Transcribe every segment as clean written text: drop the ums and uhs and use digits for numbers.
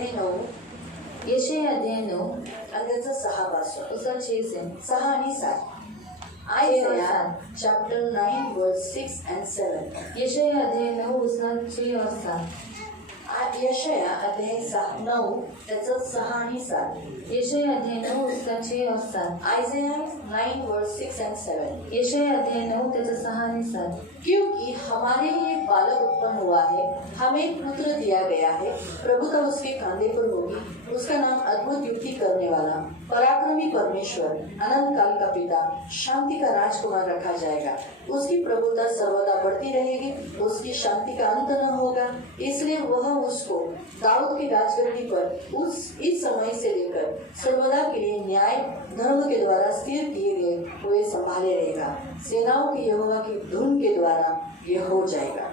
अध्याय 9 यशाया अध्याय 9 आणि त्याचं 6 पासून उसका 6 से 6 आणि 7. Isaiah chapter 9 verse 6 and 7. यशाया अध्याय 9 उसका 6 और 7. यशाया अध्याय 9 त्याचं 6 आणि 7. यशाया अध्याय 9 उसका 6 और 7. Isaiah 9 verse 6 and 7. यशाया अध्याय 9 त्याचं 6 आणि 7. क्योंकि हमारे लिए एक बालक उत्पन्न हुआ है, हमें एक पुत्र दिया गया है, प्रभुता उसके कंधे पर होगी, उसका नाम अद्भुत युक्ति करने वाला, पराक्रमी परमेश्वर, अनंत काल का पिता, शांति का राजकुमार रखा जाएगा। उसकी प्रभुता सर्वदा बढ़ती रहेगी, उसकी शांति का अंत न होगा। इसलिए वह उसको दाऊद की राजगद्दी पर इस समय से लेकर सर्वदा के लिए न्याय धर्म के द्वारा स्थिर किए गए हुए संभाले रहेगा। सेनाओं की यहोवा की धुन के द्वारा यह हो जाएगा।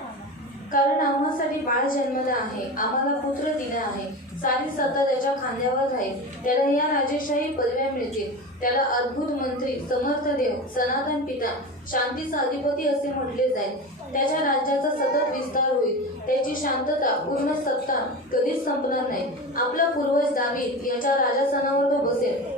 कारण आम्हासाठी बाळ जन्मला आहे, आम्हाला पुत्र दिला आहे, सारी सत्ता त्याच्या खांद्यावर राहील, त्याला या राजेशाही पदव्या मिळतील, त्याला अद्भुत मंत्री, समर्थ देव, सनातन पिता, शांतीचा अधिपती असे म्हटले जाईल। त्याच्या राज्याचा सतत विस्तार होईल, त्याची शांतता, पूर्ण सत्ता कधीच संपणार नाही। आपला पूर्वज दावीद याच्या राजासनावर तो बसेल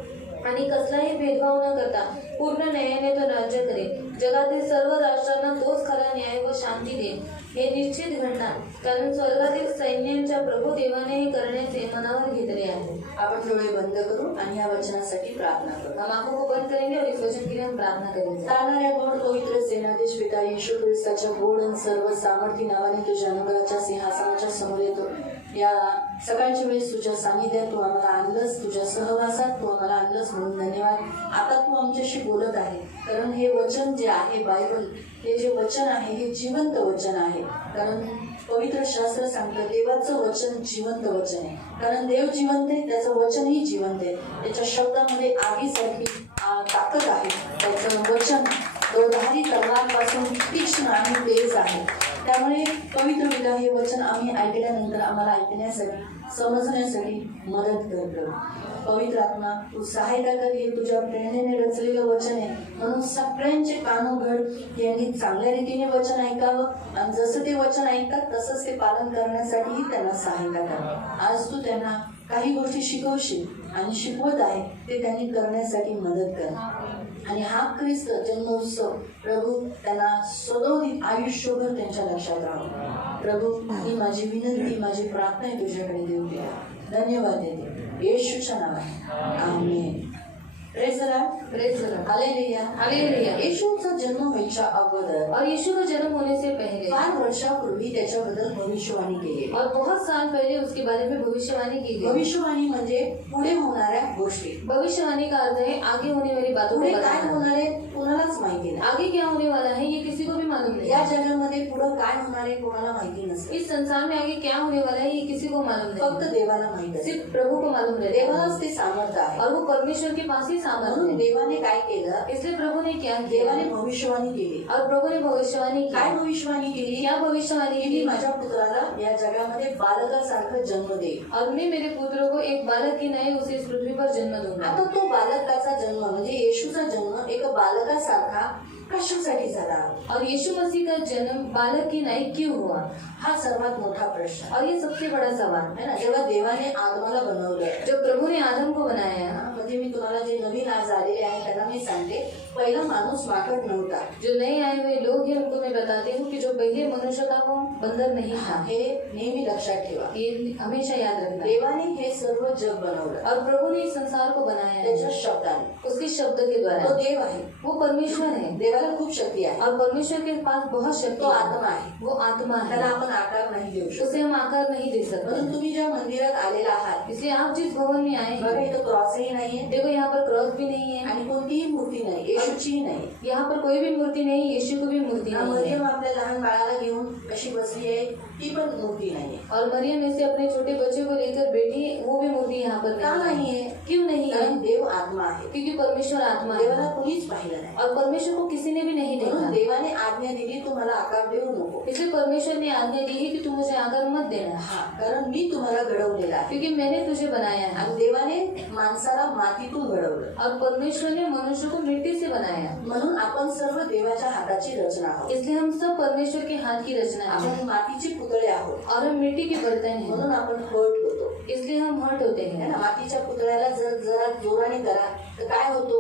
आणि कसलाही भेदभाव न करता पूर्ण न्यायाने तो राज्य करेल। जगातील सर्व राष्ट्रांना तोच खरा न्याय व शांती देईल, हे निश्चित घडणार, कारण स्वर्गातील सैन्यांच्या प्रभू देवाने हे करण्याचे मनावर घेतले आहे। आपण डोळे बंद करू आणि या वचनासाठी प्रार्थना करू। हम आंखों को बंद करेंगे और इस वचन के लिए हम प्रार्थना करेंगे। तारणाऱ्या गोड पवित्र सेनाधीश पिता येशू ख्रिस्ताच्या गोड आणि सर्व सामर्थी नावाने तुझ्या अनुग्रहाच्या सिंहासनाच्या समोर येतो। या सकाळच्या वेळेस तुझ्या सानिध्यात तू आम्हाला आणलंस, तुझ्या सहवासात तू आम्हाला आणलंस म्हणून धन्यवाद। आता तू आमच्याशी बोलत आहे, कारण हे वचन जे आहे बायबल, हे जे वचन आहे हे जिवंत वचन आहे। कारण पवित्र शास्त्र सांगतं देवाचं वचन जिवंत वचन आहे, कारण देव जिवंत आहे, त्याचं वचनही जिवंत आहे। त्याच्या शब्दामध्ये आगीसारखी ताकद आहे, त्याचं वचन दोधारी तलवारपासून तीक्ष्ण आणि तेज आहे। त्यामुळे पवित्र पिता हे वचन आम्ही ऐकल्यानंतर आम्हाला ऐकण्यासाठी समजण्यासाठी मदत करतो। पवित्र आत्मा तू सहायता कर, हे तुझ्या प्रेरणेने रचलेलं वचन आहे, म्हणून सगळ्यांचे कान उघड, यांनी चांगल्या रीतीने वचन ऐकावं आणि जसं ते वचन ऐकतात तसंच ते पालन करण्यासाठीही त्यांना सहायता कर। आज तू त्यांना काही गोष्टी शिकवशील आणि शिकवत आहे ते त्यांनी करण्यासाठी मदत कर। आणि हा ख्रिस्त जन्मोत्सव प्रभू त्यांना सदोदित आयुष्यभर त्यांच्या लक्षात राहावं। प्रभू ही माझी विनंती, माझी प्रार्थना आहे तुझ्याकडे देऊ दे। धन्यवाद देते येशूच्या नावाने, amen. Praise the lord, praise the lord, hallelujah, hallelujah. येशूचा जन्म व्हायच्या अगोदर और यीशु का जन्म होने से पहले 5 वर्षापूर्वी त्याच्याबद्दल भविष्यवाणी केली। और बहुत साल पहले उसके बारे में भविष्यवाणी की गई। भविष्यवाणी म्हणजे पुढे होणाऱ्या गोष्टी। भविष्यवाणी का अर्थ है आगे होने वाली बातों को पुढे काय बताना। होणार आहे कोणालाच माहिती नाही। आगे क्या होने वाला है ये किसी को भी मालूम नहीं। या जगामध्ये पुढे काय होणार आहे कोणाला माहिती नसते। इस संसार में आगे क्या होने वाला है ये किसी को मालूम नहीं, फक्त देवाला माहित आहे। सिर्फ प्रभु को मालूम रहता है। देवालाच ते सामर्थ्य आहे। और वो परमेश्वर के पास ही सामर्थ्य म्हणून है। देवाने काय केलं, इसलिए प्रभु ने क्या किया, देवाने भविष्यवाणी केली। और प्रभु ने भविष्यवाणी की। काय भविष्यवाणी केली, क्या भविष्यवाणी की मी की, माझ्या पुत्राला या जगामध्ये बालकासारखं जन्म देईल। और मैं मेरे पुत्र को एक बालक की नए उसे इस पृथ्वी पर जन्म दूंगा। आता तो बालकाचा जन्म म्हणजे येशूचा जन्म एक बालकासारखा कशासाठी झाला, और यीशु मसीह का जन्म बालक की नई क्यों हुआ, हा सर्वात मोठा प्रश्न और ये सबसे बड़ा सवाल है ना। जेव्हा देवाने आदमाला बनवलं, जब प्रभु ने आदम को बनाया, म्हणजे मी तुम्हाला जे नवीन आज आलेले आहे त्यांना मी सांगते, पहिला माणूस माकड नव्हता। जो नए आए हुए लोग हैं उनको मैं बताती हूँ कि जो पहले मनुष्य था वो बंदर नहीं था। हे नेहमी लक्षात ठेवा। ये हमेशा याद रखना। देवाने हे सर्व जग बनवलं और प्रभु ने इस संसार को बनाया है त्याच्या शब्दाने। उसके शब्द के द्वारा। तो देव आहे, वो परमेश्वर है, देवाला खूप शक्ती आहे। और परमेश्वर के पास बहुत शक्ति तो है। आत्मा आहे, वो आत्मा त्याला है, आपण आकार नाही देऊ शकत। उसे हम आकार नहीं दे म्हणून सकते। तुम्ही ज्या मंदिरात आलेला आहात, इसलिए आप जिस भवन में आए बघा हैं, इथं क्रॉसही नाहीये देखो यहाँ पर क्रॉस भी नहीं है, आणि कोणतीही मूर्ती नाही, येशूचीही नाही। यहाँ पर कोई भी मूर्ति नहीं, यीशु को भी मूर्ति ना नहीं है। मरियम आपल्या लहान बाळाला घेऊन कशी बसली आहे ती पण मूर्ती नाहीये। और मरियम ऐसे अपने छोटे बच्चे को लेकर बैठी है, वो भी मूर्ति यहाँ पर का नहीं नाहीये? है। क्यों नहीं है? कारण देव आत्मा आहे, क्योंकि परमेश्वर आत्मा है देवाला कुणीच पाहिलं नाही। और परमेश्वर को किसी ने भी नहीं म्हणून देखा। देवाने आज्ञा दिली तुम्हाला आकार देऊ नको। इसलिए परमेश्वर ने आज्ञा दी है कि तुम मुझे आकार मत देना, हा, कारण मी तुम्हाला घडवलेला आहे। क्योंकि मैंने तुझे बनाया है। आणि देवाने माणसाला मातीतून घडवलं, और परमेश्वर ने मनुष्य को मिट्टी से बनाया, म्हणून आपण सर्व देवाच्या हाताची रचना आहोत। इसलिए हम सब परमेश्वर के हाथ की रचना है। आपण मातीचे पुतळे आहोत, और हम मिट्टी के बर्तन हैं, म्हणून आपण हर्ट होतो। इसलिए हम हर्ट होते है हैं। ना. मातीच्या पुतळ्याला जर जरा जोराने करा तर काय होतो,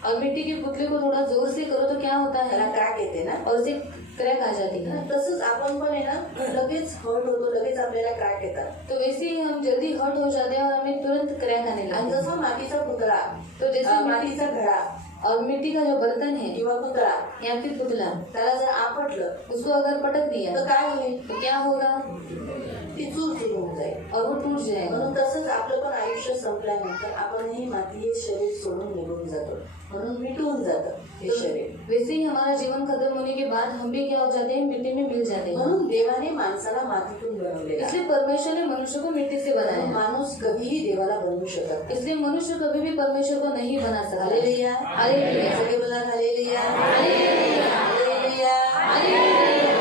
और मिट्टी के पुतले को थोड़ा जोर से करो तो क्या होता त्याला है, क्रॅक येते ना. और उसे क्रैक आ जाती है। तसंच आपण पण आहे ना लगेच हर्ट होतो, लगेच आपल्याला क्रॅक येतात. तो वैसे ही हम जल्दी हर्ट हो जाते हैं और हमें तुरंत क्रैक आने आणि लगता है। जसा मातीचा पुतळा, तो जैसे मातीचा घडा और मिट्टी का जो बर्तन है किंवा पुतळा या फिर पुतला, त्याला जर आपटलं उसको अगर पटक दिया तर काय होईल, तो क्या होगा, ती चूर चूर होऊन जाईल. और वो टूट जाएगा। म्हणून तसंच आपलं पण आयुष्य संपल्यानंतर आपणही माती हे शरीर सोडून निघून जातो, म्हणून मिटून जातं हे शरीर. वैसे ही हमारा जीवन खत्म होने के बाद हम भी क्या हो जाते हैं, मिट्टी में मिल जाते हैं। म्हणून देवाने माणसाला मातीतून बनवलेला. इसलिए परमेश्वर ने मनुष्य को मिट्टी से बनाया है। माणूस कधीही देवाला बनवू शकत नाही. इसलिए मनुष्य कभी भी परमेश्वर को नहीं बना सकता। हालेलुया. हालेलुया। सगळे बोला hallelujah. Hallelujah. Hallelujah. Hallelujah.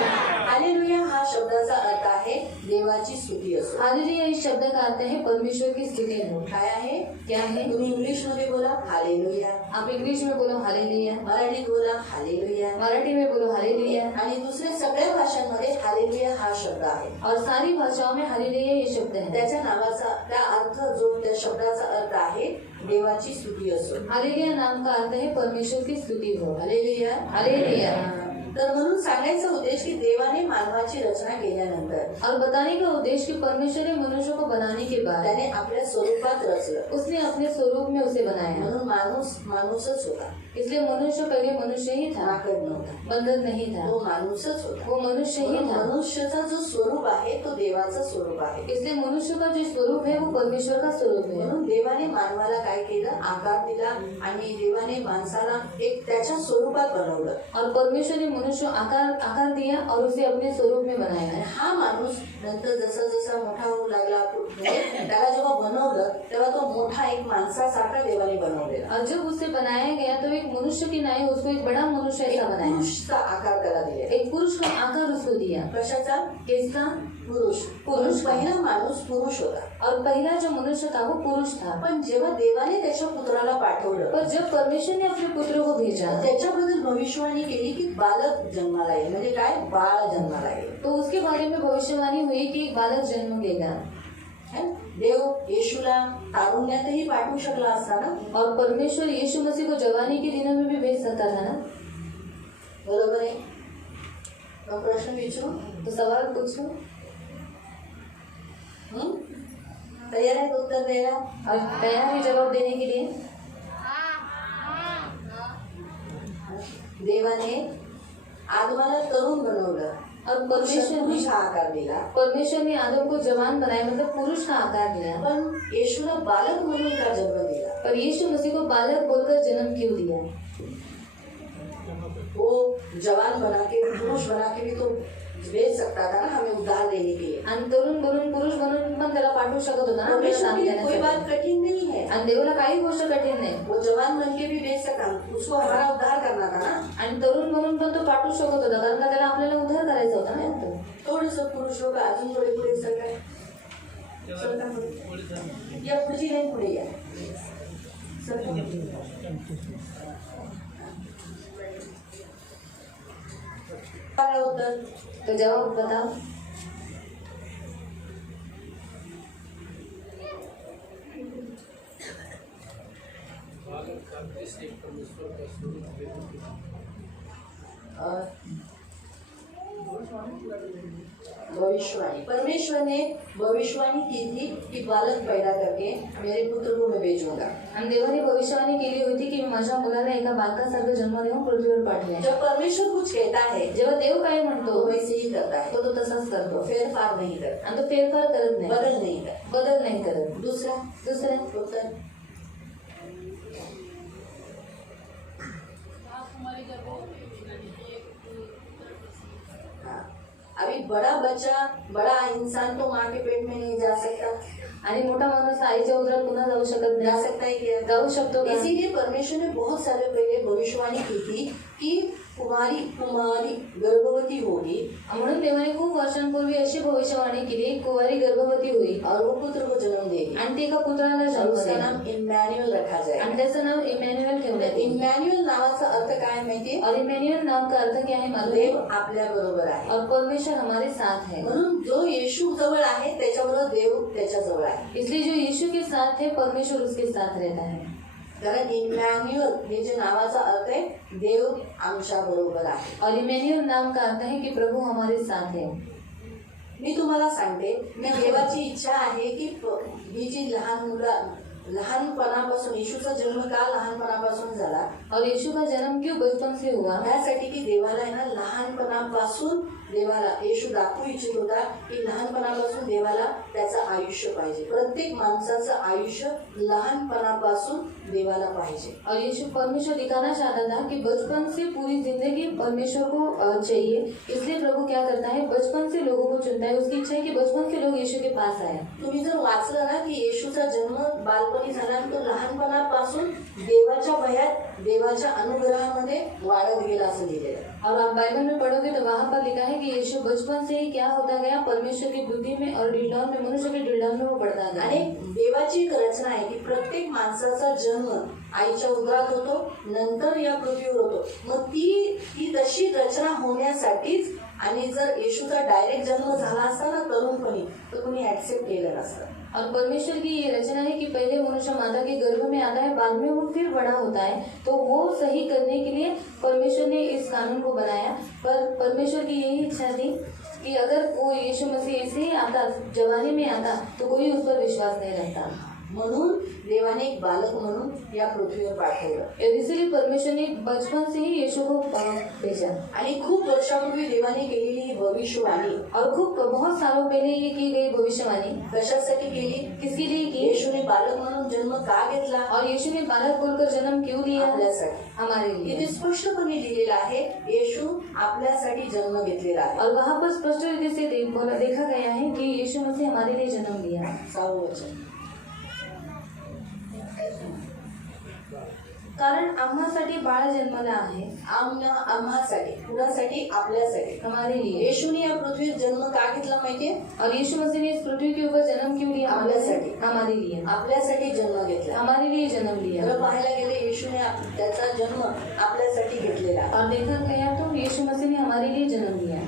Hallelujah हा शब्दाचा अर्थ आहे देवाची स्तुती असो. हालेलुया इस शब्द का अर्थ है परमेश्वर की स्तुति हो। काय आहे, क्या है, तुम्ही इंग्लिश मध्ये बोला हालेलुया, आप इंग्लिश में बोलो हालेलुया, मराठीत बोला हालेलुया, मराठी में बोलो हालेलुया, आणि दुसऱ्या सगळ्या भाषांमध्ये हालेलुया हा शब्द आहे. और सारी भाषाओं में हालेलुया ये शब्द है। त्याच्या नावाचा त्या अर्थ जो त्या शब्दाचा अर्थ आहे देवाची स्तुती असो. हालेलुया नाम का अर्थ है परमेश्वर की स्तुति हो। हालेलुया. हालेलुया। तर म्हणून सांगायचा उद्देश की देवाने मानवाची रचना केल्यानंतर और बताने का उद्देश्य कि परमेश्वर ने मनुष्य को बनाने के बाद त्याने आपल्या स्वरूपात रचलं, उसने अपने स्वरूप में उसे बनाया। म्हणून माणूस माणूसच होता, इसलिए मनुष्य पहले मनुष्य ही था, माकड नव्हता. बंधन नहीं था, तो माणूसच होता. वो मनुष्य ही था। मनुष्याचा जो स्वरूप आहे तो देवाचं स्वरूप आहे. इसलिए मनुष्य का जो स्वरूप है वो परमेश्वर का स्वरूप है। म्हणून देवाने मानवाला काय केलं, आकार दिला आणि देवाने माणसाला एक त्याच्या स्वरूपात बनवलं. और परमेश्वर ने मनुष्य आकार दिया और उसे अपने स्वरूप में आणि बनाया। हा माणूस नंतर जसा जसा मोठा होऊ लागला, म्हणजे त्याला जेव्हा बनवलं तेव्हा तो मोठा एक माणसासारखा देवाने बनवलेला. और जब उसे बनाया गया तो एक मनुष्य की नाई उसको एक बड़ा मनुष्य ऐसा बनाया, पुरुषचा आकार त्याला दिला. एक पुरुष का आकार उसको दिया। कशाचा, किसका, पुरुष. पुरुष पहिला माणूस पुरुष होता. और पहला जो मनुष्य था वो पुरुष था। पण जेव्हा देवाने त्याच्या पुत्राला पाठवलं, पर जब परमेश्वर ने अपने पुत्र को भेजा त्याच्याबद्दल भविष्यवाणी केली की बालक जन्माला येईल, म्हणजे काय, बाळ जन्माला येईल. तो उसके बारे में भविष्यवाणी हुई कि एक बालक जन्म लेगा। है? देव येशूला तारुण्यातही पाठवू शकला असता ना. और परमेश्वर यीशु मसीह को जवानी के दिनों में भी भेज सकता था ना। बरोबर आहे. मग प्रश्न विचारू, तो सवाल पूछो, तयार आहे उत्तर द्यायला. और तैयार है जवाब देने के लिए। देवाने आदमाला तरुण बनवलं और पुरुष हा आकार दिला, परमेश्वर ने आदम को जवान बनाया, मतलब पुरुष का आकार दिया। पण येशूला बालक म्हणून का जन्म दिला. पर यीशु मसीह को बालक बोलकर जन्म क्यों दिया? वो जवान बना के, पुरुष बना के भी तो भेज सकता था ना हमें उद्धार देने के लिए. आणि तरुण बनून पुरुष बनून पण त्याला पाठवू शकत होता ना आपल्याला परमेश्वर नाम के लिए कोई देण्यासाठी। बात कठिन नहीं है. आणि देवाला काही गोष्ट कठीण नाही। वो जवान बन के भी भेज सकता, उसको हमारा उद्धार करना था ना. आणि तरुण बनून पण तो पाठवू शकत होता, कारण का त्याला आपल्याला उद्धार करायचा होता ना तो। थोडस पुरुष लोक अजून थोडे पुढे सरका, सरका पुढे. या पुढची लाईन पुढे या. सरका. काय उत्तर, तो जवाब बताओ। भविष्यवाणी. परमेश्वर ने भविष्यवाणी की थी कि बालक पैदा करके मेरे पुत्र को मैं भेजूंगा. आणि देवाने भविष्यवाणी केली होती की मी माझ्या मुलाला एका बालकासारखं जन्म देऊन पृथ्वीवर पाठवेन। जब परमेश्वर कुछ कहता है जेव्हा देव काय तो म्हणतो वैसे ही करता है, तो तसाच करतो, फेरफार नहीं करता, आणि तो फेरफार करत नाही, बदल नहीं करता. बदल नाही करत। दूसरा दुसरं, उत्तर, हाँ. अभी बड़ा बच्चा, बड़ा इंसान तो माँ के पेट में नहीं जा सकता. आणि मोठा माणूस आईच्या उदरात पुन्हा जाऊ शकत जा नाही, सकता है क्या? जाऊ शकतो का? इसीलिए परमेश्वर ने बहुत सारे पहले भविष्यवाणी की थी कि कुमारी गर्भवती होगी म्हणून देवाने खूप वर्षांपूर्वी अशी भविष्यवाणी केली, एक कुवारी गर्भवती होईल और वो पुत्र को जन्म देगी आणि ती एका पुत्राला और जन्म उसका देईल नाम इमॅन्युअल रखा जाएगा. आणि त्याचं नाव इमॅन्युअल ठेवण्यात येईल. इमॅन्युअल नावाचा अर्थ काय माहितीये? और इमॅन्युअल नाम का अर्थ क्या है मालूम देव है? आपल्या बरोबर आहे. और परमेश्वर हमारे साथ है. म्हणून जो येशू जवळ आहे त्याच्याबरोबर देव त्याच्या जवळ आहे. इसलिए जो यीशु के साथ है परमेश्वर उसके साथ रहता है. कारण इमॅन्युअल हे जे नावाचा अर्थ आहे देव आमच्या बरोबर आहे. और इमैन्युअल नाम का अर्थ है कि प्रभु हमारे साथ है. मी तुम्हाला सांगते मी देवाची इच्छा आहे की ही जी लहान मुलं लहानपणापासून येशूचा जन्म का लहानपणापासून झाला और यीशु का जन्म क्यों बचपन से हुआ? यासाठी की देवाला आहे ना लहानपणापासून देवाला येशू दाखवू इच्छित होता की लहानपणापासून देवाला त्याचं आयुष्य पाहिजे. प्रत्येक माणसाचं आयुष्य लहानपणापासून देवाला पाहिजे. और यीशु परमेश्वर दिखाना चाहता था कि बचपन से पूरी जिंदगी परमेश्वर को चाहिए. इसलिए प्रभु क्या करता है, बचपन से लोगों को चुनता है. उसकी इच्छा है कि बचपन से लोग यीशु के पास आए. तुम्ही जर वाचलं ना की येशूचा जन्म बालपणी झाला आणि तो लहानपणापासून देवाच्या भयात देवाच्या अनुग्रहामध्ये वाढत गेला असं लिहिलेलं आहे. और आप बाइबल में पढ़ोगे तो वहाँ पर लिखा है कि यीशु बचपन से ही क्या होता गया, परमेश्वर की बुद्धि में और डिलडॉन में, मनुष्य के डिलडॉन में वो बढ़ता गया. आणि देवाची एक रचना आहे की प्रत्येक माणसाचा जन्म आईच्या उदरात होतो, नंतर या पृथ्वीवर होतो. मग ती तशी रचना होण्यासाठीच आणि जर येशूचा डायरेक्ट जन्म झाला असता ना तरुणपणी तर कोणी ऍक्सेप्ट केलं नसतं. और परमेश्वर की ये रचना है कि पहले मनुष्य माता के गर्भ में आता है, बाद में वो फिर बड़ा होता है. तो वो सही करने के लिए परमेश्वर ने इस कानून को बनाया. पर परमेश्वर की यही इच्छा थी कि अगर वो यीशु मसीह ऐसे ही आता, जवानी में आता, तो कोई उस पर विश्वास नहीं रखता. म्हणून देवाने एक बालक म्हणून या पृथ्वीवर पाठवलं. और इसीलिए परमेश्वर ने बचपन से ही यीशु को भेजा. आणि खूप वर्षापूर्वी देवाने केलेली ही भविष्यवाणी और बहुत सालों पहले ये की गई भविष्यवाणी कशासाठी केली? किसके लिए की? येशूने बालक म्हणून जन्म का घेतला? और यीशु ने बालक बोलकर जन्म क्यों लिया? आपल्यासाठी. हमारे लिए. इथे स्पष्टपणे लिहिलेलं आहे येशू आपल्यासाठी जन्म घेतलेला आहे. और वहाँ पर स्पष्ट रीति से देखा गया है कि यीशु मसीह हमारे लिए जन्म लिया. 6 वचन. कारण आम्हासाठी बाळ जन्मला आहे. आम्हासाठी कुणासाठी? आपल्यासाठी. हमारे लिए. येशूने या पृथ्वीवर जन्म का घेतला माहितीये? और यीशु मसीह ने इस पृथ्वी के ऊपर जन्म क्यों लिया? आपल्यासाठी. हमारे लिए. आपल्यासाठी जन्म घेतला. हमारे लिए जन्म लिया. जर पाहायला गेले येशूने त्याचा जन्म आपल्यासाठी घेतलेला आहे. और देखा गया तो यीशु मसीह ने हमारे लिए जन्म लिया.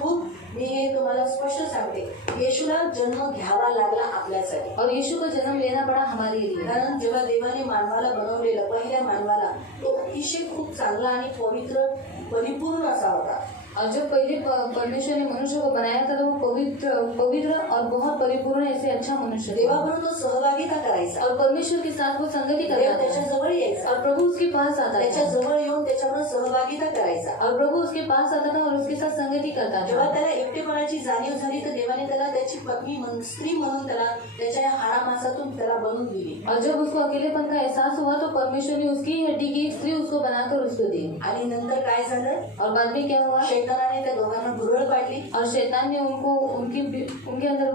खूप मी हे तुम्हाला स्पष्ट सांगते येशूला जन्म घ्यावा लागला आपल्यासाठी. और यीशु का जन्म लेना पड़ा हमारे लिए. कारण जेव्हा देवाने मानवाला बनवलेलं पहिल्या मानवाला तो अतिशय खूप चांगला आणि पवित्र परिपूर्ण असा होता. और जब पहले परमेश्वर ने मनुष्य को बनाया था तो वो पवित्र और बहुत परिपूर्ण ऐसे अच्छा मनुष्य था. देवाबरोबर तो सहभागिता करायचा. और परमेश्वर के साथ वो संगति देव करता त्याच्या था. जवळ यायचा. और प्रभु उसके पास आता त्याच्या था. जवळ येऊन त्याच्याबरोबर सहभागिता करायचा. और प्रभु उसके पास आता था और उसके साथ संगति करता जेव्हा था. त्याला एकटेपणाची जाणीव झाली तर देवाने त्याला त्याची पत्नी म्हणून स्त्री म्हणून त्याला त्याच्या हाडामासातून त्याला बनवून दिली. और जब उसको अकेलेपन का एहसास हुआ तो परमेश्वर ने उसकी हड्डी की एक स्त्री उसको बनाकर उसको दी. आणि नंतर काय झालं? और बाद में क्या हुआ? शैतानाने त्या दोघांना भुरळ पाडली. और शैतान ने उनके अंदर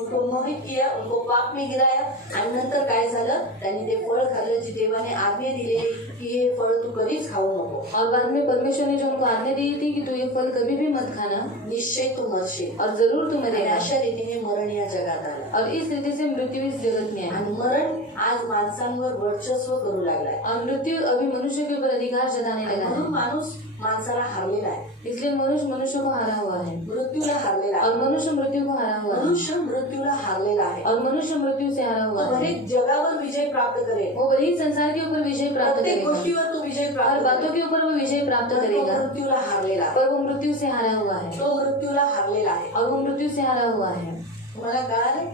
उनको मोहित किया, उनको पाप में गिराया. आणि नंतर काय झालं? त्यांनी ते फळ खाल्लं जी देवाने आज्ञा दिलेली की हे फळ तू कधीच खाऊ नको. और बाद में परमेश्वर ने जो उनको आज्ञा दी थी कि तू ये फल कभी भी मत खाना, निश्चय तू मरशील. और जरूर तू आणि मरेगा. अशा रीतीने मरण या जगात आलं. और इस रीति से मृत्यु इस जगत में आई. आणि मरण आज माणसांवर वर्चस्व करू लागलाय. और मृत्यु अभी मनुष्य के ऊपर अधिकार जताने लगा म्हणून है. माणूस माणसाला हारलेला आहे. इसलिए मनुष्य को हारा हुआ है. मृत्यूला हारलेला आहे. और मनुष्य मृत्यू को हारा हुआ है. मनुष्य मृत्यूला हारलेला आहे. और मनुष्य मृत्यू से हारा हुआ तो है. भले जगावर विजय प्राप्त करेल. वो भले ही संसार के ऊपर विजय प्राप्त प्रत्येक करेगा. गोष्टीवर तो विजय हर प्राप्त बातों के ऊपर वो विजय प्राप्त करेल. तो करेगा. मृत्यूला हारलेला आहे. पर वो मृत्यू से हारा हुआ है. तो मृत्यूला हारलेला आहे. और वो मृत्यू से हारा हुआ है. तुम्हाला कळालं?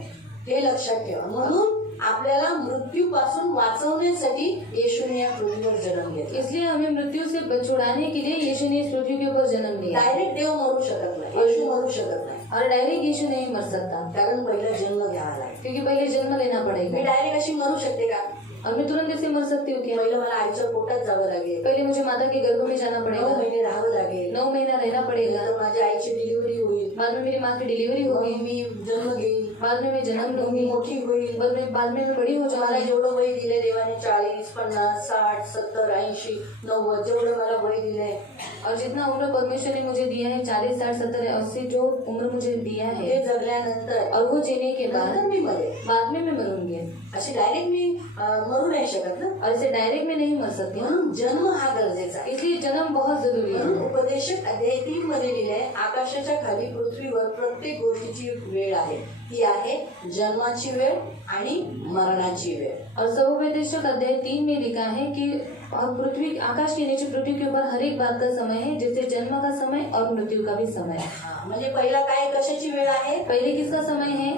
हे लक्षात ठेवा. म्हणून आपल्याला मृत्यूपासून वाचवण्यासाठी येशूने या पृथ्वीवर जन्म घेतला. इसलिए हमें मृत्यु से छुड़ाने के लिए यीशु ने इस पृथ्वी के ऊपर जन्म लिया. डायरेक्ट देव मरू शकत नाही. येशू मरू शकत नाही. और डायरेक्ट यीशु नहीं मर सकता, कारण पहिला जन्म घ्यावा लागेल. क्योंकि पहले जन्म लेना मी पड़ेगा. डायरेक्ट अशी मरू शकते का? और मैं तुरंत ऐसे मर सकती हूँ क्या? पहिलं मला आईच्या पोटात जावं लागेल. पहले मुझे माता के गर्भ में जाना 9 पड़ेगा. महिने राहावं लागेल. 9 महीना रहना पड़ेगा. तर माझ्या आईची डिलिव्हरी होईल. बाद में मेरी माँ की डिलीवरी मग होगी. मी जन्म घेईल. बाद में मैं जन्म मी लूंगी, मोठी होईल, बाद में मैं बड़ी हो मला जाऊंगी। जेवढं वय दिले देवाने 40, 50, 60, 70, 80, 90 जेवढं मला वय दिले और जितना उम्र परमेश्वर ने मुझे दिया है 40, 60, 70, 80 जो उम्र मुझे दिया ते है, जगल्यानंतर और वो जीने के नंतर बाद मी मरेल. बाद में मैं मरूंगी, अशी डायरेक्ट मी मरू नाही शकत ना. और इसे डायरेक्ट में नहीं मर सकती हूँ, म्हणून जन्म हा गरजेचा आहे. इसलिए जन्म बहुत जरूरी है। म्हणून उपदेशक अध्याय 3 मध्ये लिहिलंय, आकाशाच्या खाली पृथ्वीवर प्रत्येक गोष्टीची एक वेळ आहे. ती आहे जन्माची वेळ आणि मरणाची वेळ. और सवोपदेशक अध्याय 3 में लिखा है कि पृथ्वी आकाश के नीचे पृथ्वी के ऊपर हर एक बात का समय है, जैसे जन्म का समय और मृत्यू का भी समय है। म्हणजे पहिला काय कशाची वेळ आहे? पहले किसका समय है?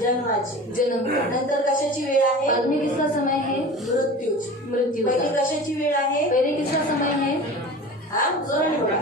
जन्माची. जन्म का। नंतर कशाची वेळ आहे? बाद में किसका समय है? मृत्यूची. मृत्यू पहिली का। कशाची वेळ आहे? पहले किसका समय है? हा जोराने बोला.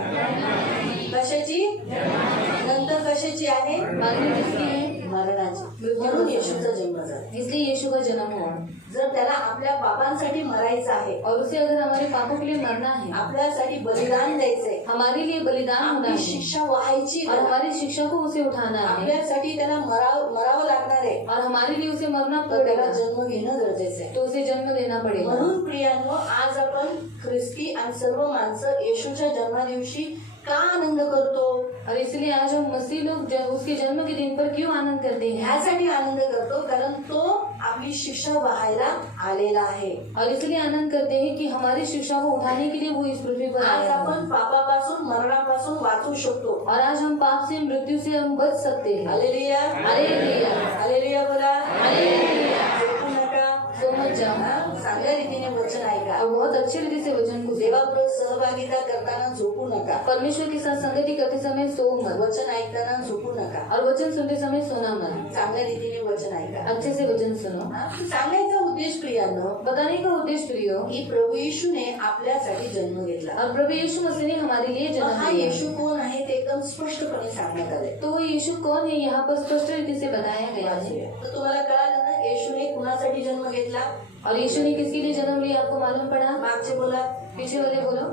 कशाची? नंतर कशाची आहे? बाद में किसकी है? मरणाची. म्हणून येशूचा जन्म झाला. इसलिए यीशु का जन्म हुआ। जर त्याला आपल्या पापांसाठी मरायचं आहे, और उसे अगर हमारे पापों के लिए मरना है, आपल्यासाठी बलिदान द्यायचंय, हमारे लिए बलिदान होना आपली है, शिक्षा व्हायची, और हमारी शिक्षा को उसे उठाना है, आपल्यासाठी त्याला मरावं लागणार आहे, और हमारे लिए उसे मरना तर त्याला पड़ेगा, जन्म घेणं गरजेचं आहे. तो उसे जन्म देना पड़ेगा। म्हणून प्रियांनो, आज आपण ख्रिस्ती आणि सर्व माणसं येशूच्या जन्मादिवशी का आनंद करतो? और इसलिए आज हम मसीह लोग जब उसके जन्म के दिन पर क्यों आनंद करते हैं? ह्यासाठी आनंद करतो कारण तो आपली शिक्षा व्हायला आलेला आहे. और इसलिए आनंद करते हैं कि हमारी शिक्षा को उठाने के लिए वो इस पृथ्वी पर आज आया है। आपण पापापासून मरणापासून वाचू शकतो. और आज हम पाप से मृत्यू से हम बच सकते हैं। हालेलुया. हालेलुया. हालेलुया बोला. हालेलुया. झोपू नका. सो मत जाओ, हा, चांगल्या रीतीने वचन ऐका. और बहुत अच्छे रीति से वचन को सुनो। देवाबरोबर सहभागिता करताना झोपू नका. परमेश्वर के साथ संगति करते समय सो मत, वचन ऐकताना झोपू नका. और वचन सुनते समय सोना मत। चांगल्या रीतीने वचन ऐका. अच्छे से वचन सुनो। हा, सांगायचा उद्देश प्रियांनो, बताने का उद्देश्य प्रियो, की प्रभू येशूने आपल्यासाठी जन्म घेतला. और प्रभु यीशु मसीह ने हमारे लिए मग जन्म हा दिया। येशू कोण आहे ते एकदम स्पष्टपणे सांगण्यात आले. तो यीशु कौन है यहाँ पर स्पष्ट रीति से बताया गया है। तर तुम्हाला कळालं ना, येशूने कुणासाठी जन्म घेतला? और यीशु ने किसके लिए जन्म लिया आपको मालूम पड़ा? मागचे बोला. पीछे वाले बोलो।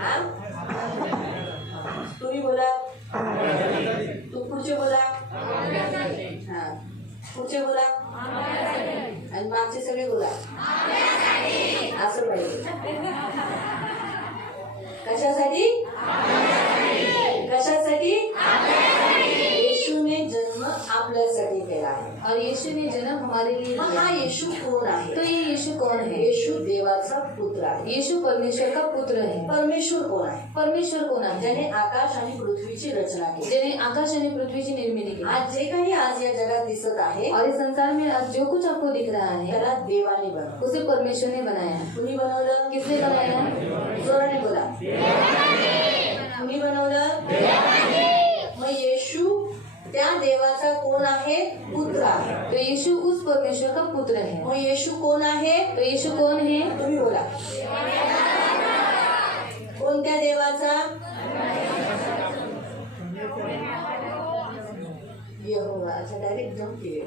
हा? तुम्ही बोला. तू पुढचे बोला. हा, पुढचे बोला. आणि मागचे सगळे बोला. असं पाहिजे. कशासाठी? कशासाठी? येशूने जन्म आपल्यासाठी केला आहे. और यीशु ने जन्म हमारे लिए मग लिया। हा येशू कोण आहे? तो ये यीशु कौन है? येशू देवाचा पुत्र आहे. यीशु परमेश्वर का पुत्र है। परमेश्वर कोण आहे? परमेश्वर कोण आहे? ज्याने आकाश आणि पृथ्वीची रचना केली. जिने आकाश आणि पृथ्वीची निर्मिती केली। आज जे काही आज या जगात दिसत आहे, और इस संसार में आज जो कुछ आपको दिख रहा है, त्याला देवाने बनवलं. उसे परमेश्वर ने बनाया। कुणी बनवलं? किसने बनाया? जोराने बोला. कुणी बनवलं? मग येशू त्या देवाचा कोण आहे? पुत्र आहे. तो यीशु उस परमेश्वर का पुत्र है। मग येशू कोण आहे? तो यीशु कौन है? तुम्ही बोला. कोणत्या देवाचा? यहोवा. अच्छा, डायरेक्ट जम्प केले.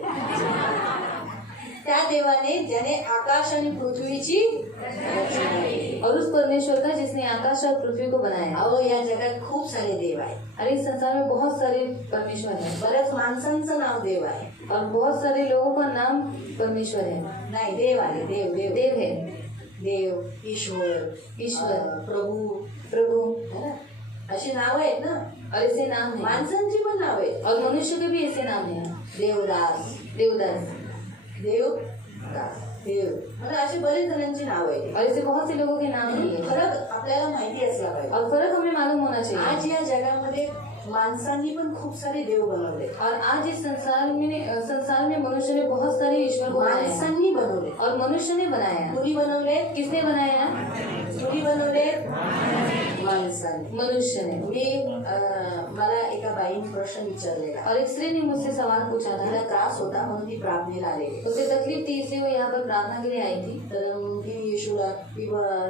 त्या देवाने ज्याने आकाश आणि पृथ्वीची रचना केली. और उस परमेश्वर का जिसने आकाश और पृथ्वी को बनाया। अहो, या जगात खूप सारे देव आहेत. और इस संसार में बहुत सारे परमेश्वर हैं, बऱ्याच माणसांचं नाव देव आहे. और बहुत सारे लोगों का नाम परमेश्वर है। नाही, देव आहे. देव देव देव है, देव, ईश्वर, प्रभू, प्रभु, है ना? अशी नाव आहेत ना. और ऐसे नाम है। माणसांची पण नाव आहेत. और मनुष्य के भी ऐसे नाम है। देवदास, देवदास, देवदास, देव, म्हणजे अशी बरेच जणांची नाव आहेत. और ऐसे बहुत से लोगों के नाम भी है। फरक आपल्याला माहिती असला पाहिजे. और फर्क हमें मालूम होना चाहिए। आज या जगामध्ये माणसांनी पण खूप सारे देव बनवले. और आज इस संसार में मनुष्य ने बहुत सारे ईश्वर को बनाया, माणसांनी बनवले. और मनुष्य ने बनाया। कुणी बनवले? किसने बनाया? कुणी बनवले? माणसांनी. मनुष्य ने। मला एका बाईने प्रश्न विचारलेला. और एक स्त्री ने मुझसे सवाल पूछा तिला था। त्रास होता म्हणून ती प्रार्थनेला आलेली. उसे तकलीफ थी इसलिए वो यहाँ पर प्रार्थना के लिए आई थी। तर ती येशूला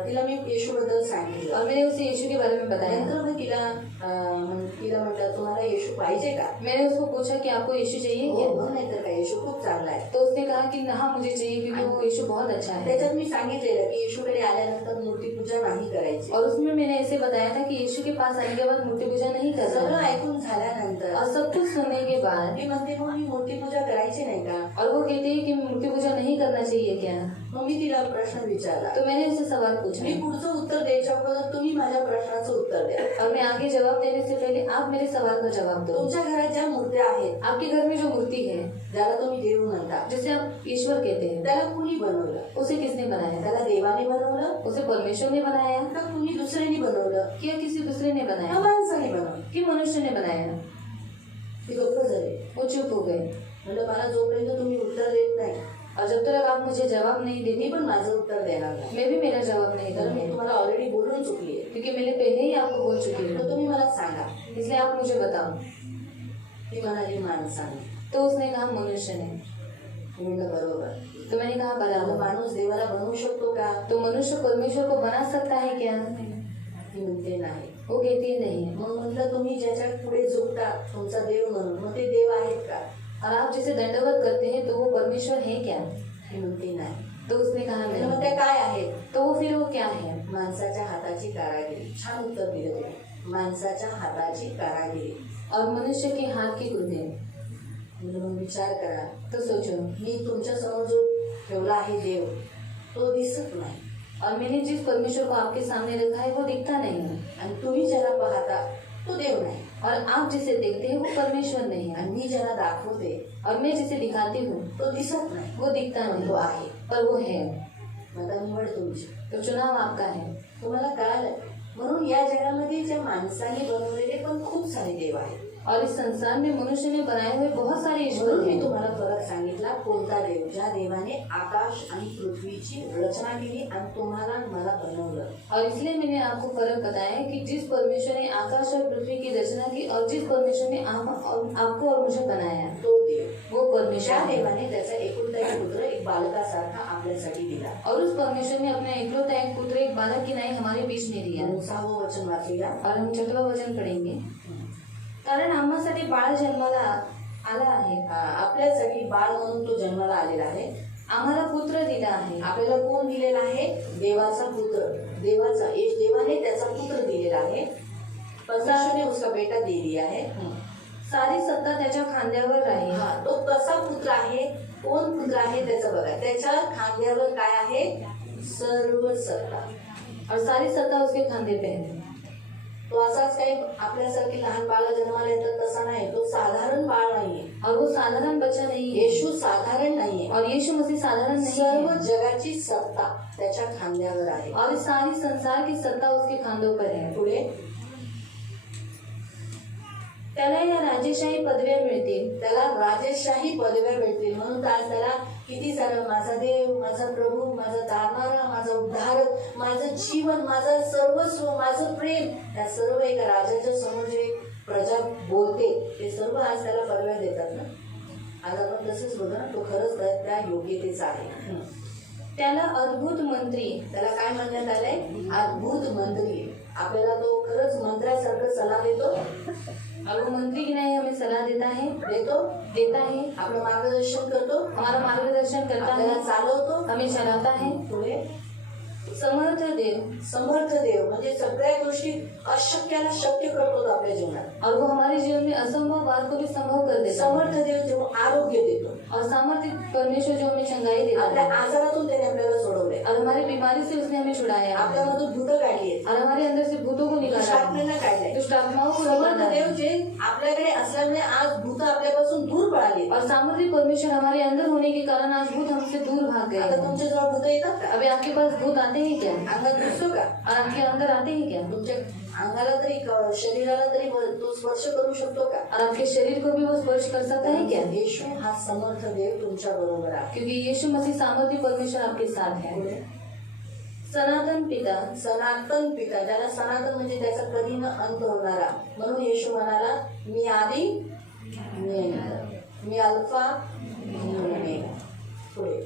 तिला मी येशूबद्दल सांगितलं. और मैंने उसे यीशु के बारे में बताया। नंतर मग तिला म्हटलं, तुम्हाला येशू पाहिजे का? मैंने उसको पूछा कि आपको यीशु चाहिए क्या? हो, नाहीतर काय, येशू खूप चांगला आहे. तो उसने कहा कि हाँ मुझे चाहिए क्योंकि वो यीशु बहुत अच्छा है. त्याच्यात मी सांगितलेलं की येशूकडे आल्यानंतर मूर्तीपूजा नाही करायची. और उसमें मैंने ऐसे बताया था कि यीशु के पास आने के बाद मूर्ति पूजा नहीं करना सगळं है. ऐकून झाल्यानंतर और सब कुछ सुनने के बाद मी म्हणते मग मी मूर्तीपूजा करायची नाही का? और वो कहते हैं कि मूर्ति पूजा नहीं करना चाहिए क्या. मग मी तिला प्रश्न विचारला. तो मैंने उससे सवाल पूछा मी पुढचं उत्तर द्यायच्या अगोदर तुम्ही माझ्या प्रश्नाचं उत्तर द्या. और मैं आगे जवाब देने से पहले आप मेरे सवाल का जवाब दो. तुमच्या घरात ज्या मूर्त्या आहेत, आपके घर में जो मूर्ति है ज्याला तुम्ही देव म्हणता, जिसे आप ईश्वर कहते हैं, त्याला कुणी बनवलं? उसे किसने बनाया. त्याला देवाने बनवलं उसे परमेश्वर ने बनाया का कुणी दुसऱ्याने बनवलं? क्या किसी दूसरे ने का बनाया माणसाने बनवलं? कि मनुष्य ने बनाया. ते गप्प झाले. वो चुप हो गए. म्हणलं मला जोपर्यंत तुम्ही उत्तर देत नाही, और जब तक आप मुझे जवाब नहीं मी देती पण माझं उत्तर देणार नाही. मैं भी मेरा जवाब नहीं तर मी दूंगी तुम्हाला ऑलरेडी बोलून चुकली आहे. क्योंकि मैंने पहले ही आपको बोल चुकी तर हूँ. तुम्ही मला सांगा. इसलिए आप मुझे बताओ. ती म्हणाली माणसाने. तो उसने कहा मनुष्य ने. मी म्हणलं बरोबर. तो मैंने कहा मग बराबर. माणूस देवाला बनवू शकतो का? तो मनुष्य परमेश्वर को बना सकता है क्या. ती म्हणते नाही. वो कहती है नहीं. मग म्हटलं तुम्ही ज्याच्या पुढे झुकता तुमचा देव म्हणून, मग ते देव आहेत का? और आप जिसे दंडवत करते हैं तो वो परमेश्वर है क्या. ती म्हणते नाही. तो उसने कहा मग नहीं. त्या काय आहेत? तो फिर वो क्या है. माणसाच्या हाताची कारागिरी. छान उत्तर दिलं तुम्ही. माणसाच्या हाताची कारागिरी. और मनुष्य के हाथ की कृत्य. म्हणजे मग विचार करा. तो सोचो. मी तुमच्या समोर जो ठेवला आहे देव, तो दिसत नाही. और मैंने जिस परमेश्वर को आपके सामने रखा है वो दिखता नहीं है. आणि तुम्ही ज्याला पाहता तो देव नाही. और आप जिसे देखते हैं वो परमेश्वर नहीं है. आणि मी ज्याला दाखवते और मैं जिसे दिखाती हूँ तो दिसत नाही. वो दिखता पण नहीं तो आहे. पर वो है. आता निवड तुमची. तो चुनाव आपका है. तुम्हाला कळालं. म्हणून या जगामध्ये ज्या माणसाने बनवलेले पण खूप सारे देव आहेत. और इस संसार में मनुष्य ने बनाए हुए बहुत सारे ईश्वर म्हणून मी हैं. तुम्हाला फरक सांगितला. कोणता देव? ज्या देवाने आकाश आणि पृथ्वीची रचना केली आणि तुम्हाला मला बनवलं. और इसलिए मैंने आपको फर्क बताया कि जिस परमेश्वर ने आकाश और पृथ्वी की रचना की और जिस परमेश्वर ने आपको और मुझे बनाया तो देव. वो त्या परमेश्वर है. देवाने त्याचा एकुलता एक पुत्र एक बालकासारखा आपल्यासाठी दिला. और उस परमेश्वर ने अपना एकलौता एक पुत्र एक बालक की नाई हमारे बीच में दिया. 9वे वचन वाचूया. और हम 6वां वचन पढ़ेंगे. कारण आम्हासाठी बाळ जन्माला आला आहे. आपल्यासाठी बाळ म्हणून तो जन्माला आलेला आहे. आम्हाला पुत्र दिला आहे. आपल्याला कोण दिलेला आहे? देवाचा पुत्र. देवाने त्याचा पुत्र दिलेला आहे. परमेश्वर ने उसका बेटा दे दिया है. सारी सत्ता त्याच्या खांद्यावर राहील. तो कसा पुत्र आहे? कोण पुत्र आहे त्याचं बघा. त्याच्या खांद्यावर काय आहे? सर्व सत्ता. और सारी सत्ता उसके खांदे पे है. तो असाच काही आपल्यासारखी लहान बाळ जन्माला येतात तसा नाही. तो साधारण बाळ नाहीये. और वो साधारण बच्चा नहीं है. येशू साधारण नाहीये. और यीशु मसीह साधारण नहीं सर्व है. जगाची सत्ता त्याच्या खांद्यावर आहे. और इस सारी संसार की सत्ता उसके खांदों पर है. पुढे त्याला या राजेशाही पदव्या मिळतील. त्याला राजेशाही पदव्या भेटतील. म्हणून आज त्याला किती सारं माझा देव, माझा प्रभू, माझा दारणारा, माझा उद्धारक, माझं जीवन, माझं सर्वस्व, माझं प्रेम, या सर्व एका राजाच्या समोर जे प्रजा बोलते ते सर्व आज त्याला पदव्या देतात ना. आज आपण तसंच बघा ना. तो खरंच त्या योग्यतेचा आहे. त्याला अद्भुत मंत्री. त्याला काय म्हणण्यात आलंय? अद्भुत मंत्री. आपल्याला तो खरंच मंत्र्यासारखं सल्ला देतो. और वो मंत्री की नहीं हमें सलाह देता है. देता है. आपलं मार्गदर्शन करतो. हमारा मार्गदर्शन करता है. आपल्याला चालवतो. हमें चलाता है. पुढे समर्थ देव. समर्थ देव म्हणजे सगळ्या गोष्टी अशक्याला शक्य करतो आपल्या जीवनात. और वो हमारे जीवन में असंभव बात को भी संभव कर देता है. समर्थ देव जेव्हा आरोग्य देतो. और सामर्थ्य परमेश्वर जो हमें चंगाई देता आपल्या है. आजारातून त्याने आपल्याला सोडवलंय. और हमारी बीमारी से उसने हमें छुड़ाया है. आपल्यामधून भूत काढली आहेत. और हमारे अंदर से भूतों को निकाला है. दुष्टात्म्यांना काढलंय. दुष्ट आत्माओं को समर्थ निकाला देव है. जे आपल्याकडे असल्यामुळे आज भूत आपल्यापासून दूर पळाली. और सामर्थ्य परमेश्वर हमारे अंदर होने के कारण आज भूत हमसे दूर भाग गए. आता तुमच्या जवळ भूत येतात का? अभी आपके पास भूत आते हैं क्या? अंगात घुसतो का? और आपके अंदर आते हैं क्या? तुमच्या अंगाला तरी शरीराला तरी तो स्पर्श करू शकतो का? और आपके शरीर को भी वो स्पर्श कर सकता है क्या? येशू हा समर्थ देव तुमच्या बरोबर आहे. क्योंकि यीशु मसीह सामर्थ्य परमेश्वर आपके साथ है. सनातन पिता. सनातन पिता. ज्याला सनातन म्हणजे त्याचा कधी न अंत होणारा. म्हणून येशू म्हणाला मी आधी मी अंत, मी अल्फा मी ओमेगा. पुढे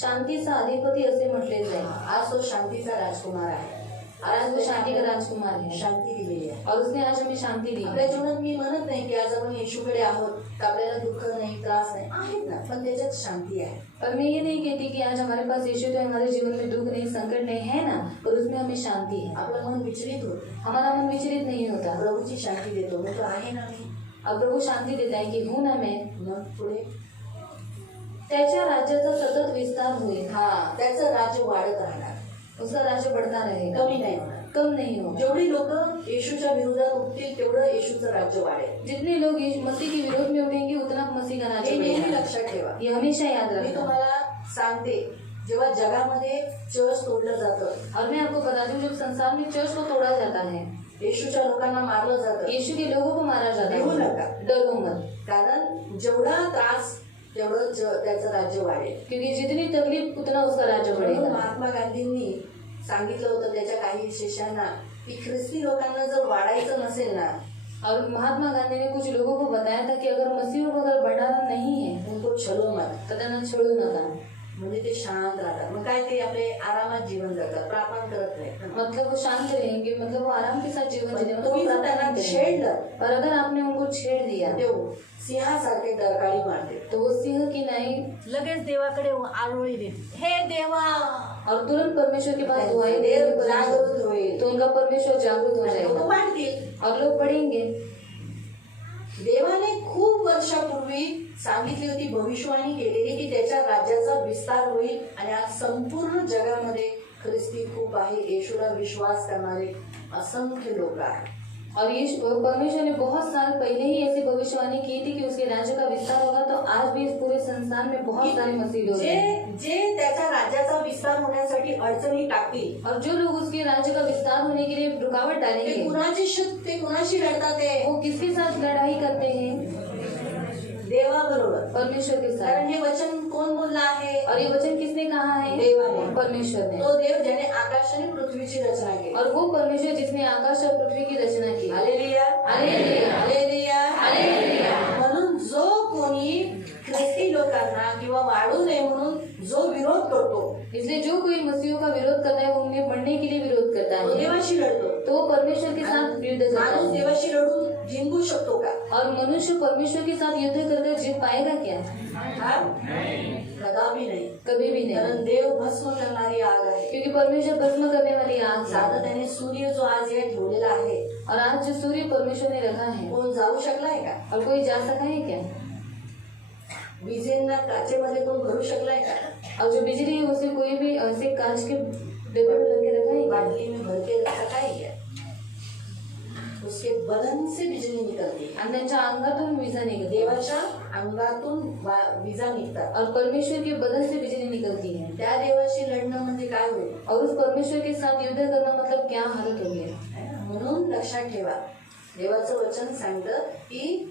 शांतीचा अधिपती असे म्हटले जाईल. आज तो शांतीचा राजकुमार आहे. और आज वो शांति का राजकुमार है शांती दिलेली आहे. और उसने आज हमें शांति दी आपल्या जीवनात मी म्हणत नाही की आज आपण येशूकडे आहोत तर आपल्याला दुःख नाही, त्रास नाही, आहेत ना, पण त्याच्यात शांती आहे. और मैं ये नहीं कहती कि आज हमारे पास यीशु तो हमारे जीवन में दुख नहीं, संकट नहीं है ना, पर उसमें हमें शांति है. आपलं मन विचलित होत, हमारा मन विचलित नहीं होता. प्रभूची शांती देतो, मग तो आहे ना मी. अब प्रभु शांति देता है कि हूं ना मैं. मग पुढे त्याच्या राज्याचा सतत विस्तार होईल. त्याचं राज्य वाढत राहणार, उसका राज्य बढ़ता रहेगा, कमी नाही होणार. कम नहीं होगा. जेवढी लोक येशूच्या विरोधात उठतील तेवढं येशूचं राज्य वाढेल. जितने लोग यीशु मसीह के विरोध में उठेंगे उतना मसीह का राज्य हे नेहमी बढ़ेगा. लक्षात ठेवा. ये हमेशा याद मी रखना. तुम्हाला सांगते, जेव्हा जगामध्ये चर्च तोडलं जातं, और मैं आपको बताती हूँ, जब संसार में चर्च को तोड़ा जाता है, येशूच्या लोकांना मारलं जातं, यीशु के लोगों को मारा जाता भिवू है, नका. डरो मत. कारण जेवढा त्रास तेवढं त्याचं राज्य वाढेल. क्योंकि जितनी तकलीफ उतना उसका राज्य म्हणून बढ़ेगा. महात्मा गांधींनी सांगितलं होतं त्याच्या काही शिष्यांना की ख्रिस्ती लोकांना जर वाढायचं नसेल ना, और महात्मा गांधी ने कुछ लोगों को बताया था कि अगर मसीहों को अगर बढ़ाना नहीं है उनको छलो मत, तो त्यांना छोड़ू नका. म्हणजे ते शांत राहतात. मग काय ते आपले आरामात जीवन जगतात, प्रार्थना करत नाही. मतलब वो शांत रहेंगे, मतलब वो आराम के साथ जीवन जीने, पण मतलब तुम्ही वो जर प्रार्थना त्यांना करेंगे. छेडलं और अगर आपने उनको छेड़ दिया ते सिंहासारखे डरकाळी मारते. तो वो सिंह की नहीं लगेच देवाकडे आरोळी देते, हे देवा, और तुरंत परमेश्वर के पास दुआएं देव देंगे, जागृत होईल, तो उनका परमेश्वर जागृत हो लोक जाएगा वाढतील. और लोग बढ़ेंगे. देवाने खूप वर्षापूर्वी सांगितली होती, भविष्यवाणी केलेली की त्याच्या राज्याचा विस्तार होईल आणि आज संपूर्ण जगामध्ये ख्रिस्ती खूप आहे. येशूला विश्वास करणारे असंख्य लोक आहेत. और ये परमेश्वर ने बहुत साल पहले ही ऐसी भविष्यवाणी की थी कि उसके राज्य का विस्तार होगा. तो आज भी इस पूरे संसार में बहुत सारे मसीह लोग हैं. जे त्याच्या राज्याचा विस्तार होण्यासाठी अडचणी टाकतील, और जो लोग उसके राज्य का विस्तार होने के लिए रुकावट ते डालेंगे, कुणाशी लढतात? ते वो किसके साथ लड़ाई करते हैं? देवाबरोबर. परमेश्वर के साथ. कारण हे वचन कोण बोललं आहे? और ये वचन किसने कहा है? देवाने. परमेश्वर ने. तो देव ज्याने आकाश आणि पृथ्वीची रचना केली. और वो परमेश्वर जिसने आकाश और पृथ्वी की रचना की. Hallelujah, hallelujah, hallelujah, hallelujah. म्हणून जो कोणी ख्रिस्ती लोकांना किंवा वाढू नये म्हणून जो विरोध करतो, इसलिए जो कोई मसीहों का विरोध करता है वो उन्हें बढ़ने के लिए विरोध करता तो है. देवाशी लढतो. तो वो परमेश्वर के साथ युद्ध करता माणूस है. देवाशी लढून जिंकू शकतो का? और मनुष्य परमेश्वर के साथ युद्ध करके जीत पाएगा क्या? हा? कदापि नाही. कभी भी नहीं. कारण देव भस्म करणारी आग आहे. क्योंकि परमेश्वर भस्म करने वाली आग है. साधा त्याने सूर्य जो आज या ठेवलेला आहे, और आज जो सूर्य परमेश्वर ने रखा है, कोण जाऊ शकलाय का? और कोई जा सका है क्या? विजेंना काचेमध्ये कोण भरू शकलाय का? और जो बिजली है उसे कोई भी ऐसे कांच के डिब्बे में लग के रखा है क्या? बाटली में भर के रखा है क्या? उसके बदन से बिजली निकलती है. आणि त्यांच्या अंगातून विजा निघते. देवाच्या अंगातून विजा निघतात. और परमेश्वर के बदन से बिजली निकलती है. त्या देवाशी लढणं म्हणजे काय होईल? और उस परमेश्वर के साथ युद्ध करना मतलब क्या हालत होगी? म्हणून लक्षात ठेवा, देवाचं वचन सांगतं की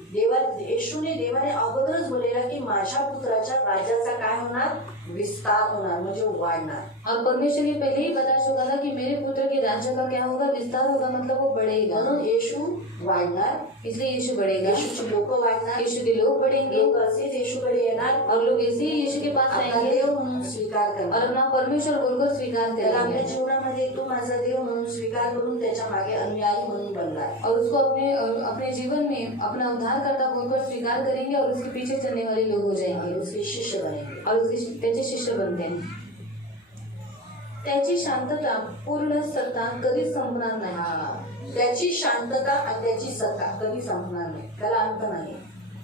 येशूने देवाने अगोदरच बोललेला की माझ्या पुत्राच्या राज्याचा काय होणार? विस्तार होणार, म्हणजे वाढणार. और परमेश्वर ने पहले ही बता चुका था कि मेरे पुत्र के राज्य का क्या होगा? विस्तार होगा, मतलब वो बढ़ेगा. म्हणून येशू वाढणार, इसलिए यीशु बढ़ेगा. येशूची लोक वाढणार, यीशु के लोग बढ़ेंगे. लोक असेच येशूकडे येणार, और लोग ऐसे ही यीशु के पास आपला आएंगे देव म्हणून स्वीकार और करणार. अपना परमेश्वर बोलकर स्वीकार त्याला आपल्या करेंगे. जीवनामध्ये तू माझा देव म्हणून स्वीकार करून त्याच्या मागे अनुयायी म्हणून बनणार. और उसको अपने जीवन में अपना उद्धारकर्ता बोलकर स्वीकार करेंगे और उसके पीछे चलने वाले लोग हो जाएंगे आणि उसके शिष्य बनेंगे. और त्याचे शिष्य बनते हैं. त्याची शांतता पूर्ण सत्ता कधीच संपणार नाही. त्याची शांतता आणि त्याची सत्ता कधी संपणार नाही, त्याला अंत नाही.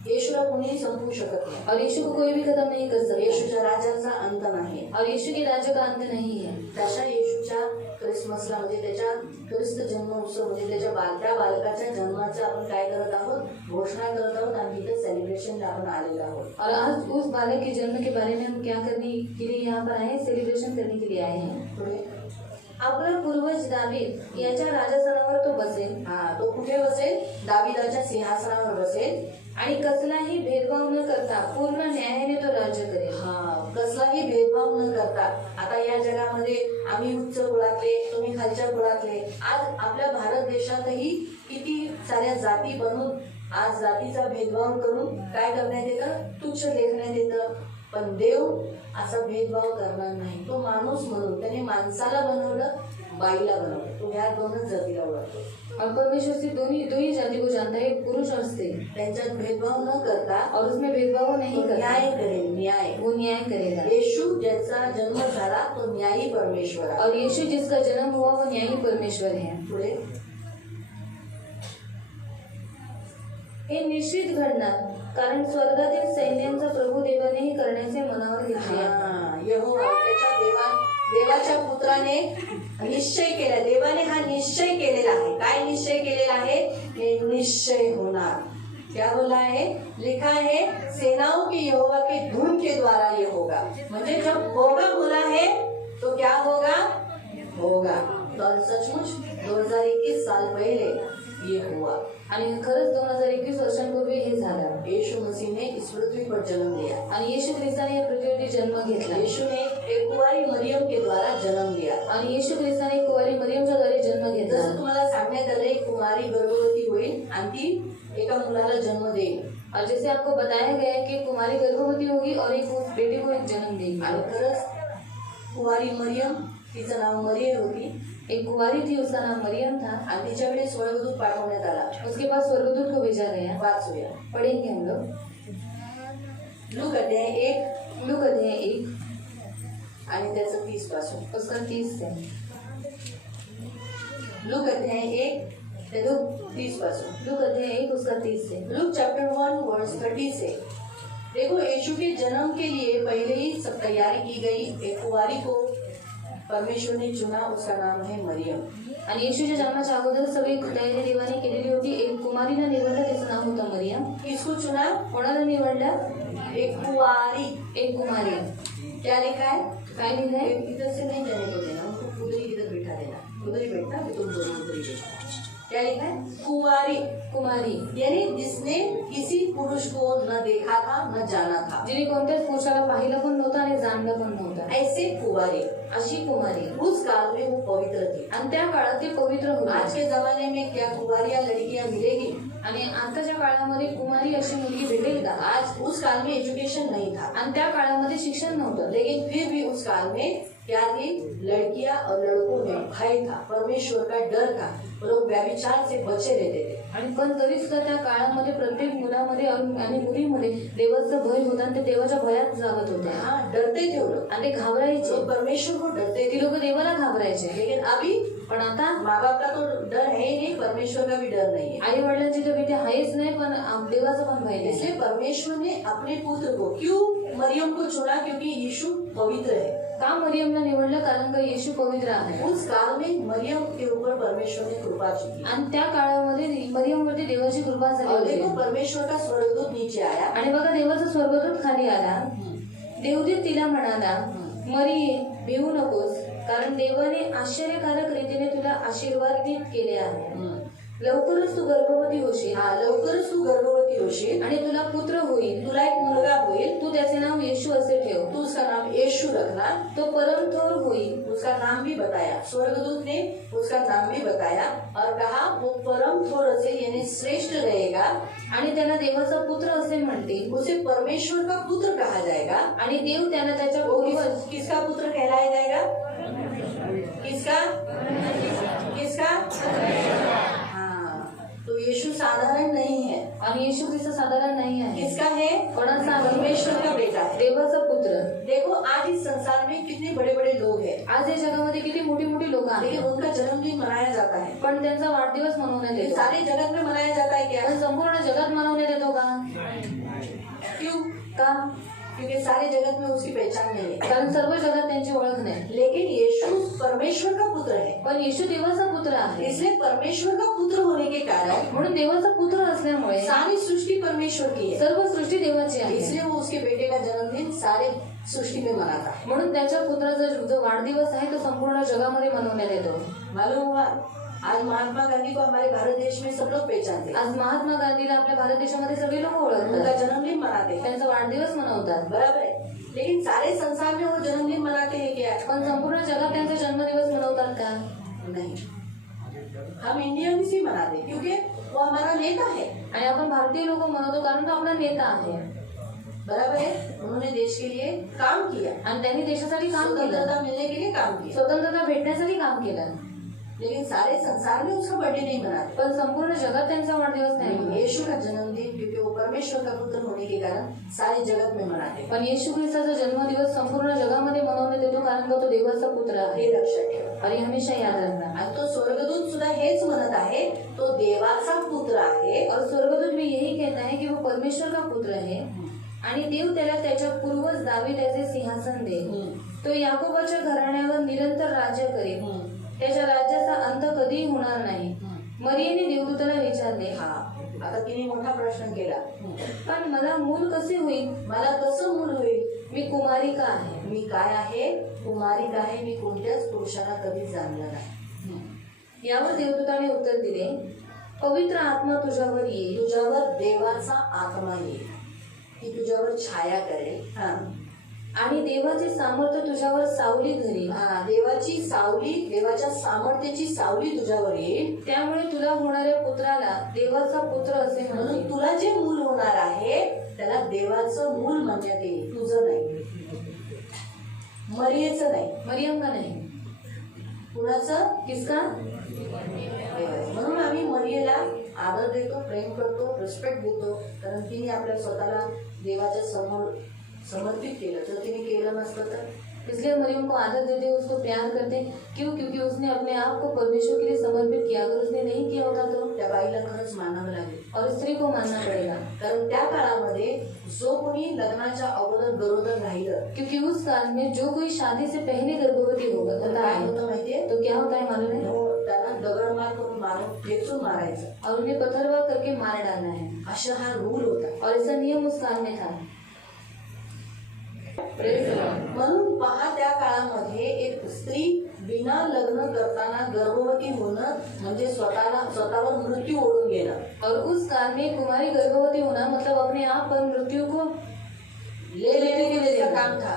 येशूला कोणीही संपवू शकत नाही. और यीशु को कोई भी खत्म नहीं कर सकता. येशूच्या राज्याचा अंत नाही. और यीशु के राज्य का अंत नहीं है. त्याच्या येशूच्या क्रिसमसला म्हणजे त्याच्या ख्रिस्त जन्म उत्सव म्हणजे त्या बालकाच्या जन्माचं आपण काय करत आहोत? घोषणा करत आहोत आणि तिथे सेलिब्रेशनला आपण आलेलो आहोत. और आज उस बालक के जन्म के बारे में हम क्या करने के लिए यहाँ पर आए हैं? सेलिब्रेशन करने के लिए आए हैं. पुढे आपला पूर्वज दावीद याच्या राजस्थानावर तो बसेल. तो कुठे बसेल? दाविदाच्या सिंहासनावर बसेल आणि कसलाही भेदभाव न करता पूर्ण न्यायाने तो राज्य करेल. कसलाही भेदभाव न करता. आता या जगामध्ये आम्ही उच्च कुळातले, तुम्ही खालच्या कुळातले. आज आपल्या भारत देशातही किती साऱ्या जाती बनून आज जातीचा भेदभाव करून काय करण्यात येतं? तुच्छ लेखण्यात येतं. पण देव असा भेदभाव करणार नाही. तो माणूस म्हणून त्याने माणसाला बनवलं, बाईला बनवलं. तो ह्या दोनच जातीला ओळखतो. और परमेश्वर सिर्फ दो ही जाति को जानता है, एक पुरुष और स्त्री, त्यांच्यात भेदभाव न करता और उसमें भेदभाव नहीं तो करता, न्याय करेल. न्याय, वो न्याय करेगा. येशू ज्याचा जन्म झाला तो न्यायी परमेश्वर आहे. और यीशु जिसका जन्म हुआ वो न्यायी परमेश्वर है. पुढे हे निश्चित घडणार, कारण स्वर्गातील सैन्यांचा प्रभू देवानेही करण्याचे मनावर घेतले आहे. यहोवा त्याच्या देवाच्या पुत्राने निश्चय केला. देवाने हा निश्चय केलेला आहे. काय निश्चय केलेला आहे? हे निश्चय होणार. क्या बोला है? लिखा है सेनाओं के यहोवा के धुन के द्वारा ये होगा. म्हणजे जब होगा बोला है तो क्या होगा? होगा. तो सचमुच 2021 साल पहले ये हुआ. आणि खरंच 2021 वर्षांपूर्वी हे झालं. यीशु मसीह ने इस पृथ्वी पर जन्म लिया. आणि येशू ख्रिस्ताने या पृथ्वीवरती जन्म घेतला. यीशु ने एक कुंवारी मरियम के द्वारा जन्म लिया. आणि येशू ख्रिस्ताने कुंवारी मरियमच्या द्वारे जन्म घेतला. जसं तुम्हाला सांगण्यात आले, कुमारी गर्भवती होईल आणि ती एका मुलाला जन्म देईल. और जैसे आपको बताया गया है कि कुमारी गर्भवती होगी और एक उस बेटे को एक जन्म देगी. आणि खरंच कुंवारी मरियम, तिचं नाव मरिय होती. एक कुंवारी थी, उसका नाम मरियम था. आणि तिच्याकडे स्वर्गदूत पाठवण्यात आला. उसके पास स्वर्गदूत को भेजा गया. वाचूया. पढ़ेंगे हम लोग. लूक अध्याय 1 लूक अध्याय 1 आणि त्याचं 30 पासून. उसका 30 से. लूक अध्याय 1 त्याचं 30 पासून. लूक अध्याय 1 उसका 30 से. लूक चैप्टर 1 वर्स 30 से. देखो, यीशु के जन्म के लिए पहले ही सब तैयारी की गई. एक कुंवारी को परमेश्वर ने चुना, उसका नाम है मरियम. आणि येशूच्या जन्माच्या अगोदर सगळी तयारी देवाने केलेली होती. एक कुमारीला निवडलं, त्याचं नाव होतं मरियम. किसको चुना? कोणाला निवडलं? एक कुंवारी. एक कुमारी. क्या लिखा है? काय लिहिलंय? इधर से नहीं जाने को देना, उनको उधर ही इधर बैठा देना. उधर ही बैठा, तुम दोनों उधर ही बैठा. क्या लिखा है? कुंवारी. कुमारी यानी जिसने किसी पुरुष को न देखा था न जाना था. जिने कोणत्याच पुरुषाला पाहिलं पण नव्हतं आणि जाणलं पण नव्हतं. ऐसे कुंवारी. अशी कुमारी. उस काल में वो पवित्र थी. आणि त्या काळात ती पवित्र होती. आज के जमाने में क्या कुंवारियां लड़कियां मिलेगी? आणि आताच्या काळामध्ये कुमारी अशी मुलगी भेटेल का? आज उस काल में एजुकेशन नहीं था. आणि त्या काळामध्ये शिक्षण नव्हतं. लेकिन फिर भी उस काल में क्या थी? लड़कियां और लड़कों में भय था, परमेश्वर का डर था. लोग व्यभिचार से बचे रहते थे. आणि पण तरी सुद्धा त्या काळामध्ये प्रत्येक मुलामध्ये आणि मुलीमध्ये देवाचं भय होतं आणि ते देवाच्या भयात जागत होते. हाँ, डरते थे वो लोग. आणि ते घाबरायचे. तो परमेश्वर को डरते ती थे. लोक देवाला घाबरायचे. लेकिन अभी पण आता माँ बाप का तो डर है ही नहीं, परमेश्वर का भी डर नहीं है. आई वडिलांची तर भीती आहेच नाही, पण देवाचं पण भय नाही. इसलिए परमेश्वर ने अपने पुत्र को, क्यों मरियम को चुना? क्योंकि यीशु पवित्र है. का मरियमला निवडलं? कारण का येशू पवित्र आहे. उस काल में मरियम के ऊपर परमेश्वर ने कृपा की. आणि त्या काळामध्ये मरियमवरती देवाची कृपा झाली और होती. देखो, परमेश्वर का स्वर्गदूत नीचे आया. आणि बघा, देवाचा स्वर्गदूत खाली आला. देवदूत तिला म्हणाला, मरिये, भिवू नकोस, कारण देवाने आश्चर्यकारक रीतीने तुला आशीर्वादित केले आहे. लवकरच तू गर्भवती होशील. हा, लवकरच तू गर्भवती होशील आणि तुला पुत्र होईल. तुला एक मुलगा होईल. तू त्याचे नाव येशू असे ठेव. तू उसका नाम यीशु रखना. तो परमथोर होईल. उसका नाम भी बताया. स्वर्गदूत ने उसका नाम भी बताया और कहा वो परम थोर असेल, यानी श्रेष्ठ रहेगा. आणि त्याला देवाचा पुत्र असे म्हणतील. उसे परमेश्वर का पुत्र कहा जाएगा. आणि देव त्याला त्याच्या वो पूर्वज किसका पुत्र कहलाया जाएगा? किसका? किसका? हाँ, तो यीशु साधारण नहीं है. आणि येशू ख्रिस्त साधारण नाही आहे. किसका है? कोणाचा? परमेश्वर का बेटा है. देवाचा पुत्र. देखो, आज इस संसार में कितने बड़े बड़े लोग हैं, आज या जगामध्ये किती मोठी मोठी लोक आहेत, लेकिन उनका जन्मदिन मनाया जाता है. पण त्यांचा वाढदिवस मनवण्यात ये येतो. सारे जगत में मनाया जाता है क्या? पण संपूर्ण जगात मनवण्यात येतो का? क्यों? का? क्योंकि सारे जगत में उसकी पहचान नहीं है. कारण सर्व जगात त्यांची ओळख नाही. लेकिन यीशु परमेश्वर का पुत्र है. पण येशू देवाचा पुत्र आहे. इसलिए परमेश्वर का पुत्र होने के कारण म्हणून देवाचा पुत्र असल्यामुळे सारी सृष्टि परमेश्वर की है. सर्व सृष्टी देवाची आहे. इसलिए वो उसके बेटे का जन्मदिन सारे सृष्टि में मनाता. म्हणून त्याच्या पुत्राचा जो वाढदिवस आहे तो संपूर्ण जगामध्ये मनवण्यात येतो. मालूम हुआ, आज महात्मा गांधी को हमारे भारत देश में सब लोग पहचानते हैं. आज महात्मा गांधीला आपल्या भारत देशामध्ये सगळे लोक उनका ओळखतात, जन्मदिन मनाते हैं. त्यांचा वाढदिवस मनवतात. बराबर है. लेकिन सारे संसार में वो जन्मदिन मनाते हैं क्या? पण संपूर्ण जगात त्यांचा जन्मदिवस मनवतात का? नहीं. हम इंडियंस ही मनाते हैं, क्योंकि वो हमारा नेता है. आणि आपण भारतीय लोक मनवतो कारण तो आपला नेता आहे. बराबर है. उन्होंने देश के लिए काम किया, आणि त्यांनी देशासाठी काम केलं, स्वतंत्रता मिलने के लिए काम किया, स्वतंत्रता भेटण्यासाठी काम केलं. लेकिन सारे संसार में उसका बर्थडे नहीं मनाते. पण संपूर्ण जगात त्यांचा वाढदिवस नाही मनवत. यीशु का जन्मदिन क्योंकि वो परमेश्वर का पुत्र होने के कारण सारे जगत में मनाते. पण येशू ख्रिस्ताचा जन्मदिवस संपूर्ण जगामध्ये मनवण्यात येतो कारण का तो देवाचा पुत्र आहे. हे लक्षात ठेवा. आणि हमेशा याद रखना. आणि तो स्वर्गदूत सुद्धा हेच म्हणत आहे, तो देवाचा पुत्र आहे. और स्वर्गदूत भी यही कहता है कि वो परमेश्वर का पुत्र है आणि देव त्याला त्याच्या पूर्वज दाविदाचे सिंहासन दे. तो याकोबाच्या घराण्यावर निरंतर राज्य करेल. त्याच्या राज्याचा अंत कधीही होणार नाही. मरियेने देवदूताला विचारले, हा आता तिने मोठा प्रश्न केला, पण मला मूल कसे होईल? मला कसं मूल होईल? मी कुमारिका आहे. मी काय आहे? कुमारिक आहे. मी कोणत्याच पुरुषाला कधीच जाणलं नाही. यावर देवदूताने उत्तर दिले, पवित्र आत्मा तुझ्यावर येईल. तुझ्यावर देवाचा आत्मा येईल, ती तुझ्यावर छाया करेल. हा आणि देवाचे सामर्थ्य तुझ्यावर सावली धरेल. हा देवाची सावली, देवाच्या सामर्थ्याची सावली तुझ्यावर येईल. त्यामुळे तुला होणाऱ्या पुत्राला देवाचा पुत्र असे म्हणून म्हणून तुला जे मूल होणार आहे त्याला देवाचं मूल म्हणण्यात येईल, तुझं नाही, मरियेचं नाही. मरियम का नाही? कुणाचं? किसका? देवाचं. म्हणून आम्ही मरियेला आदर देतो, प्रेम करतो, रिस्पेक्ट देतो, कारण तिने आपल्या स्वतःला देवाच्या समोर समर्पित केलं. जर तिने केलं नसतं तर इसलिए मरियम को आदर देते, उसको प्यार करते. क्यों? क्योंकि उसने अपने आप को परमेश्वर के लिए समर्पित किया. अगर उसने नहीं किया होता तो त्या बाईला खरंच मानावं लागेल. और स्त्री को मानना पड़ेगा. कारण त्या काळामध्ये जो कोणी लग्नाच्या अगोदर गरोदर राहिलं, क्योंकि उस काल में जो कोई शादी से पहले गर्भवती होगा तर काय होतं माहितीये? तो क्या होता है मालूम है? त्याला दगडमार करून मारून ठेचून मारायचं, और उन्हें पत्थरवाह करके मार डालना है. असा हा रूल होता. और ऐसा नियम उस काल में था. म्हणून पहा, त्या काळामध्ये एक स्त्री बिना लग्न करताना गर्भवती होणं म्हणजे स्वतःवर मृत्यू ओढून घेणं. और उस काल में कुमारी गर्भवती होना मतलब अपने आप पर मृत्यू को ले लेने के लिए काम था,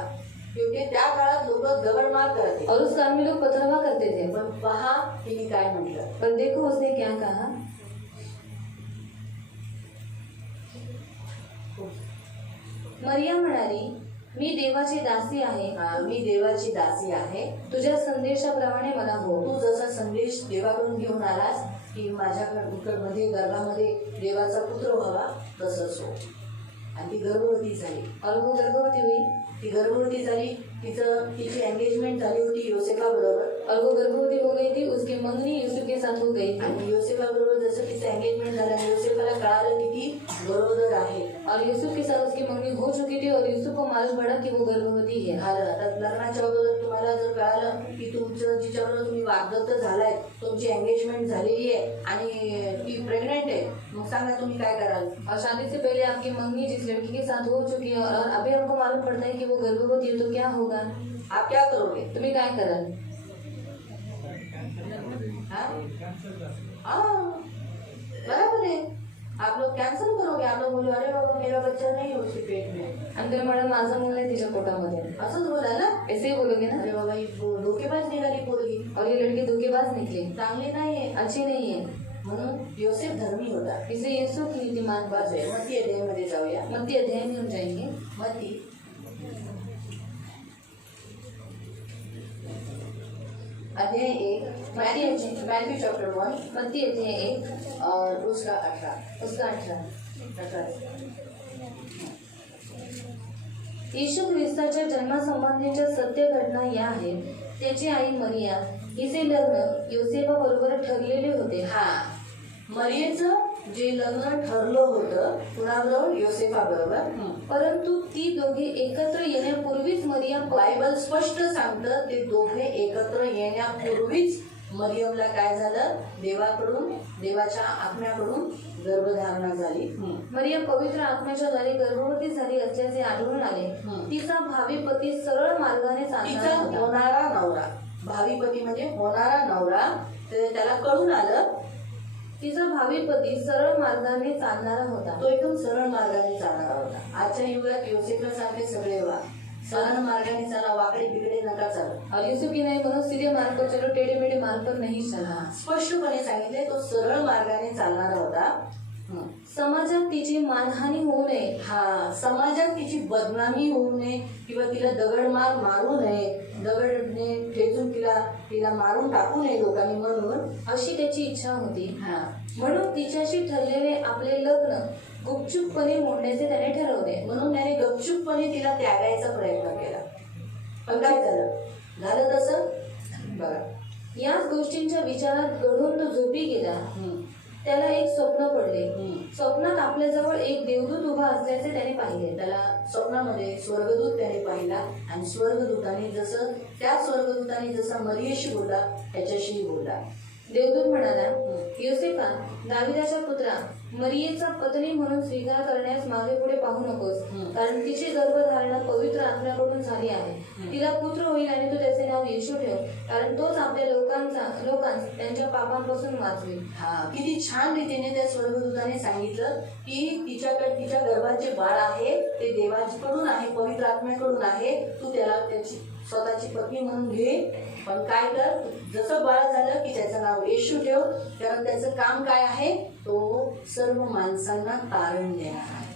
क्योंकि त्या काळात लोक दगडमार करते. और उस काल में लोग पत्थरवाह करते थे. पण पहा तिने काय म्हटलं. पर देखो उसने क्या कहा. मरियम म्हणाली, मी देवाची दासी आहे. मी देवाची दासी आहे. तुझ्या संदेशाप्रमाणे मला हो. तू जसा संदेश देवाकडून घेऊन आलास की माझ्याकडे गर्भामध्ये देवाचा पुत्र व्हावा, तसंच हो. आणि ती गर्भवती झाली. और वो गर्भवती हुई. ती गर्भवती झाली. तिची एंगेजमेंट झाली होती योसेफा बरोबर. और वो गर्भवती हो गई थी. उसकी मंगनी यूसुफ के साथ हो गई थी. आणि योसेफा बरोबर जसं तिचं एंगेजमेंट झालं, योसेफाला कळालं की ती गरोदर आहे. और यूसुफ के साथ उसकी मंगनी हो चुकी थी. और यूसुफ को मालूम पड़ा कि वो गर्भवती है. झालं. आता लग्नाच्या अगोदर तुम्हाला जर कळालं की तुमचं जिच्याबरोबर तुम्ही वागदत्त झालाय, तुमची एंगेजमेंट झालेली आहे आणि ती प्रेग्नेंट आहे, मग सांगा तुम्ही काय कराल. और शादी से पहले आपकी मंगनी जिस लड़की के साथ हो चुकी है और अभी हमको मालूम पड़ता है कि वो गर्भवती है, तो क्या होगा? आप क्या करोगे? तुम्ही काय कराल? बराबर है. आप लोग कैंसिल करोगे. आप लोग बोलो, अरे बाबा मेरा बच्चा नहीं है उसके पेट में. आणि तर मॅडम माझा मुलगा आहे तिच्या पोटामध्ये. असंच बोला ना. ऐसे ही बोलोगे ना. अरे बाबा ही धोकेबाज निघाली पोरगी, और ये लड़की धोखेबाज निकली, चांगली नाहीये. अच्छी नहीं है. म्हणून योसेफ धर्मी होता. इसलिए यूसुफ नीतिमान बस आहे. मत्ती अध्यायामध्ये जाऊया. मत्ती अध्याय में हम जाएंगे. मत्ती अध्याय 1, मैथ्यू चैप्टर 1 मत्ती अध्याय 1 और उसका 18. उसका 18. 18. येशू ख्रिस्ताच्या जन्मासंबंधीच्या सत्य घटना या आहेत. त्याची आई मरिया हिचे लग्न योसेफा बरोबर ठरलेले होते. हा, मरियेचं जे लग्न ठरलं होतं कुणाबरोबर? योसेफा बरोबर. परंतु ती दोघे एकत्र येण्यापूर्वीच मरिया बायबल स्पष्ट सांगतं ते दोघे एकत्र येण्यापूर्वीच मरियमला काय झालं? देवाच्या आत्म्याकडून गर्भधारणा झाली. मरियम पवित्र आत्म्याच्या द्वारे गर्भवती झाली असल्याचे आढळून आले. तिचा भावी पती सरळ मार्गाने तिचा चालणारा होता. होणारा नवरा, भावी पती म्हणजे होणारा नवरा, त्याला कळून आलं तिचा भावी पती सरळ मार्गाने चालणारा होता. तो एकदम सरळ मार्गाने चालणारा होता. आजच्या युगात योसेफला सारखे सगळे वा, सरळ मार्गाने चला, वाकडे बिकडे नका चालू. और यूसुफ की नहीं म्हणून सीधे मार्ग पर चलो, टेढ़े मेढ़े मार्ग पर नहीं चला. स्पष्टपणे सांगितले तो सरळ मार्गाने चालणारा होता. समाजात तिची मानहानी होऊ नये. हा, समाजात तिची बदनामी होऊ नये किंवा तिला दगडमार मारू नये, दगडने ठेचून तिला मारून टाकू नये लोकांनी, म्हणून अशी त्याची इच्छा होती. हा म्हणून तिच्याशी ठरलेले आपले लग्न गुपचूपपणे मोडण्याचे त्याने ठरवले. म्हणून त्याने गपचूपपणे तिला त्यागायचा प्रयत्न केला. पण काय झालं तसं बघा. याच गोष्टींच्या विचारात गढून तो झोपी गेला. त्याला एक स्वप्न पडले. स्वप्नात आपल्याजवळ एक देवदूत उभा असल्याचे त्याने पाहिले. त्याला स्वप्नामध्ये स्वर्गदूत त्याने पाहिला आणि त्या स्वर्गदूताने जसा मरियेशी बोलला त्याच्याशी बोलला. देवदूत म्हणाला, योसेफा, दाविदाच्या पुत्रा, मरियेचा पत्नी म्हणून स्वीकार करण्यास मागे पुढे पाहू नकोस, कारण तिची गर्भधारणा पवित्र आत्म्याकडून झाली आहे. तिला पुत्र होईल आणि तू त्याचे नाव येशू ठेव, कारण तोच आपल्या लोकांस त्यांच्या पापांपासून वाचवेल. हा, किती छान रीतीने त्या स्वर्गदूताने सांगितलं की तिच्या गर्भात जे बाळ आहे ते देवाकडून आहे, पवित्र आत्म्याकडून आहे. तू त्याला त्याची स्वतःची पत्नी म्हणून घे, पण काय कर, जसं बाळ झालं की त्याचं नाव येशू ठेव, कारण त्याचं काम काय आहे, तो सर्व माणसांना तारण देणार आहे.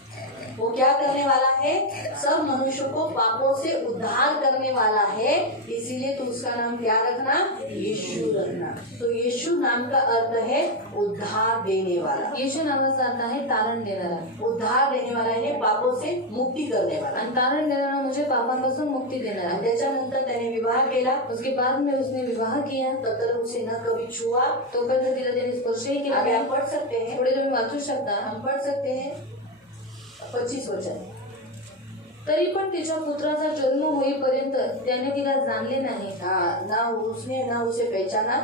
वो क्या करने वाला है, सब मनुष्य को पापों से उद्धार करने वाला है, इसीलिए तो उसका नाम क्या रखना, यीशु रखना. तो यीशु नाम का अर्थ है उद्धार देने वाला. येशू नावाचा अर्थ आहे तारण देणारा. उद्धार देने वाला है, पापों से मुक्ती करने वाला. आणि तारण देणारा म्हणजे पापांपासून मुक्ती देणारा. आणि त्याच्यानंतर त्याने विवाह केला. उसके बाद में उसने विवाह किया. तर उसे न कभी छुआ, तोपर्यंत तिला त्याने स्पर्शही केला. आगे हम पढ़ सकते हैं, पुढे तुम्ही वाचू शकता. हम पढ़ सकते हैं 25 वचन. तरी पण तिच्या पुत्राचा जन्म होईपर्यंत त्याने तिला जाणले नाही. ना उसे पहचाना.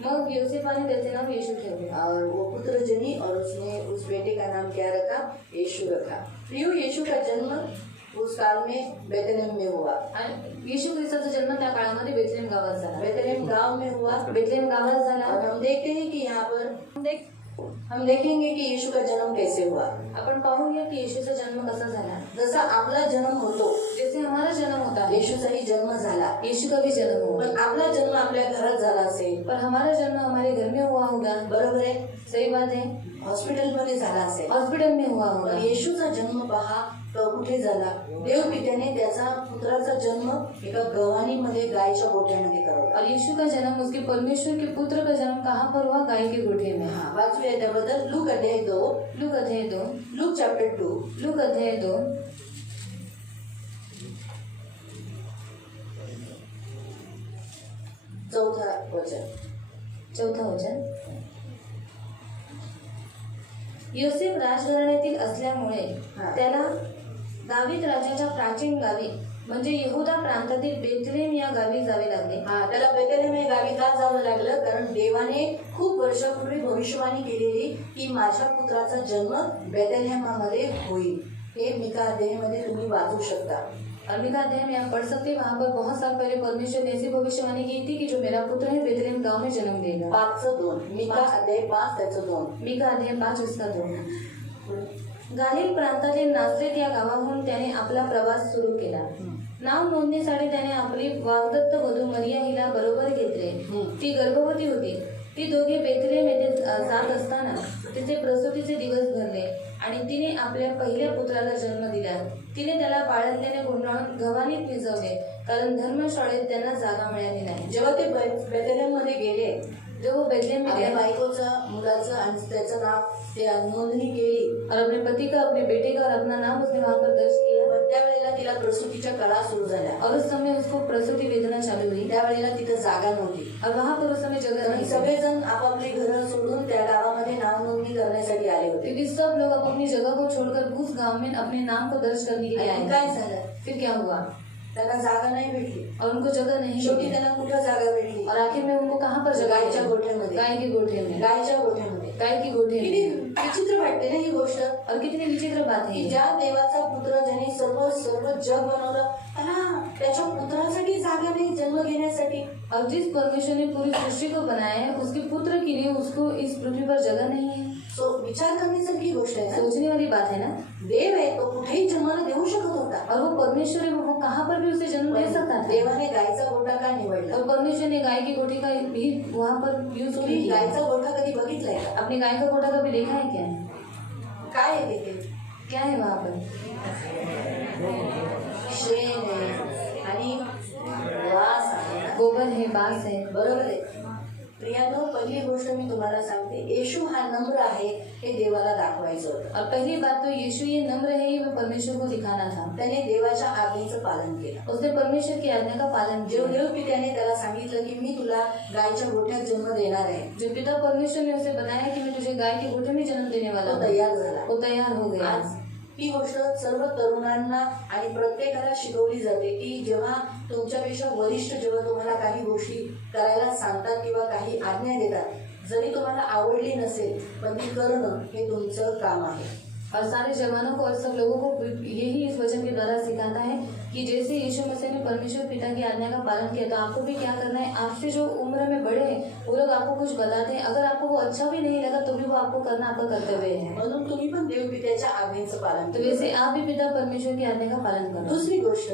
मग योसेफाने त्याचे नाव येशू ठेवले. और वो पुत्र जनी और उसने उस बेटे का नाम क्या रखा, यीशु रखा. प्रियो, यीशु का जन्म उस काल में बेथलेहम में हुआ. आणि येशू ख्रिस्ताचा जन्म त्या काळामध्ये बेथलेहम गावात झाला. बेथलेहम गांव में हुआ. बेथलेहम गावात झाला. और हम देखते हैं कि यहाँ पर हम देखेंगे कि यीशु का जन्म कैसे हुआ. आपण पाहूया की येशूचा जन्म कसा झाला. जसा आपला जन्म होतो, जैसे हमारा जन्म होता है, येशूचाही जन्म झाला. यीशु का भी जन्म हुआ. पण आपला जन्म आपल्या घरात झाला असेल, पर हमारा जन्म हमारे घर में हुआ होगा. बरोबर आहे, सही बात है. हॉस्पिटलमध्ये झाला असेल. हॉस्पिटल में हुआ होगा. पण येशूचा जन्म पहा तो कुठे झाला. देवपित्याने त्याचा पुत्राचा जन्म एका गव्हाणीमध्ये गायच्या गोठ्यामध्ये करवला. और यीशु का जन्म, उसके परमेश्वर के पुत्र का जन्म कहाँ पर हुआ, गाय के गोठे में. हा, वाचूया त्याबद्दल. लूक अध्याय 2. लूक अध्याय 2. Look chapter 2. लूक अध्याय 2. चौथा वचन. योसेफ राजघराण्यातील असल्यामुळे त्याला दावीद राजाच्या प्राचीन गावी म्हणजे यहुदा प्रांतातील बेथलेहम या गावी जावे लागले. त्याला बेथलेहम या गावी का जावं लागलं, कारण देवाने खूप वर्षापूर्वी भविष्यवाणी केलेली की माझ्या पुत्राचा जन्म बेथलेहमामध्ये होईल. हे मिका अध्यायामध्ये तुम्ही वाचू शकता. और मिका अध्याय में आप पढ़ सकते हैं. वहाँ पर बहुत साल पहले परमेश्वर ने ऐसी भविष्यवाणी की थी कि जो मेरा पुत्र है बेथलेहम गांव में जन्म लेगा. 5:2. मिका अध्याय 5 त्याचं 2. मिका अध्याय 5 उसका 2. गालिल प्रांतातील नासरेत या गावाहून त्याने आपला प्रवास सुरू केला. नाव नोंदणीसाठी त्याने आपली वाग्दत्त वधू मरिया हिला बरोबर घेतले. ती गर्भवती होती. ती दोघे बेथलेहम येथे जात असताना तिचे प्रसूतीचे दिवस भरले आणि तिने आपल्या पहिल्या पुत्राला जन्म दिला. तिने त्याला बाळंतल्याने गुंडाळून गव्हाणीत भिजवले, कारण धर्मशाळेत त्यांना जागा मिळाली नाही. जेव्हा ते बेथलेहम मध्ये गेले, जेव्हा बेथलेहम में आपल्या बायकोचं, मुलाचं आणि त्याचं नाव ते नोंदणी केली और अपने पति का, अपने बेटे का और अपना नाम उसने वहाँ पर दर्ज किया. पण त्यावेळेला तिला प्रसूतीच्या कळा सुरू झाल्या. और उस समय उसको प्रसूति वेदना चालू हुई. त्यावेळेला तिथं जागा नव्हती. और वहाँ पर उस समय जगह नहीं. सगळेजण आपापली घरं सोडून त्या गावामध्ये नाव नोंदणी करण्यासाठी आले होते. क्योंकि सब लोग अपनी जगह को छोड़कर उस गांव में अपने नाम को दर्ज करने के लिए आए. काय झालं, फिर क्या हुआ, त्यांना जागा नाही भेटली. और उनको जगह नहीं शेवटी मिली. त्यांना कुठं जागा भेटली, और आखिर में उनको कहाँ पर जगह गायच्या मिली? गोठ्यामध्ये. गाय के गोठे में. गायच्या गोठ्यामध्ये. गाय की गोठे किती में. विचित्र वाटते ना ही गोष्ट, और कितनी विचित्र बात है की ये. ज्या देवाचा पुत्र ज्याने सर्व जग बनवलं, त्याला त्याच्या पुत्रासाठी जागा नाही जन्म घेण्यासाठी. और जिस परमेश्वर ने पूरी सृष्टि को बनाया है, उसके पुत्र के लिए उसको इस पृथ्वी पर जगह नहीं है. सो विचार करण्यासारखी गोष्ट आहे ना. सोचने वाली बात है ना. देव आहे, तो कुठेही जन्माला देऊ शकत होता. और वो परमेश्वर है, वो कहाँ पर भी उसे जन्म दे सकता था. देवाने गायचा गोठा का निवडला. और परमेश्वर ने गाय की गोठी का भी वहाँ पर यूज तुम्ही किया. गायचा गोठा कधी बघितलाय का? अपने गाय का गोठा कभी देखा है क्या? काय आहे ते? क्या है वहाँ पर? शेण आहे आणि वास आहे ना? गोबर है, बांस है। बरोबर आहे. प्रियानो, पहिली गोष्ट मी तुम्हाला सांगते, येशू हा नम्र आहे हे देवाला दाखवायचं होतं. और पहली बात तो यीशु ये नम्र है, ये वो परमेश्वर को दिखाना था। त्याने देवाच्या आज्ञेचं पालन केलं. उसने परमेश्वर की आज्ञा का पालन किया। जो देवपित्याने त्याला सांगितलं की मी तुला गायच्या गोठ्यात जन्म देणार आहे, जो पिता परमेश्वर ने उसे बताया कि मैं तुझे गाय के गोठे में जन्म देने वाला तो हूँ, तयार झाला. वो तैयार हो गया। आज ही गोष्ट सर्व तरुणांना आणि प्रत्येकाला शिकवली जाते की जेव्हा तुमच्यापेक्षा वरिष्ठ जेव्हा तुम्हाला काही गोष्टी करायला सांगतात किंवा काही आज्ञा देतात, जरी तुम्हाला आवडली नसेल पण ती करणं हे तुमचं काम आहे. और सारे जवानों को और सब लोगों को यही इस वचन के द्वारा सिखाता है कि जैसे यीशु मसीह ने परमेश्वर पिता की आज्ञा का पालन किया, तो आपको भी क्या करना है। आपसे जो उम्र में बड़े हैं वो लोग आपको कुछ बताते हैं, अगर आपको वो अच्छा भी नहीं लगा तो भी वो आपको करना आपका कर्तव्य है। म्हणून तुम्ही पण देवपित्याच्या आज्ञेचं पालन तो करा. वैसे आप भी पिता परमेश्वर की आज्ञा का पालन करो। दुसरी गोष्ट,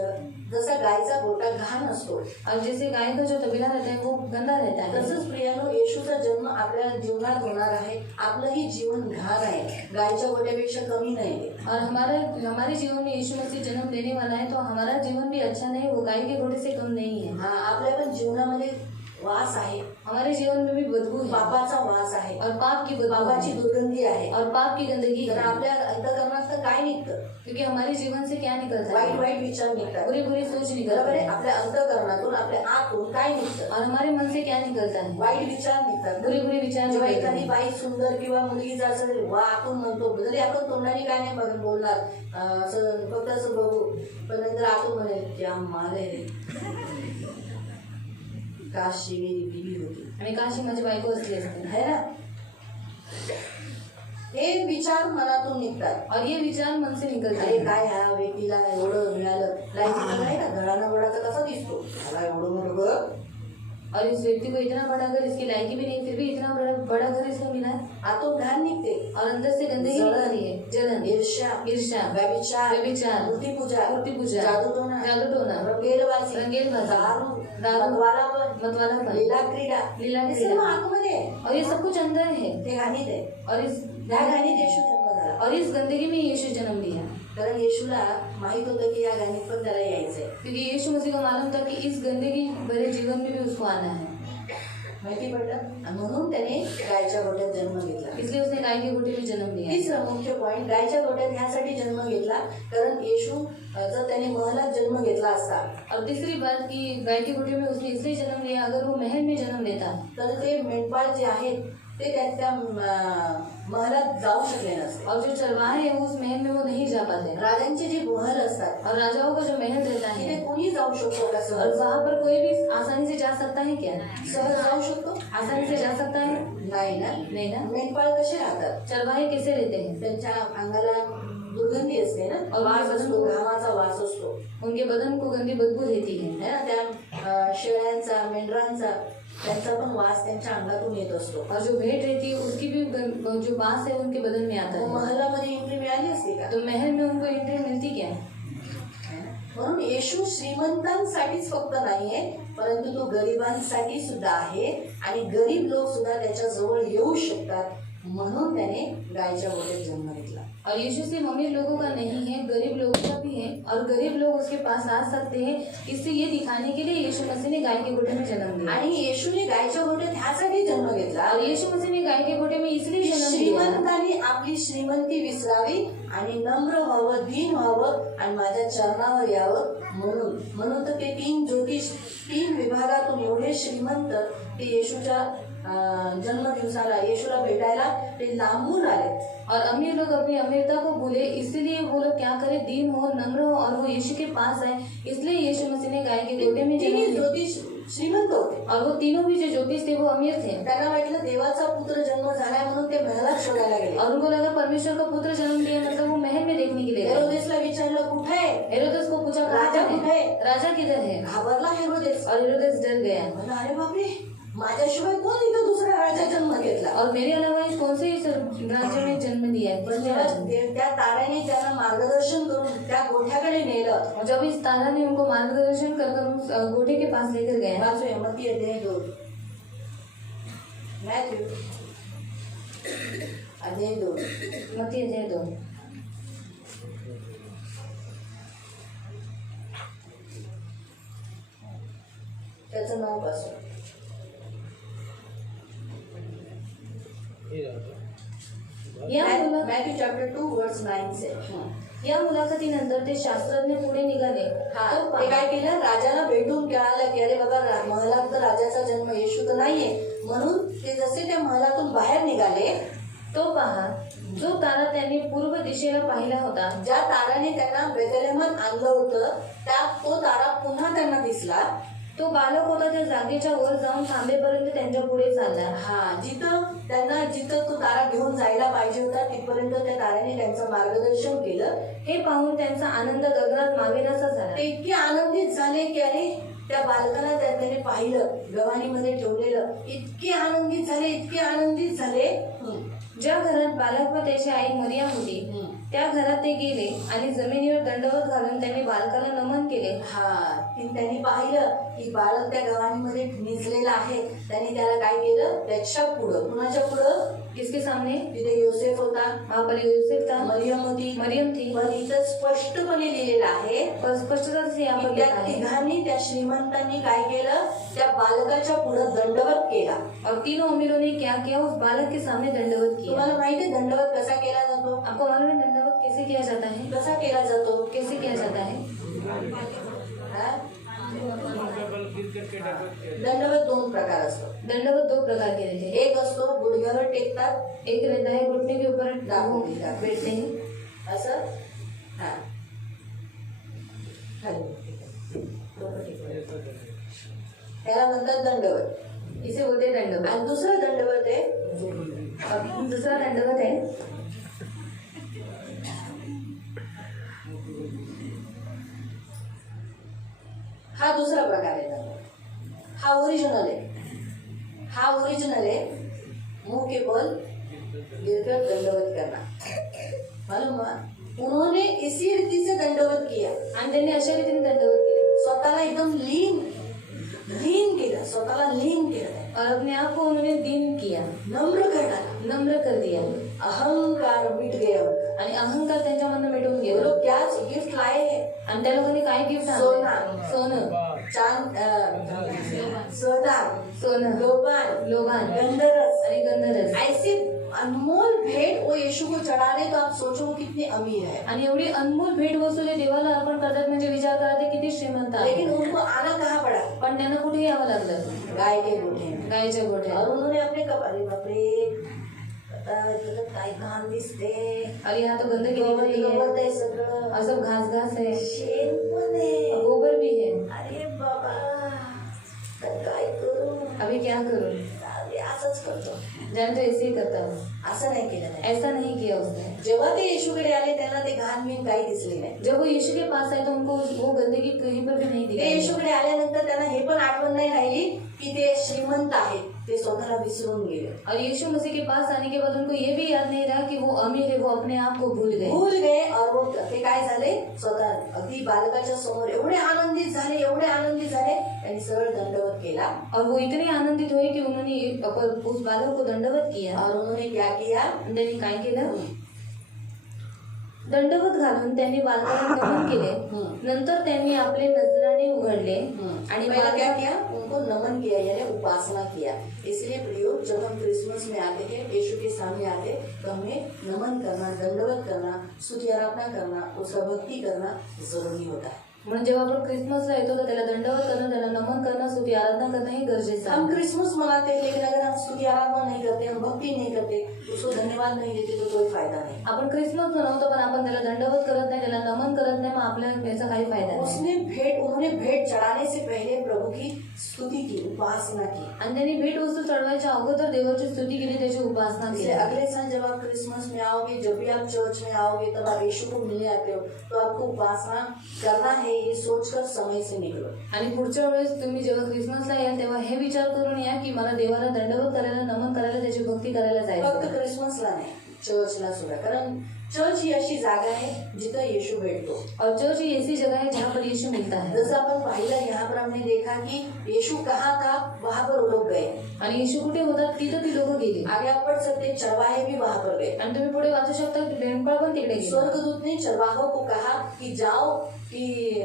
जसा गायचा गोठा घाण असतो और जैसे गाय का जो तबेला रहता है वो गंदा रहता है, तसंच प्रियानो येशूचा जन्म आपल्या जीवनात होणार आहे. आपलंही जीवन घाण आहे, गायच्या गोठ्यापेक्षा कमी नाही. और हमारे जीवन में यीशु मसीह जन्म देने वाला है, तो हमारा जीवन भी अच्छा नहीं, वो गाय के घोड़े से कम नहीं है। हा, आपल्या पण जीवनामध्ये वास आहे, हमारे जीवन में भी बदबू है पापाचा वास आहे, और पाप की बदबू पापाची है दुर्गंधी आहे. और पाप की गंदगी तर है। आपल्या अंतःकरणात तर काय निघतं? क्योंकि हमारे जीवन से क्या निकलता वाईट है? वाईट विचार निघतात. बुरी बुरी सोच बरोबर निकलती आहे. है। आपल्या अंतःकरणातून आपल्या आतून काय निघतं? और हमारे मन से क्या निकलता है? वाईट विचार निघतात. बुरी बुरी विचार जेव्हा निकलते एखादी हैं। बाई सुंदर किंवा मुलगी जर असेल, वा आतून म्हणतो, जरी आपण तोंडाने काय नाही बोलणार, असं फक्त असं बघू, पण नंतर आतून म्हणेल क्या माल आहे रे, काशी मेरी बीवी होती, आणि काशी माझी बायको असली असते, है ना? हे विचार मनातून निघतात. और ये विचार मन से निकलते अरे हैं। काय ह्या व्यक्तीला एवढं मिळालं, लायकी नाही का, घरानं बडाचा कसा दिसतो, मला एवढं मोठं घर, और इस व्यक्ति को इतना बड़ा घर, इसकी लायकी भी नहीं, फिर भी इतना बड़ा घर इसको मिला है। आतून घाण निघते. और अंदर से गंदगी निकल रही है, जलन, ईर्ष्या, ईर्ष्या, व्यभिचार, व्यभिचार, मूर्तिपूजा, मूर्तिपूजा, जादूटोणा, जादूटोणा, रंगेलबाजी, रंगेलबाजी, दारू, दारू, मतवालापण, मतवालापन, लीला क्रीडा, लीला हे क्रीडा, सर्व आतमध्ये आहे. और ये सब कुछ अंदर है। ते घाणीत आहे. और इस त्या घाणीत येशू जन्म झाला. और इस गंदगी में यीशु जन्म लिया, कारण येशूला माहित होतं की या घाणीत पण त्याला यायचंय. क्योंकि यीशु मसीह को मालूम था कि इस गंदगी भरे जीवन में भी उसको आना है। माहिती पडलं? आणि म्हणून त्याने गायच्या गोठ्यात जन्म घेतला. इसलिए उसने गाय के गोटे में जन्म लिया। तिसरा मुख्य पॉइंट, गायच्या गोठ्यात ह्यासाठी जन्म घेतला कारण येशू जर त्याने महलात जन्म घेतला असता, और तीसरी बात कि गाय के गोटे में उसने इसलिए जन्म लिया, अगर वो महल में जन्म लेता तर ते मेंढपाळ जे आहेत ते त्या महलात जाऊ शकले नसते. और जो चरवाहे हैं वो उस महल में वो नहीं जा पाते। राजांचे जे महल असतात और राजाओं का जो महल रहता तिथे है, कोणी जाऊ शकतो का? और सहज वहाँ पर कोई भी आसानी से जा सकता है क्या? सहज जाऊ शकतो? आसानी से जा सकता है? नाही ना. नहीं ना। मेंढपाळ कसे राहतात? चरवाहे कैसे रहते हैं? त्यांच्या अंगाला दुर्गंधी असते ना, और वास बदन असतो, को- घामाचा वास असतो, उनके बदन को गंदी बदबू रहती है। है ना. त्या शेळ्यांचा, मेंढरांचा त्यांचा पण वास त्यांच्या अंगातून येत असतो. और जो भेड़ रहती है उसकी भी जो बांस है उनके बदन में आता मग है। महलामध्ये एंट्री मिळाली असते का? तो महल में उनको एंट्री मिलती क्या? म्हणून येशू श्रीमंतांसाठीच फक्त नाहीये, परंतु तो गरिबांसाठी सुद्धा आहे आणि गरीब लोक सुद्धा त्याच्या जवळ येऊ शकतात, म्हणून त्याने गायच्या गोठ्यात जन्म घेतला. और यीशु सिर्फ अमीर लोगों का नहीं है, गरीब लोगों का भी है, और गरीब लोग उसके पास आ सकते हैं। इससे ये दिखाने के लिए यीशु मसीह ने गाय के गोटे में जन्म लिया। आणि येशूने गायच्या गोठ्यात ह्यासाठी जन्म घेतला और यीशु मसीह ने गाय के गोटे में इसलिए की जन्म लिया श्रीमंतांनी आपली श्रीमंती विसरावी आणि नम्र व्हावं, दीन व्हावं आणि माझ्या चरणावर यावं म्हणून तर ते तीन विभागातून एवढे श्रीमंत ते येशूच्या जन्मदिवसाला येशूला भेटायला ते लांबून आले. और अमीर लोग अपनी अमीरता को भूले, इसलिए वो लोग क्या करे, दीन हो, नम्र हो, और वो यीशु के पास आए, इसलिए यीशु मसीह ने गाय के गोटे में जन्म तिन्ही लिया। ज्योतिष श्रीमंत होते. और वो तीनों भी जो ज्योतिष थे वो अमीर थे, त्यांना वाटलं देवाचा पुत्र जन्म झालाय म्हणून ते महलात शोधायला गेले. और उनको लगा परमेश्वर का पुत्र जन्म लिया, मतलब वो महल में देखने के लिए गए। हेरोदेसला विचारलं कुठे आहे? हेरोदेस को पूछा कहाँ राजा है? कुठे? राजा किधर है? घाबरला हेरोदेस. और हेरोदेस डर गया। म्हणला अरे बापरे, माझ्याशिवाय कोण इथं दुसऱ्या राजा जन्म घेतला? और मेरे अलावा इस कौन से इस राज्य में जन्म लिया है? पण जेव्हा त्या ताऱ्याने त्यांना मार्गदर्शन करून त्या गोठ्याकडे नेलं, और जब इस तारा ने उनको मार्गदर्शन कर उस गोटे के पास लेकर गया, वाचूया मत्ती अध्याय 2, मॅथ्यू अध्याय 2. मत्ती अध्याय 2. त्याचं 9 पासून. मॅथ्यू चॅप्टर 2 वर्स 9 से. या मुलाखतीनंतर ते शास्त्रज्ञ पुढे निघाले. हा तो ते पहा- काय केलं, राजाला भेटून कळालं की अरे बाबा महलात तर राजाचा जन्म येशू तर नाहीये. म्हणून ते जसे त्या महलातून बाहेर निघाले, तो पहा, जो तारा त्यांनी पूर्व दिशेला पाहिला होता, ज्या ताराने त्यांना बेथलेहमात आणलं होतं तो तारा पुन्हा त्यांना दिसला. तो बालक होता त्या जागेच्या वर जाऊन थांबेपर्यंत त्यांच्या पुढे चालला. जिथं तो तारा घेऊन जायला पाहिजे होता तिथपर्यंत त्या ताऱ्याने त्यांचं मार्गदर्शन केलं. हे पाहून त्यांचा आनंद गगनात मावेनासा झाला. ते इतके आनंदित झाले की अरे त्या बालकाला त्याने पाहिलं, गव्हाणीमध्ये ठेवलेलं. इतके आनंदित झाले. ज्या घरात बालक व त्याची आई मरियम होती त्या घरात ते गेले आणि जमिनीवर दंडवत घालून त्यांनी बालकाला नमन केले. त्यांनी पाहिलं की बालक त्या गव्हाणीमध्ये निजलेला आहे. त्यांनी त्याला काय केलं, त्याच्या पुढं, कुणाच्या पुढं, किसके सामने? तिथे योसेफ होता, वहाँ पर यूसुफ था, मरियम थी. पण इथं स्पष्टपणे लिहिलेलं आहे, स्पष्टता से यहाँ पर त्या लिखा है, तिघांनी, त्या श्रीमंतांनी काय केलं, त्या बालकाच्या पुढं दंडवत केला. और तीनों अमीरों ने क्या किया? उस बालक के सामने दंडवत किया. तुम्हाला माहिती आहे दंडवत कसा केला जातो? आपको मालूम है दंडवत कैसे किया जाता है? कसा केला जातो? कैसे किया जाता है? हा? दंडवत 2 प्रकार असतो. दंडवत 2 प्रकार के रहते हैं. एक असतो गुडघ्यावर टेकतात, एक रहता है घुटने के ऊपर बैठते हैं असं. हा त्याला म्हणतात दंडवत. इसे बोलते हैं दंडवत. आणि दुसरं दंडवत आहे, अब दूसरा दंडवत है हा दुसरा प्रकार आहे दंडवत. हा ओरिजिनल आहे. मुंह के बल गिरकर दंडवत करना. मालूम हुआ? उन्होंने इसी रीति से दंडवत किया. आणि त्यांनी अशा रीतीने दंडवत केले. स्वतःला एकदम लीन केलं, स्वतःला लीन केलं, और अपने आप को उन्होंने दीन किया, नम्र कर दिया. अहंकार मिट गया उनका. आणि अहंकार त्यांच्यामधून मिटून वो गेला. लोग क्या गिफ्ट लाए हैं? आणि त्या लोकांनी काय गिफ्ट आणलं? सोनं, सोनं, लोबान, गंधरस आणि गंधरस. ऐसे अनमोल भेंट वो यीशु को चढ़ाने, तो आप सोचो वो कितने अमीर है. आणि एवढी अनमोल भेट वस्तू ते देवाला अर्पण करतात म्हणजे विचार करा ते किती श्रीमंत आहे. लेकिन उनको आना कहाँ पड़ा? पण त्यांना कुठे यावं लागलं? गाय के गोठे में. गायच्या गोठ्यात. और उन्होंने अपने कपड़े, बापरे काय घाण दिसते, आणि यहाँ तो गंदगी गवत आहे सगळं, असं घास आहे, शेण पण आहे, गोबर भी है. अरे बाबा तर काय करू? अभी क्या करूं? असंच करतो. जाने तो ऐसे ही करता हूँ. असं नाही केलं त्याने. ऐसा नहीं किया उसने. जेव्हा ते येशूकडे आले त्यांना ते घाण बिन काही दिसले नाही. जब वो यीशु के पास आए तो उनको वो गंदगी कहीं पर भी नहीं ते दिखाई. येशूकडे आल्यानंतर त्यांना हे पण आठवण नाही राहिली की ते श्रीमंत आहेत, ते स्वतःला विसरून गेले. और यीशु मसीह के पास आने के बाद उनको ये भी याद नहीं रहा कि वो अमीर है. वो अपने आप को भूल गए. और वो ते काय झाले, स्वतः अगदी बालकाच्या समोर एवढे आनंदित झाले, त्यांनी सरळ दंडवत केला. और वो इतने आनंदित हुए कि उन्होंने उस बालक को दंडवत किया. और उन्होंने क्या किया? त्यांनी काय केलं? दंडवत घालून त्यांनी बालकाला नमन केले. नंतर त्यांनी आपले नजराणे उघडले आणि पहला क्या किया? उनको नमन किया, यानी उपासना किया. इसलिए प्रियो, जब हम क्रिसमस में आते हैं, यीशु के सामने आते, तो हमें नमन करना, दंडवत करना, स्तुति आराधना करना, उसका भक्ति करना जरूरी होता है. म्हणून जेव्हा आपण क्रिसमसला येतो तर त्याला दंडवत करणं, त्याला नमन करणं, स्तुती आराधना करणं हे गरजेचं आहे. हम क्रिसमस मनाते हैं, लेकिन अगर हम स्तुति आराधना नहीं करते, हम भक्ति नहीं करते, उसको धन्यवाद नहीं देते, तो कोई फायदा नहीं. आपण क्रिसमस मनवतो पण आपण त्याला दंडवत करत नाही, त्याला नमन करत नाही, मग आपल्याला याचा काही फायदा नाही. उन्होंने भेंट चढ़ाने से पहले प्रभु की स्तुति की, उपासना की. आणि त्यांनी भेट वस्तू चढवायच्या अगोदर देवाची स्तुती केली, त्याची उपासना केली. अगले साल जब आप क्रिसमस में आओगे, जब भी आप चर्च में आओगे, तब आप यीशु को मिलने आते हो, तो आपको उपासना करना है, ये सोचकर समय से निकलो. आणि पुढच्या वेळेस तुम्ही जेव्हा क्रिसमसला याल तेव्हा हे विचार करून या की मला देवाला दंडवत करायला, नमन करायला, त्याची भक्ती करायला जायचं. फक्त क्रिसमसला नाही, चर्चला सुद्धा. कारण चर्च ही अशी जागा आहे जिथं येशू भेटतो. और चर्च ही ऐसी जगह है जहाँ पर यीशु यीशु मिलता है। जैसे अपन पाहिलं यहाँ पर हमने देखा कि यीशु कहाँ था, वहाँ पर वो लोग गए। आणि येशू कुठे होता तिथं ती लोक गेली। आगे आप पढ़ सकते हैं, चरवाहे भी वहाँ पर गए। आणि तुम्ही पुढे वाचू शकता की मेंढपाळ पण तिकडे गेले। स्वर्गदूत ने चरवाहों को कहा कि जाओ कि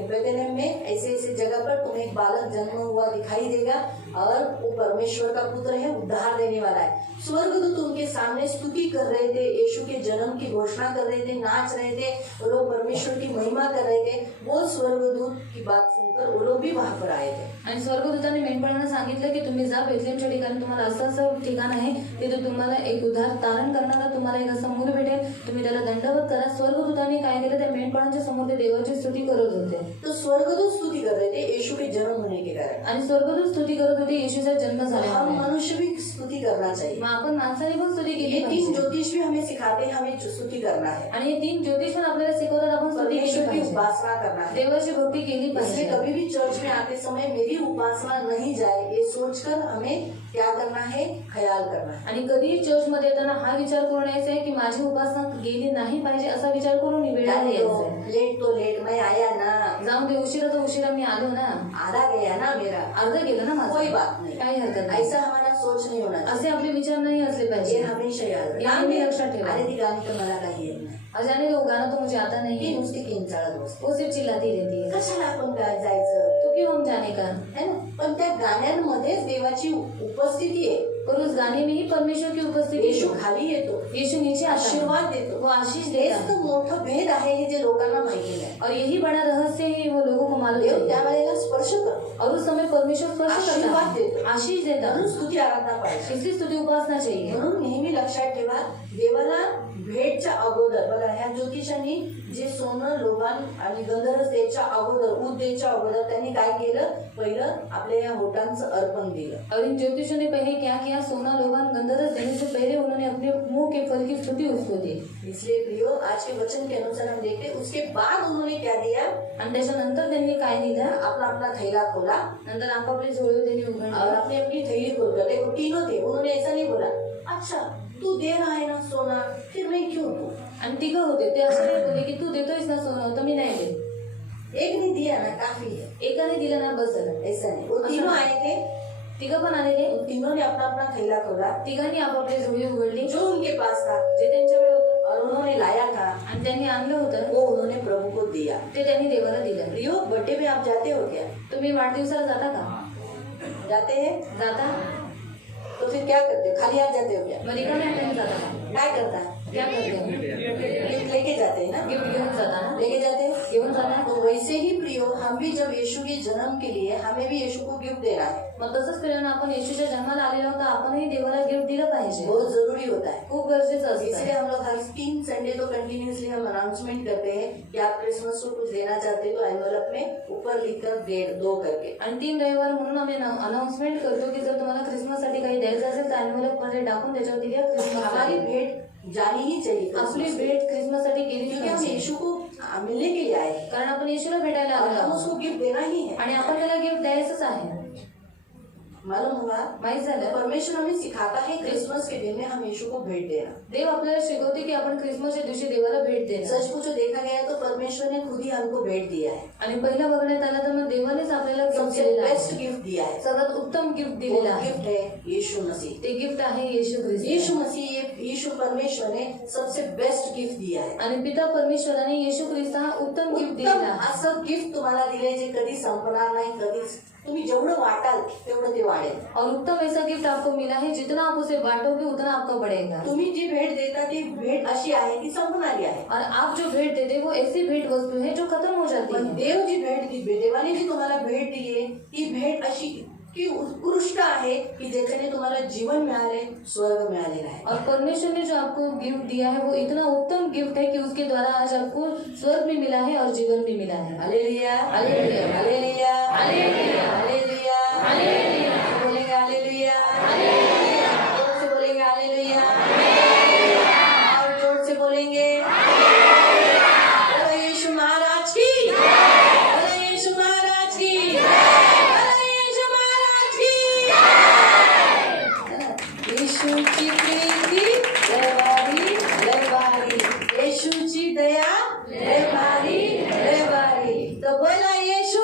बेथलेहम में ऐसे ऐसे जगह पर तुम्हें एक बालक जन्म हुआ दिखाई देगा और वो परमेश्वर का पुत्र है, उद्धार देने वाला है। स्वर्गदूत उनके सामने स्तुति कर रहे थे, यीशु के जन्म की घोषणा कर रहे थे, नाच रहे थे, वो लोग परमेश्वर की महिमा कर रहे थे। वो स्वर्गदूत की बात सुनकर वो लोग भी वहाँ पर आए थे। आणि स्वर्गदूताने मेंढपाळांना सांगितलं की तुम्ही जा बेथलेहमच्या ठिकाणी, तुम्हाला असं ठिकाण आहे तिथे तुम्हाला एक उद्धार तारण करणारा तुम्हाला एक असा मूल भेटेल, तुम्ही त्याला दंडवत करा। स्वर्गदूताने काय केलं, त्या मेंढपाळांच्या समोर ते देवाची स्तुती करत होते। तो स्वर्गदूत स्तुति कर रहे थे यीशु के जन्म होने के कारण। आणि स्वर्गदूत स्तुती करत होते येशूचा जन्म हम झाल्यामुळे। मनुष्य भी स्तुति करना चाहिए। मग आपण माणसाने पण स्तुती केली ये तीन पाहिजे। ज्योतिष भी हमें सिखाते हैं, हमें स्तुति करना है, आणि हे तीन ज्योतिष पण आपल्याला शिकवतात आपण स्तुती केली परमेश्वर की पाहिजे, उपासना करना है। देवाची भक्ती केली इसलिए पाहिजे। कभी भी चर्च में आते समय मेरी उपासना नहीं जाए, ये सोचकर हमें क्या करना है, ख्याल करना है। आणि कधीही चर्च मध्ये येताना हा विचार करून यायचा आहे की माझी उपासना गेली नाही पाहिजे, असा विचार करून वेळेला यायचा आहे। लेट तो लेट, मैं आया ना, जाऊन दे, उशिरा तो उशिरा मी आलो ना, आधा गया ना मेरा, अर्ध गेलं ना माझं, कोई बात नहीं, काही हरकत नाही। ऐसा हमारा सोच नहीं होना चाहिए। असे आपले विचार नाही असले ये पाहिजे। हमेशा याद हे नेहमी लक्षात ठेवा। अरे ती गाणी तर मला काही येत नाही, अजाने वो गाना तो मुझे आता नहीं ती है, नुसती किंचाळत बसते। वो सिर्फ चिल्लाती रहती है, कशाला आपण काय जायचं, तो क्यों हम जाने का। है ना? पण त्या गाण्यांमध्येच देवाची उपस्थिती आहे। और उस गाने में ही परमेश्वर की उपस्थिति येशू है। खाली येतो, यीशु नीचे आता है, आशीर्वाद देतो। वो आशीष देता हेच है। तर मोठं भेद आहे हे जे लोकांना माहिती नाही। और यही बड़ा रहस्य है, वो लोगों को मालूम देव है। त्यावेळेला स्पर्श करतो, और उस समय परमेश्वर स्पर्श करता आशीर्वाद है, देतो। आशीष देता म्हणून है। स्तुती आराधना पाहिजे। इसलिए स्तुति उपासना चाहिए। म्हणून नेहमी लक्षात ठेवा, देवाला भेटच्या अगोदर बघा, ह्या ज्योतिषांनी जे सोनं लोबान आणि गंधरस द्यायच्या अगोदर, ऊद द्यायच्या अगोदर त्यांनी काय केलं, पहिलं आपल्या या होटांचं अर्पण दिलं। और इन ज्योतिषों ने पहले क्या किया, सोना लोबान गंधरस देने से पहले उन्होंने अपने मुंह के फल की स्तुति उसको दी। इसलिए प्रियो, आज के वचन के अनुसार हम देखते हैं, उसके बाद उन्होंने क्या दिया, आणि त्याच्यानंतर त्यांनी काय दिलं, अपना अपना थैला खोला नंतर आपापली झोळी त्यांनी और उघडली अपनी अपनी थैली खोल कर, देखो तीनों थे, उन्होंने ऐसा नहीं बोला अच्छा तू दे रहा है ना सोना, फिर मैं क्यों दूं। आणि तिघं होते, ते असं नाही बोलले की तू देतोयस ना सोनं तर मी नाही देत। एक ने दिया ना काफी है, एकाने दिलं ना बस झालं। ऐसा नहीं। वो तीनों आए थे, तिघं पण आलेले, उन तीनों ने अपना अपना थैला खोला तिघांनी आपापली झोळी उघडली जो उनके पास था जे त्यांच्याकडे होतं और उन्होंने लाया था, आणि त्यांनी आणलं होतं वो उन्होंने प्रभु को दिया। ते त्यांनी देवाला दिलं। प्रियो, बर्थडे में आप जाते हो क्या, तुम्ही वाढदिवसाला जाता का, जाते हैं, जाता, तो फिर क्या करते हो, खाली हाथ जाते हो क्या, मग रिकाम्या हाताने जाता का, क्या करता है, क्या करते हो, गिफ्ट लेके जाते हैं ना, गिफ्ट घेऊन जाता ना, लेके जाते हैं। घेऊन जाता। तो वैसे ही प्रियो, हम भी जब यीशु के जन्म के लिए, हमें भी यीशु को गिफ्ट देना है, मग तसंच प्रेरणा आपण येशूच्या जन्माला आलेलो होता, आपणही देवाला गिफ्ट दिलं पाहिजे, बहुत जरूरी होता है। खूप गरजेचं इसलिए असतं। हम लोग हर 3 संडे तो कंटिन्यूसली हम अनाउंसमेंट करते हैं कि आप क्रिसमस को कुछ देना चाहते हैं तो एनवलप में ऊपर लिखकर दो करके। आणि 3 रविवार म्हणून आम्ही अनाउन्समेंट करतो की जर तुम्हाला क्रिसमससाठी काही द्यायचं असेल तर एनव्हलप मध्ये टाकून त्याच्यावरती द्या क्रिसमस। हमारी भेंट जानी ही चाहिए, आपली भेट क्रिसमससाठी केली क्योंकि हम पाहिजे, यीशु को मिलने के लिए आए हैं कारण आपण येशूला भेटायला और आलो हम आहोत उसको गिफ्ट देना ही है। आणि आपण त्याला गिफ्ट द्यायचंच आहे। मालूम हुआ, माहित झालं, परमेश्वर हमें सिखाता है क्रिसमस के दिन में हम यीशु को भेंट देना। देव आपल्याला शिकवते की आपण क्रिसमसच्या दिवशी देवाला भेट देणार। सच पूछो, देखा गया तो परमेश्वर ने खुद ही हमको भेंट दिया है, आणि पहिला बघण्यात आला तर मग देवानेच आपल्याला गिफ्ट सबसे दिलेला बेस्ट आहे, गिफ्ट दिया है। सर्वात उत्तम गिफ्ट वो दिलेला आहे, गिफ्ट है यीशु मसीह। ते गिफ्ट आहे येशू ख्रिस्त। यीशु मसीह, यीशु परमेश्वर ने सबसे बेस्ट गिफ्ट दिया है। आणि पिता परमेश्वराने येशू ख्रिस्त हा उत्तम गिफ्ट दिलेला उत्तम आहे। असं गिफ्ट तुम्हाला दिले जे कधी संपणार नाही, कधीच तुम्ही जेवढं वाटाल तेवढं ते वाढेल। और उत्तम ऐसा गिफ्ट आपको मिला है, जितना आप उसे बांटोगे उतना आपका बढ़ेगा। तुम्ही जी भेट देता ती भेट अशी आहे ती संपणारी आहे, और आप जो भेंट देते वो ऐसी भेंट वस्तु है जो खत्म हो जाती पण है। देव जी भेट दिली, देवाने जी तुम्हाला भेट दिली आहे ती भेट अशी की उत्कृष्ट आहे की ज्याच्याने तुम्हाला जीवन मिळाले, स्वर्ग मिळालेला आहे। और परमेश्वर ने जो आपको गिफ्ट दिया है वो इतना उत्तम गिफ्ट है कि उसके द्वारा आज आपको स्वर्ग भी मिला है और जीवन भी मिला है। Hallelujah, hallelujah, hallelujah, hallelujah, hallelujah, hallelujah, बोलेंगे हालेलुया, हालेलुया, जोर से बोलेंगे हालेलुया, और जोर से बोलेंगे बोलो यीशु महाराज की, बोलो यीशु महाराज की, बोलो यीशु महाराज की। येशूची प्रीती लय भारी, लय भारी, येशूची दया लय भारी, लय भारी। तो बोला येशू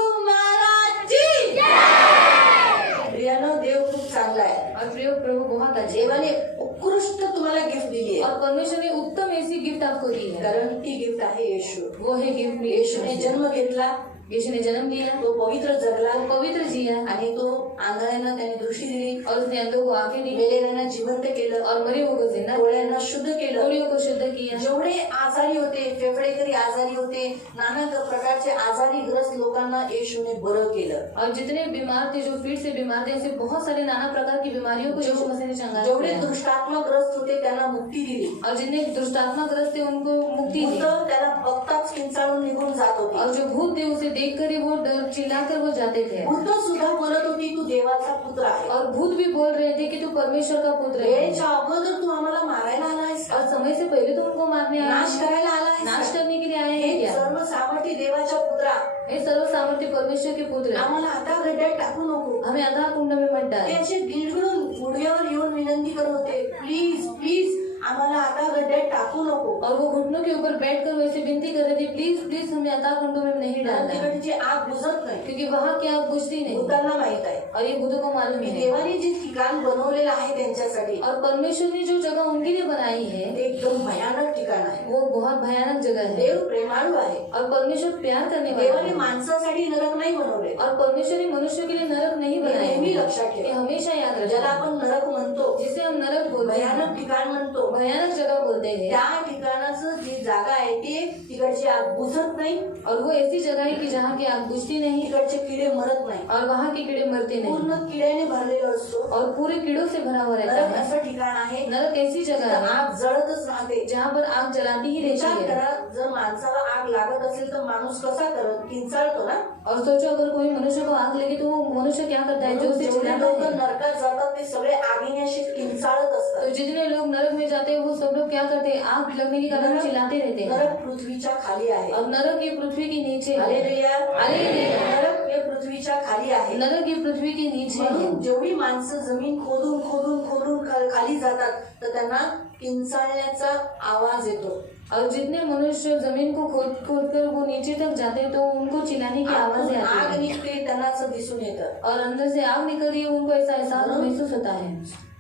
और परमेश्वर ने उत्तम ऐसी गिफ्ट आपको दी है, कारण ती गिफ्ट आहे येशू. वो है गिफ्ट येशूने जन्म घेतला, यीशु ने जन्म लिया, तो पवित्र जगला वो पवित्र जिया आणि तो आंधळ्यांना त्याने दृष्टी दिली, और उसने अंधों को आंखें दी मेलेल्यांना जिवंत केलं, और मरे हुए को जिंदा, डोळ्यांना शुद्ध केलं. कोड़ियों को शुद्ध किया. जेवढे आजारी होते, फेफडेकरी आजारी होते, नाना प्रकारचे आजारी ग्रस्त लोकांना येशूने बरं केलं. और जितने बीमार थे, जो फीट से बीमार थे, ऐसे बहुत सारे नाना प्रकार की बीमारियों को यीशु मसीह ने चंगा जेवढे किया. दुष्टात्मा ग्रस्त होते त्यांना मुक्ती दिली. और जितने दुष्टात्मा ग्रस्त थे उनको मुक्ति दी. भूत त्याला बघताच किंचाळून निघून जात होती. और जो भूत थे उसे देखकर ही वो चिल्लाकर वो जाते थे. भूत सुद्धा बोलत होती तू देवाचा पुत्र आहे. और भूत भी बोल रहे थे कि तू परमेश्वर का पुत्र है. वेळेच्या अगोदर तू आम्हाला मारायला आलायस, और समय से पहले तो उनको मारने आया नाश है, करायला आलायस. नाश करने के लिए आए हैं हे क्या? सर्व सामर्थी देवाच्या पुत्रा, हे सर्व सामर्थ्य परमेश्वर के पुत्र है. आम्हाला आता गड्ड्यात टाकू नको. हमें अगाध कुंड में मत डाल. ते असे गिळगिळून पुढ्यावर येऊन विनंती करत होते, प्लीज प्लीज आम्हाला आता गड्ड्यात टाकू नको. और वो घुटनों के ऊपर बैठकर वैसे विनती कर रहे थे, प्लीज प्लीज हमें अगाध कुंडों में नहीं डालना, तिकडची आग बुझत नाही. क्योंकि वहाँ की आग बुझती नहीं. भूतांना माहित आहे और ये भूतों को मालूम की है. देवाने जे ठिकाण बनवलेलं आहे त्यांच्यासाठी और परमेश्वर ने जो जगह उनके लिए बनाई है ते एकदम भयानक ठिकाण आहे. वो बहुत भयानक जगह है. देव प्रेमाळू आहे. और परमेश्वर प्यार करने वाला देवाने है. माणसासाठी नरक नाही बनवले. और परमेश्वर ने मनुष्य के लिए नरक नहीं हे बनाया नेहमी है. लक्षात ये ठेवा. हमेशा याद ज्याला रखना. आपण नरक म्हणतो, जिसे हम नरक बोलते हैं, भयानक ठिकाण म्हणतो, भयानक जगह बोलते हैं, त्या ठिकाणाचं जी जागा आहे ती तिकडची आग बुझत नाही, और वो ऐसी जगह है कि जहाँ की आग बुझती नहीं तिकडचे किडे मरत नाही, और वहाँ के कीड़े मरते नहीं, पूर्ण किड्याने भरलेलं असतो. और पूरे कीड़ों से भरा हुआ रहता नरक है. असं ठिकाण आहे नरक ऐसी जगह जिथं है आग जळतच राहते. जहाँ पर आग जलाती ही विचार रहती है. करा, जर माणसाला आग लागत असेल तर माणूस कसा करत, किंचाळतो ना. और सोचो अगर कोई मनुष्य को आग लगे तो वो मनुष्य क्या करता है, जो उसे जेवढे चिल्लाता लोक है. नरकात जातात ते सगळे आगीने असे किंचाळत तो असतात. जितने लोग नरक में जाते हैं वो सब लोग क्या करते हैं, आग लगने के कारण चिल्लाते रहते हैं. नरक पृथ्वीच्या खाली आहे. और नरक ये पृथ्वी के नीचे है. हालेलुया. हालेलुया. नरक हे पृथ्वीच्या खाली आहे. नरक ये पृथ्वी के नीचे है. म्हणून जेवढी माणसं जमीन खोदून खोदून खोदून खाली जातात तर त्यांना किंचाळण्याचा आवाज येतो. और जितने मनुष्य जमीन को खोद खोद कर वो नीचे तक जाते हैं तो उनको चिल्लाने की आवाज आग आती है. निघते त्यांना असं दिसून येतं. और अंदर से आग निकल रही है, उनको ऐसा एहसास महसूस होता है.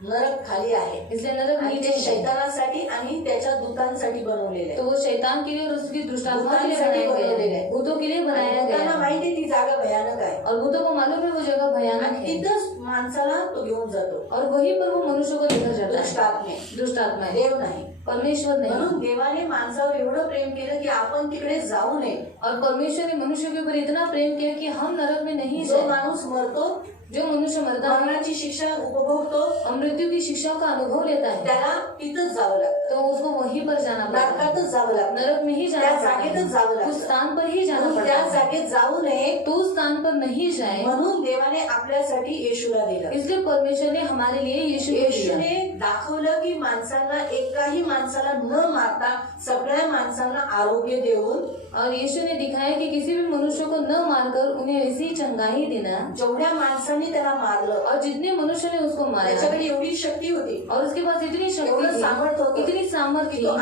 नरक खाली आहे. इसलिए नरक आणि नीचे ते है. शैतानासाठी आणि त्याच्या दूतांसाठी बनवलेले तो वो शैतान के लिए और उसकी दुष्टात्मा के लिए भूतांसाठी बनाया गया बनवलेलं है, आहे. भूतों के लिए बनाया गया त्यांना है. माहिती ती जागा भयानक आहे और भूतों को मालूम है वो जगह भयानक आणि है. तिथंच माणसाला तो घेऊन जातो. और वहीं पर वो मनुष्य को लेकर जाता है. दुष्टात्मे, दुष्ट आत्मा है, देव नाही. परमेश्वर नहीं. म्हणून देवाने माणसावर एवढं प्रेम केलं की आपण तिकडे जाऊ नये. और परमेश्वर ने मनुष्य के ऊपर इतना प्रेम किया कि हम नरक में नहीं जो जाए. माणूस मरतो, जो मनुष्य मरता है मरणाची शिक्षा उपभोगतो, और मृत्यू की शिक्षाओं का अनुभव लेता है त्याला तिथंच जावं लागतं. तो उसको वहीं पर जाना पड़ता है. नरकातच जावं लागतं. नरक में ही जाना त्या पड़ता है. जागेतच जावं उस लागतं. स्थान पर ही जाना म्हणून पड़ता त्या है. जागेत जाऊ नये तो उस स्थान पर नहीं जाए, म्हणून देवाने आपल्यासाठी येशूला दिलं. इसलिए परमेश्वर ने हमारे लिए यीशु को दिया. येशूने दाखवलं की माणसांना, एकाही माणसाला न मारता सगळ्या माणसांना आरोग्य देऊन, और यीशु ने दिखाया कि किसी भी मनुष्य को न मारकर उन्हें ऐसी चंगाई देना. जेवढ्या माणसांनी त्याला मारलं और जितने मनुष्य ने उसको मारा त्याच्याकडे एवढी शक्ती होती, और उसके पास इतनी शक्ति एवढं सामर्थ्य थी, होतं इतनी सामर्थ्य की तो थी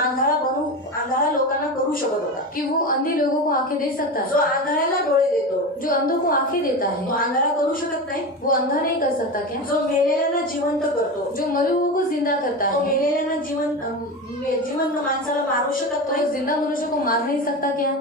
आंधळा लोकांना करू शकत होता. कि वो अंधे लोगों को आंखें दे सकता जो है. आंधळ्याला डोळे देतो जो अंधों को आंखें देता तो है आंधळा करू शकत नाही. वो अंधा नहीं कर सकता क्या? जो मेलेल्यांना जिवंत करतो जो मरे हुए को जिंदा करता तो है मेलेल्यांना जिवंत माणसाला मारू शकत तो नाही. उस जिंदा मनुष्य को मार नहीं सकता क्या?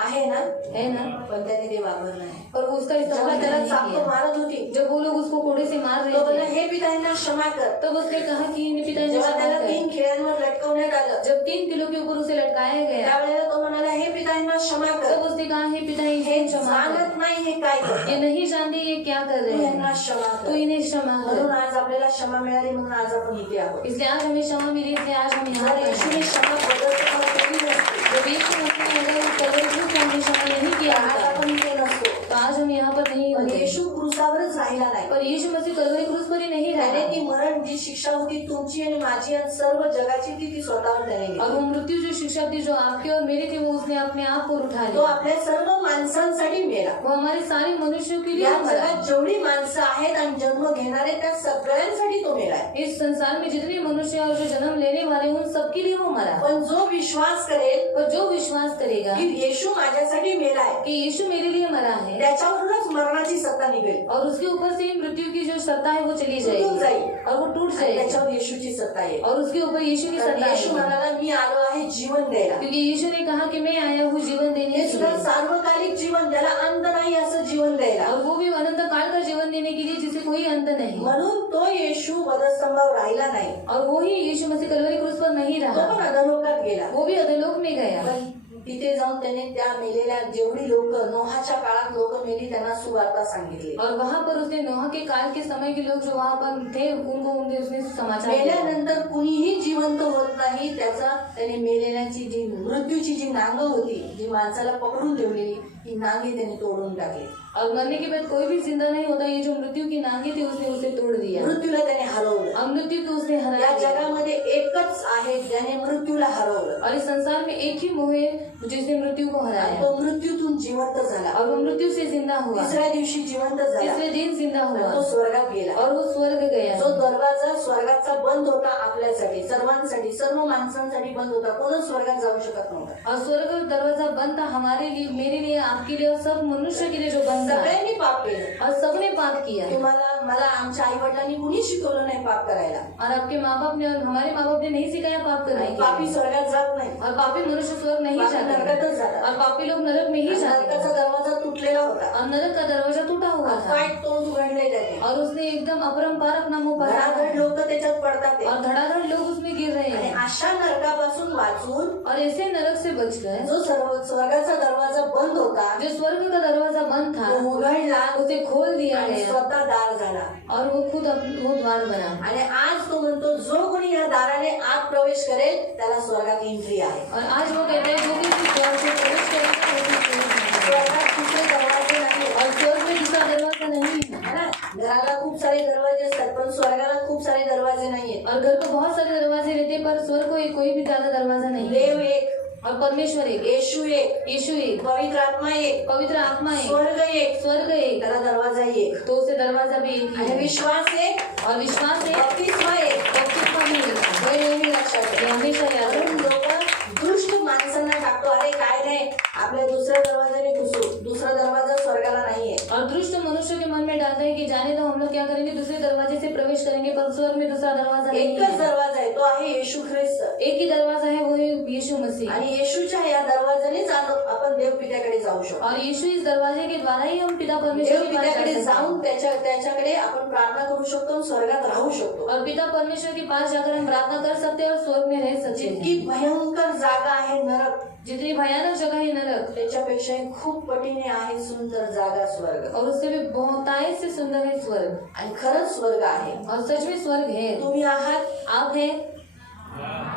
आहे ना, है ना. पण त्याने ते वापरलं नाही. पर वो उसका जेव्हा इस्तेमाल त्याला नहीं चाकू किया. मारत होती जब वो लोग उसको कोड़े से मार तो बोलला, रहे थे हे पित्यांना क्षमा कर. तब उसने कहा कि इन पिता ने जेव्हा क्षमा त्याला कर. 3 खिळ्यांवर लटकवण्यात आलं जब 3 किलो के ऊपर उसे लटकाया गया त्यावेळेला तो म्हणाला, हे पित्यांना क्षमा कर. तब उसने कहा हे पिता हे इन्हें क्षमा कर. जाणत नाही हे काय करतात. ये नहीं जानते ये क्या कर रहे तू यांना हैं, क्षमा तो कर. इन्हें क्षमा म्हणून कर. आज आपल्याला क्षमा मिळाली, म्हणून आज आपण इथे आहोत. इसलिए आज हमें क्षमा मिली, इसलिए आज हम यहाँ जर पर हैं. येशूने क्षमा पद्धत केली नसती जब यीशु मसीह ने अगर कलरफुल हमने क्षमा नहीं किया आज होता, आपण इथे नसतो. तो आज हम यहाँ पर नहीं पण होते. येशू क्रूसावरच राहिला नाही. पर यीशु मसीह कलवरी क्रूस पर ही नहीं त्याने रहा. ती मरण जी शिक्षा होती तुमची आणि माझी आणि सर्व जगाची ती स्वतःवर त्याने और घेतली. वो मृत्यु जो शिक्षा थी जो आपके और मेरी थी वो उसने अपने आप को उठा तो लिया. आपल्या सर्व माणसांसाठी मेला. वो हमारे सारे मनुष्यों के लिए या मरा. जगात जेवढी माणसं आहेत आणि जन्म घेणारे त्या सगळ्यांसाठी तो मेलाय. इस संसार में जितने मनुष्य और जो जन्म लेने वाले उन सबके लिए वो मरा. पण जो विश्वास करेल पर जो विश्वास करेगा की येशू माझ्यासाठी मेलाय, कि यीशु मेरे लिए मरा है, त्याच्यावरूनच मरणाची सत्ता निघेल और उसके ऊपर से ही मृत्यु की जो सत्ता है वो चली तुटून जाएगी जाईल और वो टूट आणि जाएगी त्याच्यावर येशूची सत्ता येईल और उसके ऊपर यीशु की कारण सत्ता येशू है म्हणाला मी आलो आहे जीवन द्यायला क्योंकि यीशु ने कहा कि मैं आया हूँ जीवन देने ते के सुद्धा लिए सार्वकालिक जीवन त्याला अंत नाही असं जीवन द्यायला और वो भी अनंत काल का जीवन देने के लिए जिसे कोई अंत नहीं म्हणून तो येशू वधस्तंभावर राहिला नाही और वो ही यीशु मसीह कलवरी क्रूस पर नहीं तो रहा पण अधोलोकात गेला वो भी अधोलोक में गया पण तिथे जाऊन त्याने त्या मेलेल्या जेवढी लोक नोहाच्या काळात लोक मेली त्यांना सुवार्ता सांगितली और वहाँ पर उसने नोहा के काल के समय के लोग जो वहाँ पर थे उनको उनने उसने समाचार दिया मेल्यानंतर कुणीही जिवंत होत नाही त्याचा त्याने मेलेल्याची जी मृत्यूची जी नांग होती जी माणसाला पकडून ठेवलेली ही नांगी त्याने तोडून टाकली और मरने के बाद कोई भी जिंदा नहीं होता ये जो मृत्यू की नांगी थी उसने उसे तोड़ दिया मृत्यूला त्याने हरवलं और मृत्यू को उसने हरा या दिया जगामध्ये एकच आहे ज्याने मृत्यूला हरवलं और इस संसार में एक ही मोह है जिसने मृत्यू को आणि हराया तो मृत्यूतून जिवंत झाला और वो मृत्यू से जिंदा हुआ तिसऱ्या दिवशी जिवंत झाला तीसरे दिन जिंदा आणि हुआ तो स्वर्गात गेला और वो स्वर्ग गया जो दरवाजा स्वर्गाचा बंद होता आपल्यासाठी सर्वांसाठी सर्व माणसांसाठी बंद होता कोणच स्वर्गात जाऊ शकत नव्हता और स्वर्ग का दरवाजा बंद था हमारे लिए मेरे लिए आपके लिए और सब मनुष्य के लिए जो बंद था सगळ्यांनी पाप केलं और सबने पाप किया तुम्हाला मला आमच्या आई वडिलांनी कुणी शिकवलं नाही पाप करायला और आपके माँ बाप ने और हमारे माँ बाप ने नहीं सिखाया पाप करने आणि के पापी लिए। स्वर्गात जात नाही और पापी मनुष्य स्वर्ग नहीं पापी जाते नरकातच जातात और पापी लोग नरक में ही जाते नरकाचा दरवाजा तुटलेला होता और नरक का दरवाजा टूटा हुआ था काय तोंड उघडले त्याने और उसने एकदम अपरंपार अपना मुंह धडाधड पसारा लोक त्याच्यात पडतात ते. और धड़ाधड़ लोग उसमें गिर रहे आणि हैं अशा नरकापासून वाचून और ऐसे नरक से बचकर जो स्वर्गाचा दरवाजा बंद होता जो स्वर्ग का दरवाजा बंद था तो उघडला उसे खोल दिया आणि गया स्वतः दार झाला और वो खुद वो द्वार बना आणि आज तो म्हणतो जो कोणी या दाराने आत प्रवेश करेल त्याला स्वर्गात एंट्री आहे और आज वो कहते हैं जो भी इस द्वार से प्रवेश करेगा वो भी स्वर्ग में जाएगा। स्वर्गात दुसरे दरवाजे नाही और स्वर्ग में दूसरा दरवाजा नहीं है है ना घराला खूप सारे दरवाजे असतात पण स्वर्गाला खूप सारे दरवाजे नाहीये और घर को बहुत सारे दरवाजे रहते हैं, पर स्वर्ग को एक कोई भी ज्यादा दरवाजा नहीं है देव एक और परमेश्वर एक, येशू एक यीशु एक, पवित्र आत्मा एक पवित्र आत्मा एक, स्वर्ग एक स्वर्ग एक, त्याला दरवाजा एक तो उसे दरवाजा भी एक ही आणि है विश्वास एक और विश्वास एक, बप्तिस्मा एक बपतिस्मा भी एक है। हे नेहमी लक्षात ये ठेवा. हमेशा याद म्हणून रखो। लोक दुष्ट माणसांना टाकतो अरे काय नाही आपल्या दुसऱ्या दरवाजाने घुसू दुसरा दरवाजा स्वर्गाला नाहीये और दुष्ट मनुष्य के मन में डालता है कि जाने दो हम लोग क्या करेंगे दूसरे दरवाजे से प्रवेश करेंगे पर स्वर्ग में दूसरा दरवाजा नहीं एकच है। दरवाजा आहे तो आहे येशू ख्रिस्त एक ही दरवाजा है वो है यीशु मसीह आणि येशूच्या या दरवाजानेच आपण देवपित्याकडे जाऊ शकतो और यीशु इस दरवाजे के द्वारा ही हम पिता परमेश्वर के पास जा देवपित्याकडे सकते हैं। जाऊन त्याच्याकडे आपण प्रार्थना करू शकतो आणि स्वर्गात राहू शकतो और पिता परमेश्वर के पास जाकर हम प्रार्थना कर सकते हैं और स्वर्ग में रह सकते जितकी हैं। भयंकर जागा आहे नरक जितनी भयानक जगह है नरक त्याच्यापेक्षाही खूप पटीने आहे सुंदर जागा स्वर्ग और उससे भी बहुतायत से सुंदर है स्वर्ग आणि खरंच स्वर्ग आहे और सच में स्वर्ग है। तुम्ही आहात आप है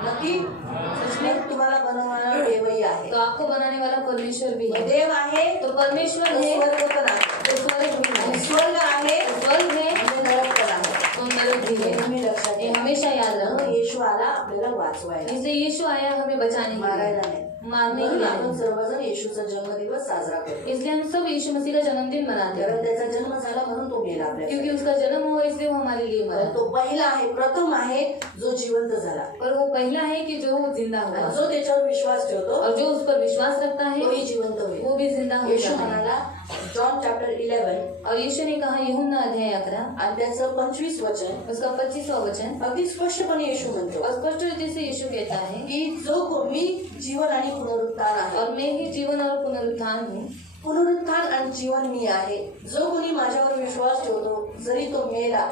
नक्की सच में तुम्हाला बनवणारा देवही आहे तो आपको बनाने वाला परमेश्वर भी है। देव आहे तो परमेश्वर तो है स्वर्ग पण आहे तो स्वर्ग भी आणि है। स्वर्ग आहे तो स्वर्ग है म्हणजे नरक पण आहे तो नरक भी हे है। तुम्ही लक्षात ये घ्या. हमेशा याद म्हणून रखो। येशू आला आपल्याला वाचवायला इसलिए यीशु आया हमें बचाने के लिए, मारायला नाही मारने के म्हणून लिए आपण नहीं। सर्वजण येशूचा जन्मदिवस साजरा करतो इसलिए हम सब यीशु मसीह का जन्मदिन मनाते हैं कारण त्याचा जन्म झाला म्हणून तो मेला आपल्याला क्योंकि उसका जन्म हुआ इसलिए वो हमारे लिए मरा। तो पहिला आहे प्रथम आहे जो जिवंत झाला पर वो पहला है कि जो जिंदा हुआ आणि जो त्याच्यावर विश्वास ठेवतो और जो उस पर विश्वास रखता है तोही जिवंत होईल वो भी जिंदा हो येशू जाता है। म्हणाला जॉन चॅप्टर 11 और यीशु ने कहा यूहन्ना अध्याय 11 आणि त्याचं 25 वचन उसका 25वां वचन अगदी स्पष्टपणे येशू म्हणतो और स्पष्ट रीति से यीशु कहता है की जो मी जीवन आणि पुनरुत्थान आहे और मैं ही जीवन और पुनरुत्थान हूँ। पुनरुत्थान आणि जीवन मी आहे जो कोणी माझ्यावर विश्वास ठेवतो जरी तो मेला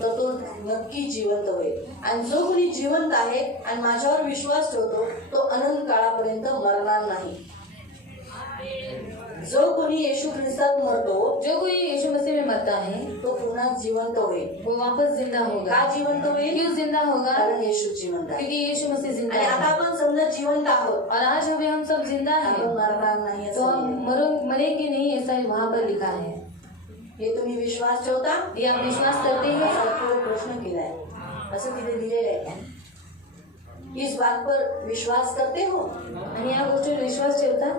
तर तो नक्की जिवंत होईल आणि जो कोणी जिवंत आहे आणि माझ्यावर विश्वास ठेवतो तो अनंत काळापर्यंत मरणार नाही जो कोणी येशू ख्रिस्तात मरतो जो कोई यीशु मसीह में मरता है तो पुन्हा जिवंत होईल वो वापस जिंदा होगा। का जिवंत होईल क्यों जिंदा होगा? कारण येशू जिवंत आहे क्योंकि यीशु मसीह जिंदा आणि आता है आपण समजा जिवंत आहोत और आज हमें हम सब जिंदा आपण हैं मरणार नाही तो असं हम लिहिलंय. मरेंगे नहीं ऐसा वहाँ पर लिखा है। हे तुम्ही विश्वास ठेवता ये आप विश्वास करते हैं? असा पुढे प्रश्न केलाय असं तिथे दिलेलं आहे इस बात पर विश्वास करते हो आणि या गोष्टीवर विश्वास ठेवता?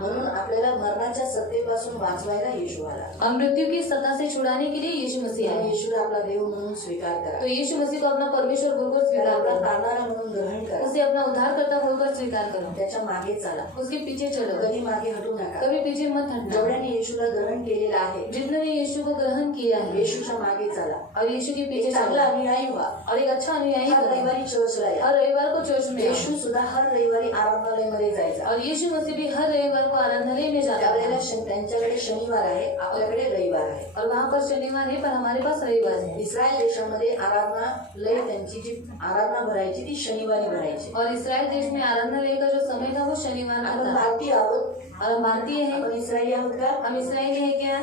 म्हणून आपल्याला मरणाच्या सत्तेपासून वाचवायला येशू आला. और मृत्यु की सत्ता से छुड़ाने के लिए यीशु मसीह आए. येशूला आपला देव म्हणून स्वीकार करा. तो यीशु मसीह को अपना परमेश्वर बोलकर त्याला स्वीकार आपला करो. तारणारा म्हणून ग्रहण करा. उसे अपना उद्धारकर्ता बोलकर स्वीकार करो. त्याच्या मागे चाला. उसके पीछे चलो. कधी मागे हटू नका. कभी पीछे मत हटना. जेवढ्याने येशूला ग्रहण केलेलं आहे, जितने ने यीशु को ग्रहण किया है, येशूच्या मागे चाला. और यीशु के एक पीछे चांगला चलो. अनुयायी व्हा. और एक अच्छा अनुयायी हर बनो. रविवारी चर्चला या. हर रविवार को चर्च में आओ. येशू सुद्धा हर रविवारी आराधनालयामध्ये जायचा. और यीशु मसीह भी हर रविवार को आराधनालय में जाता त्यावेळेला है. त्यांच्याकडे शनिवार आहे, आपल्याकडे रविवार आहे. और वहाँ पर शनिवार है, पर हमारे पास रविवार है. इस्रायल देशामध्ये आराधनालय त्यांची जी आराधना भरायची ती शनिवारी भरायची. और इसराइल देश में आराधनालय का जो समय था वो शनिवार का आपण था. भारतीय आहोत. और हम भारतीय हैं. आपण इस्रायली आहोत का? हम इसराइली हैं क्या?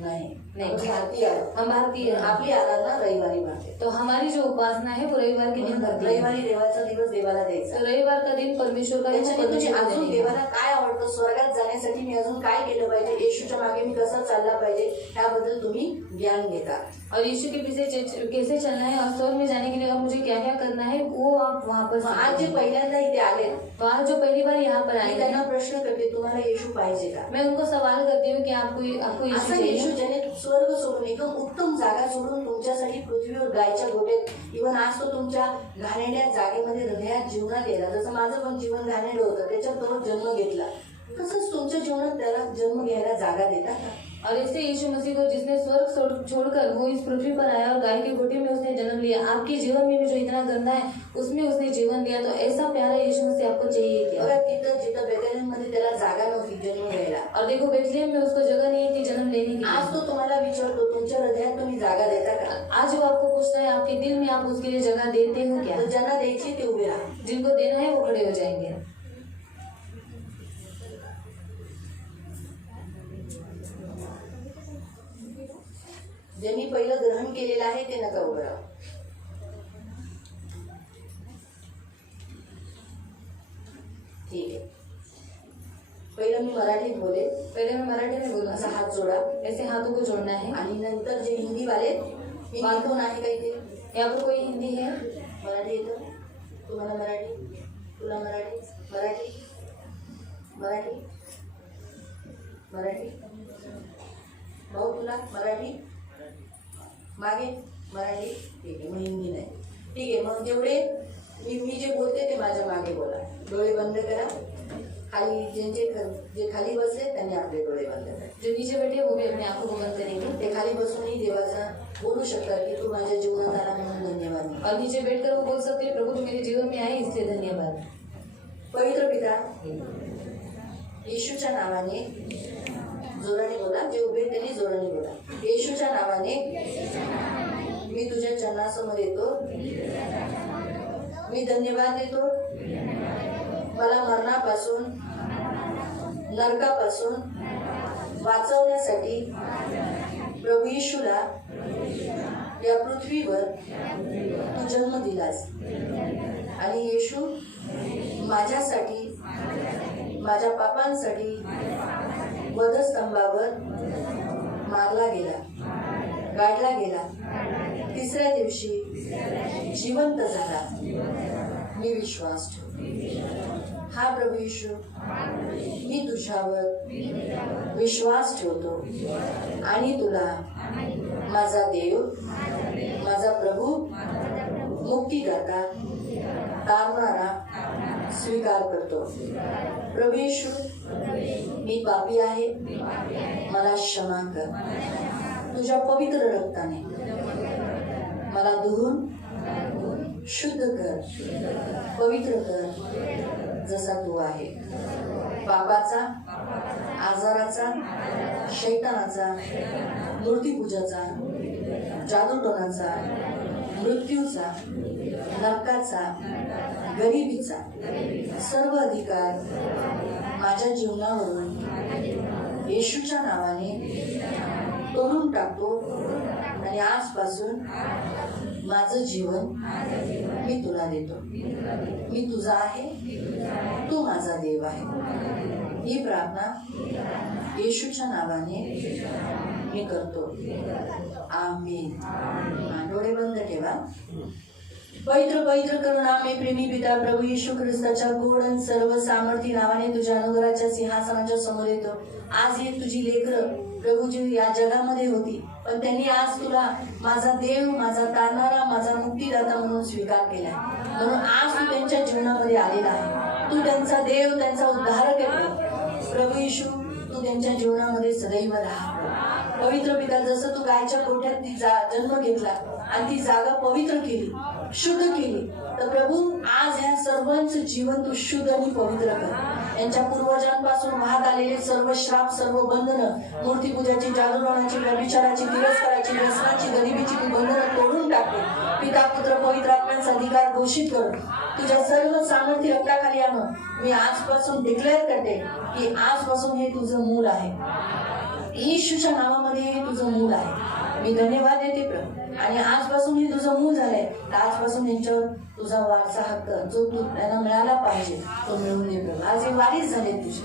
नाही. नाही. आपण भारतीय आहोत. हम भारतीय हैं. आपली आराधना रविवारी भरते. तो हमारी जो उपासना है वो रविवार के दिन करती है. रविवारी देवाचा दिवस देवाला द्यायचा. तो रविवार का दिन परमेश्वर का दिन त्याच्याने तुझे परमेश्वर को अजून देने का. देवाला काय आवडतं, स्वर्गात जाण्यासाठी मी अजून काय केलं पाहिजे, येशूच्या मागे मी कसा चालला पाहिजे, त्याबद्दल तुम्ही ज्ञान घेता. और यीशु के पीछे कैसे चलना है और स्वर्ग में जाने के लिए और मुझे क्या क्या करना है वो आप वहाँ पर मग आज जे पहिल्यांदा इथे आले, तो आज जो पहली बार यहाँ पर मी आए त्यांना हैं, प्रश्न करते, तुम्हाला येशू पाहिजे का? मैं उनको सवाल करती हूँ कि आपको यीशु असा चाहिए. येशू ज्याने स्वर्ग सोडून एकदम उत्तम जागा सोडून तुमच्यासाठी पृथ्वीवर गायच्या गोट्यात, इव्हन आज तो तुमच्या घाणेरड्या जागेमध्ये हृदयात जीवनात गेला. जसं माझं पण जीवन घाणेरडं होतं, त्याच्यात तो जन्म घेतला. तसंच तुमच्या जीवनात त्याला जन्म घ्यायला जागा देता का? और ऐसे यीशु मसीह को जिसने स्वर्ग छोड़कर वो इस पृथ्वी पर आया और गाय की गोटी में उसने जन्म लिया, आपके जीवन में भी जो इतना गंदा है उसमें उसने जीवन लिया, तो ऐसा प्यारा यीशु मसीह आपको चाहिए क्या? बघा तिथं जिथं बेथलेहम मध्ये त्याला जागा नव्हती जन्म घ्यायला, और देखो बेथलेहम में उसको जगह नहीं थी जन्म लेने की. आज तो तुम्हाला विचारतो, तुमच्या हृदयात तुम्ही जागा देता का? आज वो आपको पूछता है आपके दिल में आप उसके लिए जगह देते हो क्या? तर ज्यांना द्यायची ते उभे राहा. जिनको देना है वो खड़े हो जाएंगे. ज्यांनी पहिलं ग्रहण केलेलं आहे ते नका उभं राहा. ठीक आहे. पहिलं मी मराठीत बोले, पहले मैं मराठी में बोलूँ. असा हात जोडा, ऐसे हाथों को जोड़ना है. आणि नंतर जे हिंदी वाले, हिंदी कोण आहे का इथे? यहाँ पर कोई हिंदी है? मराठी येतं? तुम्हाला मराठी? तुला मराठी? मराठी? मराठी? मराठी? भाऊ तुला मराठी? मागे मराठी? ठीक आहे, मग हिंदी नाही. ठीक आहे, मग जेवढे मी जे बोलते ते माझ्या मागे बोला. डोळे बंद करा. खाली जे खाली बसले त्यांनी आपले डोळे बंद करा. जो नीचे बैठे वो भी अपनी आंखों को बंद करेंगे. ते खाली बसूनही देवाचा बोलू शकतात की तू माझ्या जीवनात आला म्हणून धन्यवाद. और नीचे बैठकर वो बोल सकते हैं प्रभु तुम मेरे जीवन में आए इसलिए धन्यवाद. पवित्र पिता, येशूच्या नावाने जोराने बोला. जे उभे त्यांनी जोराने बोला. येशूच्या नावाने मी तुझ्या चरणासमोर येतो. मी धन्यवाद देतो. मला मरणापासून, नरकापासून वाचवण्यासाठी प्रभू येशूला या पृथ्वीवर तू जन्म दिलास. आणि येशू माझ्यासाठी, माझ्या पापांसाठी वधस्तंभावर मारला गेला, गाडला गेला. तिसऱ्या दिवशी जिवंत झाला. मी विश्वास ठेवतो. हा प्रभू येशू, मी तुझ्यावर विश्वास ठेवतो आणि तुला माझा देव, माझा प्रभू, मुक्तीदाता, तारणारा स्वीकार करतो. प्रभू येशू, मी पापी आहे, मला क्षमा कर. तुझ्या पवित्र रक्ताने मला धुवून शुद्ध कर, पवित्र कर जसा तू आहे. पापाचा, आजाराचा, शैतानाचा, मूर्तिपूजाचा, जादूटोणाचा, मृत्यूचा, नरकाचा, गरिबीचा सर्व अधिकार माझ्या जीवनावरून येशूच्या नावाने तोडून टाकतो. आणि आजपासून माझं जीवन मी तुला देतो. मी तुझा आहे, तू माझा देव आहे. ही प्रार्थना येशूच्या नावाने मी करतो. आमीन. डोळे बंद ठेवा. पवित्र पवित्र करुणामय प्रेमी पिता प्रभू येशू ख्रिस्ताच्या गोड आणि सर्व सामर्थ्य नावाने तुझ्या अनुग्रहाच्या सिंहासनाच्या समोर येतो. आज ही तुझी लेकरं प्रभू जी या जगामध्ये होती, पण त्यांनी आज तुला माझा देव, माझा तारणारा, माझा मुक्तीदाता म्हणून स्वीकार केला. म्हणून आज तू त्यांच्या जीवनामध्ये आलेला आहे. तू त्यांचा देव, त्यांचा उद्धारक आहे प्रभू येशू. तू त्यांच्या जीवनामध्ये सदैव राहा पवित्र पिता. जसं तू गायच्या कोठ्यात ती जन्म घेतला आणि ती जागा पवित्र केली, शुद्ध केली, तर प्रभू आज ह्या सर्वांचं जीवन तू शुद्ध आणि पवित्र कर. यांच्या पूर्वजांपासून वाहत आलेले सर्व श्राप, सर्व बंधनं, मूर्तीपूजाची, जादूटोणाची, व्यभिचाराची, तिरस्काराची, व्यसनाची, गरिबीची ती बंधनं तोडून टाकते. पिता पुत्र पवित्र आत्म्यांचा अधिकार घोषित करून तुझ्या सर्व सामर्थ्य रक्ताखाली आणून मी आजपासून डिक्लेअर करते की आजपासून हे तुझं मूल आहे. येशूच्या नावामध्ये हे तुझं मूल आहे. मी धन्यवाद देते प्रभू. आणि आजपासून हे तुझं मूल झालंय, तर आजपासून यांच्यावर तुझा वारसा हक्क जो तू त्यांना मिळाला पाहिजे तो मिळवून दे प्रभू. आज हे वारीस झाले तुझे.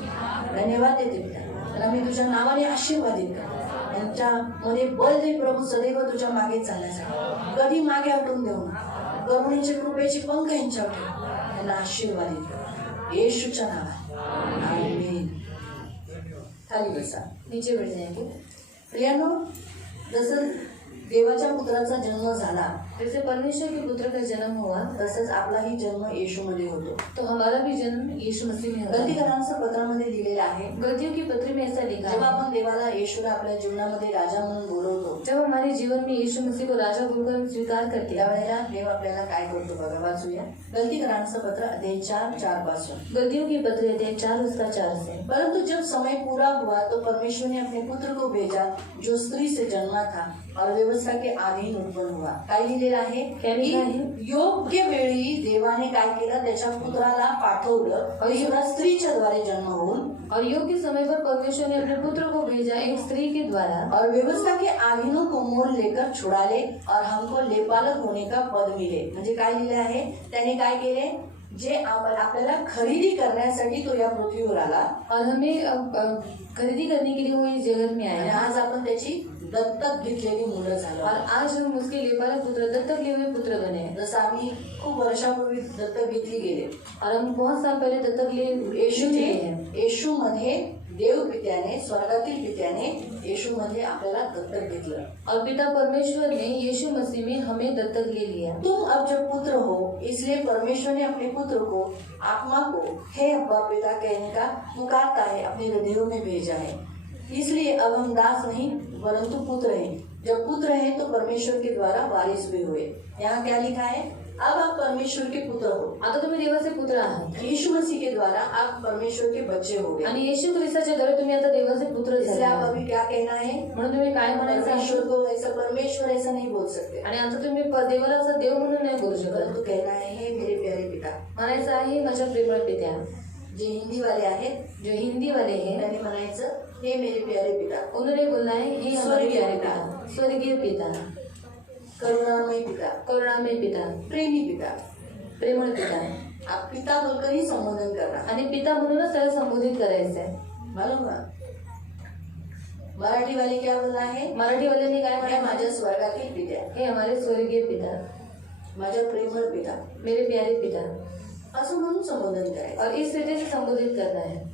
धन्यवाद देते पिता. त्यांना मी तुझ्या नावाने आशीर्वादित करते. यांच्यामध्ये बल दे प्रभू, सदैव तुझ्या मागे चालण्यासाठी. कधी मागे हटून देऊ नका. करुणेचे कृपेची पंख यांच्यावर ठेव. त्यांना आशीर्वादित कर येशूच्या नावाने. आमेन. खाली बसा. नीचे बैठ जाएंगे. प्रियानो, जसं देवाच्या पुत्राचा जन्म झाला, जैसे परमेश्वर के पुत्र का जन्म हुआ, तसंच आपलाही जन्म येशूमध्ये होतो. तो हमारा भी जन्म यीशु मसीह में होता है. गलतीकरांचं पत्रामध्ये लिहिलेलं आहे, गलतियों की पत्री में ऐसा लिखा जेव्हा है, आपण देवाला येशूला आपल्या जीवनामध्ये राजा म्हणून बोलवतो, जब हमारे जीवन में यीशु मसीह को राजा बोलकर हम स्वीकार करते हैं, त्यावेळेला देव आपल्याला काय करतो बघा. वाचूया गलतीकरांचं पत्र अध्याय 4:4 पासून. गलतियों की पत्री अध्याय 4 उसका 4 से. परंतु जब समय पूरा हुआ तो परमेश्वर ने अपने पुत्र को भेजा जो स्त्री से जन्मा था और व्यवस्था के अधीन उत्पन्न हुआ. काय लिहिलेलं आहे की योग्य वेळी देवाने काय केलं, त्याच्या पुत्राला पाठवलं और युवा स्त्रीच्या द्वारे जन्म होऊन, और योग्य समय पर परमेश्वर ने अपने पुत्र को भेजा एक स्त्री के द्वारा, और व्यवस्था के आधीनों को मोल लेकर छुड़ा ले और हमको लेपालक होने का पद मिले. म्हणजे काय लिहिलं आहे, त्याने काय केले, जे आपल्याला खरेदी करण्यासाठी तो या पृथ्वीवर आला और हमें खरीदी करने के लिए वो इस जगत में आणि आया, आज आपण त्याची दत्तक घेतलेली मुलं झालो. और आज हम उसके लेपालक पुत्र, दत्तक लिए हुए पुत्र बने हैं. जसं आम्ही खूप वर्षापूर्वी दत्तक घेतली गेले. और हम बहुत साल पहले दत्तक लिए येशूमध्ये देव पित्याने, स्वर्गातील पित्याने येशूमध्ये आपल्याला दत्तक घेतलं. और पिता परमेश्वर ने यीशु मसीह में हमें दत्तक ले लिया. तुम अब जब पुत्र हो, इसलिए परमेश्वर ने अपने पुत्र को, आत्मा को हे अब्बा पिता कहने का पुकारता है, अपने हृदयों में भेजा है. इसलिए अब हम दास नहीं परंतु पुत्र हैं. जब पुत्र हैं तो परमेश्वर के द्वारा वारिस भी हुए. यहाँ क्या लिखा है, अब आप परमेश्वर के पुत्र हो. आता तुम्ही देवाचे पुत्र आहात. यीशु मसीह के द्वारा आप परमेश्वर के बच्चे हो गए. आणि येशू ख्रिस्ताच्या द्वारे तुम्ही आता देवाचे पुत्र झाले इसलिए आप आहात. अभी क्या कहना है, म्हणून तुम्ही काय म्हणायचं परमेश्वर आहे, को ऐसा, परमेश्वर ऐसा नहीं बोल सकते, आणि आता तुम्ही देवाला असं देव म्हणून नाही बोलू शकत. परंतु कहना है हे मेरे प्यारे पिता. म्हणायचं आहे माझ्या प्रेमळ पित्या. जे हिंदी वाले आहेत जो हिंदी वाले हैं त्यांनी म्हणायचं हे मेरे प्यारे पिता. उन्होंने बोलना है हे हमारे प्यारे पिता, स्वर्गीय पिता, करुणामय पिता, करुणामय पिता, प्रेमी पिता. प्रेमळ पिता. आप पिता बोलकर ही संबोधन करना. आणि पिता म्हणूनच त्याला संबोधित करायचं आहे. मालूम है मराठी वाले क्या बोलना है, मराठी वाल्यांनी काय हे म्हणायचं, माझ्या स्वर्गातील पित्या, हे हमारे स्वर्गीय पिता, माझ्या प्रेमळ पिता, मेरे प्यारे पिता, असं म्हणून संबोधन करायचं. और इस रीति से संबोधित करना है.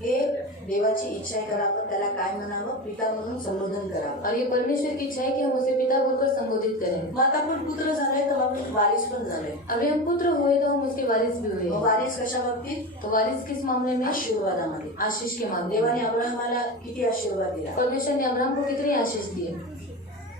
हे देवाची इच्छा आहे, कारण आपण त्याला काय म्हणावं, पिता म्हणून संबोधन करावं. और ये परमेश्वर की इच्छा है कि हम उसे पिता बोलकर संबोधित करें. मग आता आपण पुत्र झालोय तर आपण वारिस पण झालोय. अभी हम पुत्र हुए तो हम उसके वारिस भी हुए. मग वारिस कशा बाबतीत, तो वारिस किस मामले में, आशीर्वादामध्ये. आशीष के मामले देवाने में. अब्राहमाला किती आशीर्वाद दिला परमेश्वर ने अब्राहम को कितनी आशीष दी,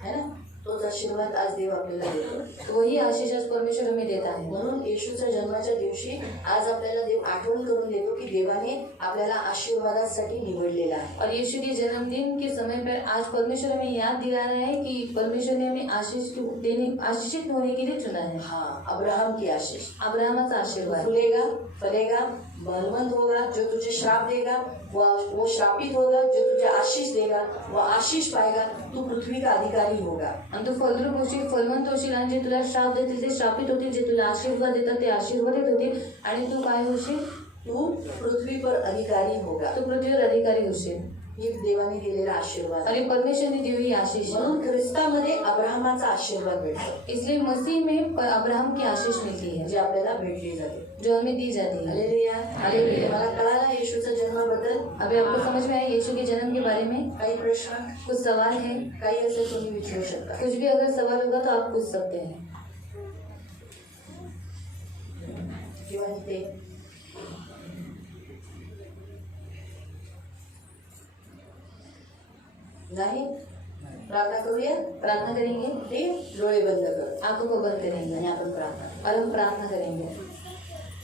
है ना. तोच आशीर्वाद आज देव आपल्याला देतो. तो वही आशीष आज परमेश्वर हमें देता है. म्हणून येशूच्या जन्माच्या दिवशी आज आपल्याला देव आठवण करून देतो की देवाने आपल्याला आशीर्वादासाठी निवडलेला आहे. और यीशु के जन्मदिन के समय पर आज परमेश्वर हमें याद दिला रहा है कि परमेश्वर ने हमें आशीषित होने के लिए चुना है. हाँ, अब्राहम की आशीष. अब्राहमाचा आशीर्वाद. फूलेगा, फलेगा, बलवंत होगा, जो तुझे श्राप देगा वो श्रापित होगा, जो तुझे आशीष देगा वो आशीष पाएगा, तू पृथ्वी का अधिकारी होगा. आणि तू फलद्रूप होशील, फलवंत होशील, आणि जे तुला श्राप देतील ते श्रापित होतील, जे तुला आशीर्वाद देतात ते आशीर्वादित होतील, आणि तू काय होशील, तू पृथ्वी पर अधिकारी होगा. तू पृथ्वीवर अधिकारी होशील. ही देवाने दिलेला आशीर्वाद. आणि परमेश्वर ने दी हुई आशीष है. म्हणून ख्रिस्तामध्ये अब्राहमाचा आशीर्वाद भेटतो, इसलिए मसीह में अब्राहम की आशीष मिलती है जे आपल्याला भेटली जाते. जो हमें दी जाती है. हालेलुया. हालेलुया. मला कळाला येशूच्या जन्माबद्दल. अभी आपको समझ में आया यीशु के जन्म के बारे में? काही प्रश्न, कुछ सवाल है? काही असेल तुम्ही विचारू शकता. कुछ भी अगर सवाल होगा तो आप पूछ सकते हैं. किंवा ते नाही. प्रार्थना करूया. प्रार्थना करेंगे. ठीक आहे, डोळे बंद कर आंखों को बंद करेंगे आणि आपण प्रार्थना. और हम प्रार्थना करेंगे.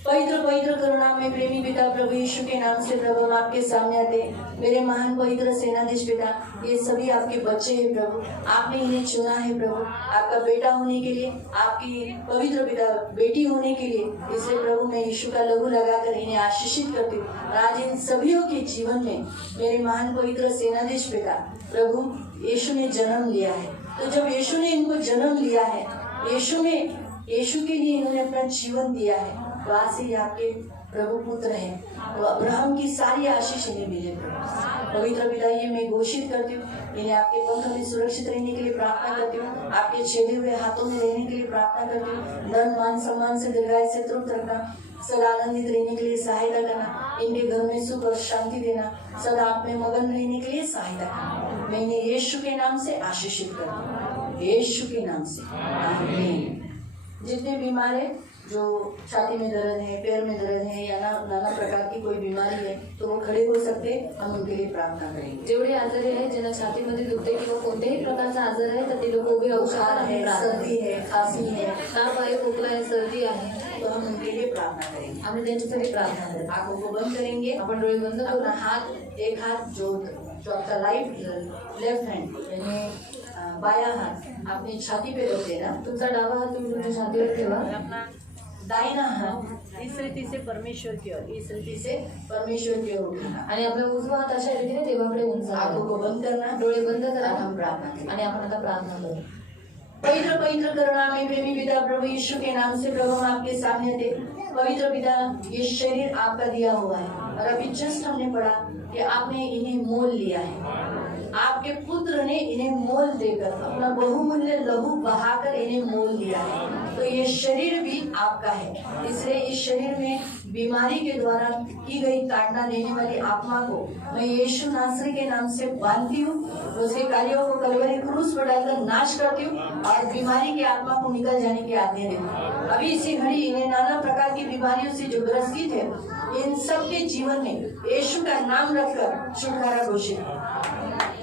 पवित्र पवित्र करुणामय प्रेमी पिता प्रभु यीशु के नाम से प्रभु हम आपके सामने आते हैं. मेरे महान पवित्र सेनाधीश पिता, ये सभी आपके बच्चे हैं प्रभु. आपने इन्हें चुना है प्रभु, आपका बेटा होने के लिए, आपकी पवित्र पिता बेटी होने के लिए. इसलिए प्रभु मैं यीशु का लहू लगाकर इन्हें आशीषित करती हूँ. आज इन सभी के जीवन में मेरे महान पवित्र सेनाधीश पिता प्रभु यीशु ने जन्म लिया है. तो जब यीशु ने इनको जन्म लिया है, यीशु के लिए इन्होंने अपना जीवन दिया है, वहाँ से आपके प्रभु पुत्र हैं. तो अब्राहम की सारी आशीष इन्हें मिले प्रभु. पवित्र पिता, ये मैं घोषित करती हूँ, इन्हें आपके पंख में सुरक्षित रहने के लिए प्रार्थना करती हूँ. आपके छेदे हुए हाथों में रहने के लिए प्रार्थना करती हूँ. धन मान सम्मान से दीर्घायु से तृप्त रखना, सदा आनंदित रहने के लिए सहायता करना, इनके घर में सुख और शांति देना, सदा आप में मगन रहने के लिए सहायता करना. मैं इन्हें यीशु के नाम से आशीषित करती हूँ, यीशु के नाम से. आमीन. जितने बीमार है, जो छाती में दर्द है, पैर में दर्द है या नाना प्रकार की कोई बीमारी है, तो वो खड़े हो सकते हैं. हम उनके लिए प्रार्थना करेंगे. जेवढे आजारी आहेत, ज्यांना छातीमध्ये दुखते किंवा कोणत्याही प्रकारचा आजार आहे, तर ते लोक उभे राहू बुखार है, शकतात. सर्दी है, खांसी है, ताप आहे, खोकला आहे, सर्दी आहे, तो हम उनके लिए प्रार्थना करेंगे. आम्ही त्यांच्यासाठी प्रार्थना करू. आंखों को बंद करेंगे. आपण डोळे बंद करू. अपना हाथ, एक हाथ जो आपका लेफ्ट हैंड यानी बाया हाथ अपनी छाती पे रख देना. तुमचा डावा हात तुम्ही तुमच्या छातीवर ठेवा. दाहिना हाथ इस रीति से परमेश्वर की ओर, इस रीति से परमेश्वर की ओर उठाना. आणि आपला उजवा हात अशा रीतीने देवाकडे आंखों उंचावा. को बंद करना. डोळे बंद करा और हम प्रार्थना करें. आणि आपण आता प्रार्थना करू. पवित्र पवित्र करुणा में प्रेमी पिता प्रभु यीशु के नाम से प्रभु हम आपके सामने थे. पवित्र पिता, ये शरीर आपका दिया हुआ है और अभी जस्ट हमने पढ़ा कि आपने इन्हें मोल लिया है. आपके पुत्र ने इन्हें मोल देकर अपना बहुमूल्य लहू बहाकर इन्हें मोल लिया है. तो ये शरीर भी आपका है. इसलिए इस शरीर में बीमारी के द्वारा की गई ताड़ना देने वाली आत्मा को मैं यीशु नासरी के नाम से बांधती हूँ. उसके कार्यों को कलवरी क्रूस पर डालकर नाश करती हूँ और बीमारी की आत्मा को निकल जाने की आज्ञा देती हूँ. अभी इसी घड़ी इन्हें नाना प्रकार की बीमारियों से जो ग्रसित है, इन सब के जीवन में यीशु का नाम रखकर छुटकारा घोषित कर.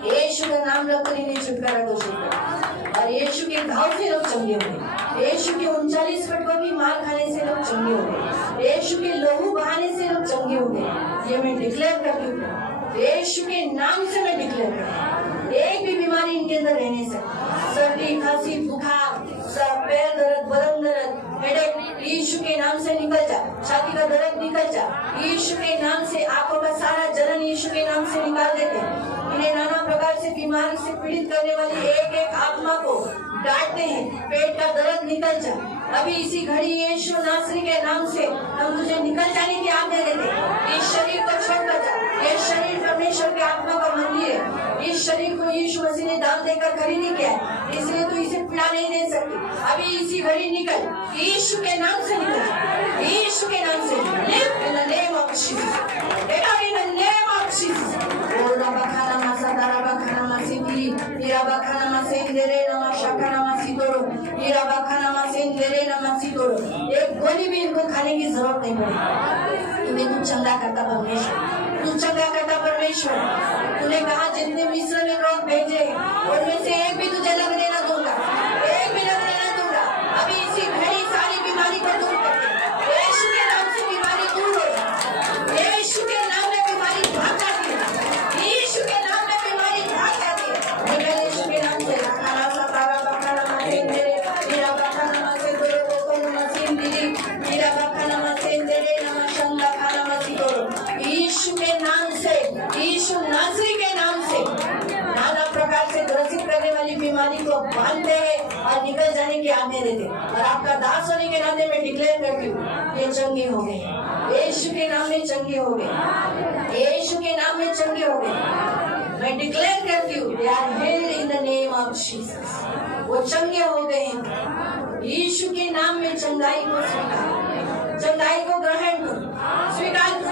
यीशु का नाम रखकर इन्हें छुटकारा घोषित कर. और यीशु के घाव से लोग चंगे हुए. यीशु के 39 फटकों की मार खाने से लोग चंगे हुए. यीशु के लहू बहाने से लोग चंगे हुए. ये मैं डिक्लेयर करती हूँ, यीशु के नाम से मैं डिक्लेयर करती हूँ. एक भी बीमारी इनके अंदर रहने से, सर्दी, खांसी, बुखार, पैर दर्द, बदन दर्द, हेडेक, यीशु के नाम से निकल जा. छाती का दर्द निकल जा, यीशु के नाम से. आंखों का सारा जलन यीशु के नाम से निकाल देते हैं. इन्हें नाना प्रकार से बीमारी से पीड़ित करने वाली एक एक आत्मा को डांटते हैं. पेट का दर्द निकल जा. अभी इसी घड़ी यीशु नासरी के नाम से हम तुझे निकल जाने की आज्ञा देते हैं. इस शरीर को छोड़कर जा. ये शरीर परमेश्वर के आत्मा का मंदिर है. इस शरीर को यीशु मसीह ने दान देकर खरीदी किया है, इसलिए तू इसे पीड़ा नहीं दे सकती. अभी इसी घड़ी निकल, यीशु के नाम से निकल. यीशु के नाम से leave in the name of Jesus. Get out in the name of Jesus. ओ रबाखाना मासा दराबाखाना मासिंदी, इराबाखाना मासेंदेरे नमा शाखाना मासितोरो, इराबाखाना मासेंदेरे नमा सितोरो. एक गोली भी इनको खाने की जरूरत नहीं पड़ेगी. तुम्हें तू चंगा करता परमेश्वर, तू चंगा करता परमेश्वर. तूने कहा जितने मिस्र में लोग भेजे उनमें से एक भी तुझे लगने न दूंगा, एक भी लगने न दूंगा. अभी इसी घड़ी सारी बीमारी को दूर कर दे. यीशु के नाम से बीमारी दूर हो जाए. यीशु के नाम में बीमारी भाग जाती है. यीशु के नाम में बीमारी भाग जाती है. निकल यीशु के नाम से. खाना सतारा बखाना मसीन तेरे, मेरा बखाना मसीन तेरे को मसीन दिली, मेरा बखाना मसीन तेरे नमा शंगा खाना मसीन तोरो. यीशु के नाम से, यीशु नासरी के नाम से नाना प्रकार से ग्रसित करने वाली बीमारी को बांधते हैं और निकल जाने की आज्ञा देते. और आपका दास होने के नाते मैं डिक्लेयर करती हूँ, ये चंगे हो गए. यीशु के नाम में चंगे हो गए, यीशु के नाम में चंगे हो गए। मैं डिक्लेयर करती हूँ they are healed in the name of Jesus. वो चंगे हो गए हैं। यीशु के नाम में चंगाई को स्वीकार, चंगाई को ग्रहण करो, स्वीकार करो।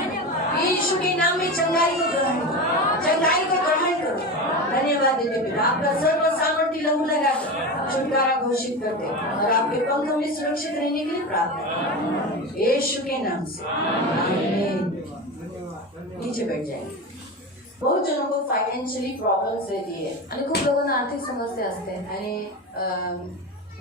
यीशु के नाम में चंगाई को ग्रहण करो, चंगाई को ग्रहण करो। धन्यवाद देते पिता, आपका सर्व सामर्थ्य लहू लगाकर छुटकारा घोषित करते और आपके पंखों में सुरक्षित रहने के लिए प्रार्थना यीशु के नाम से, आमीन। नीचे बैठ जाएंगे। बहुत जनों को फायनान्शियली प्रॉब्लम्स रहती है आणि खूप लोकांना आर्थिक समस्या असते आणि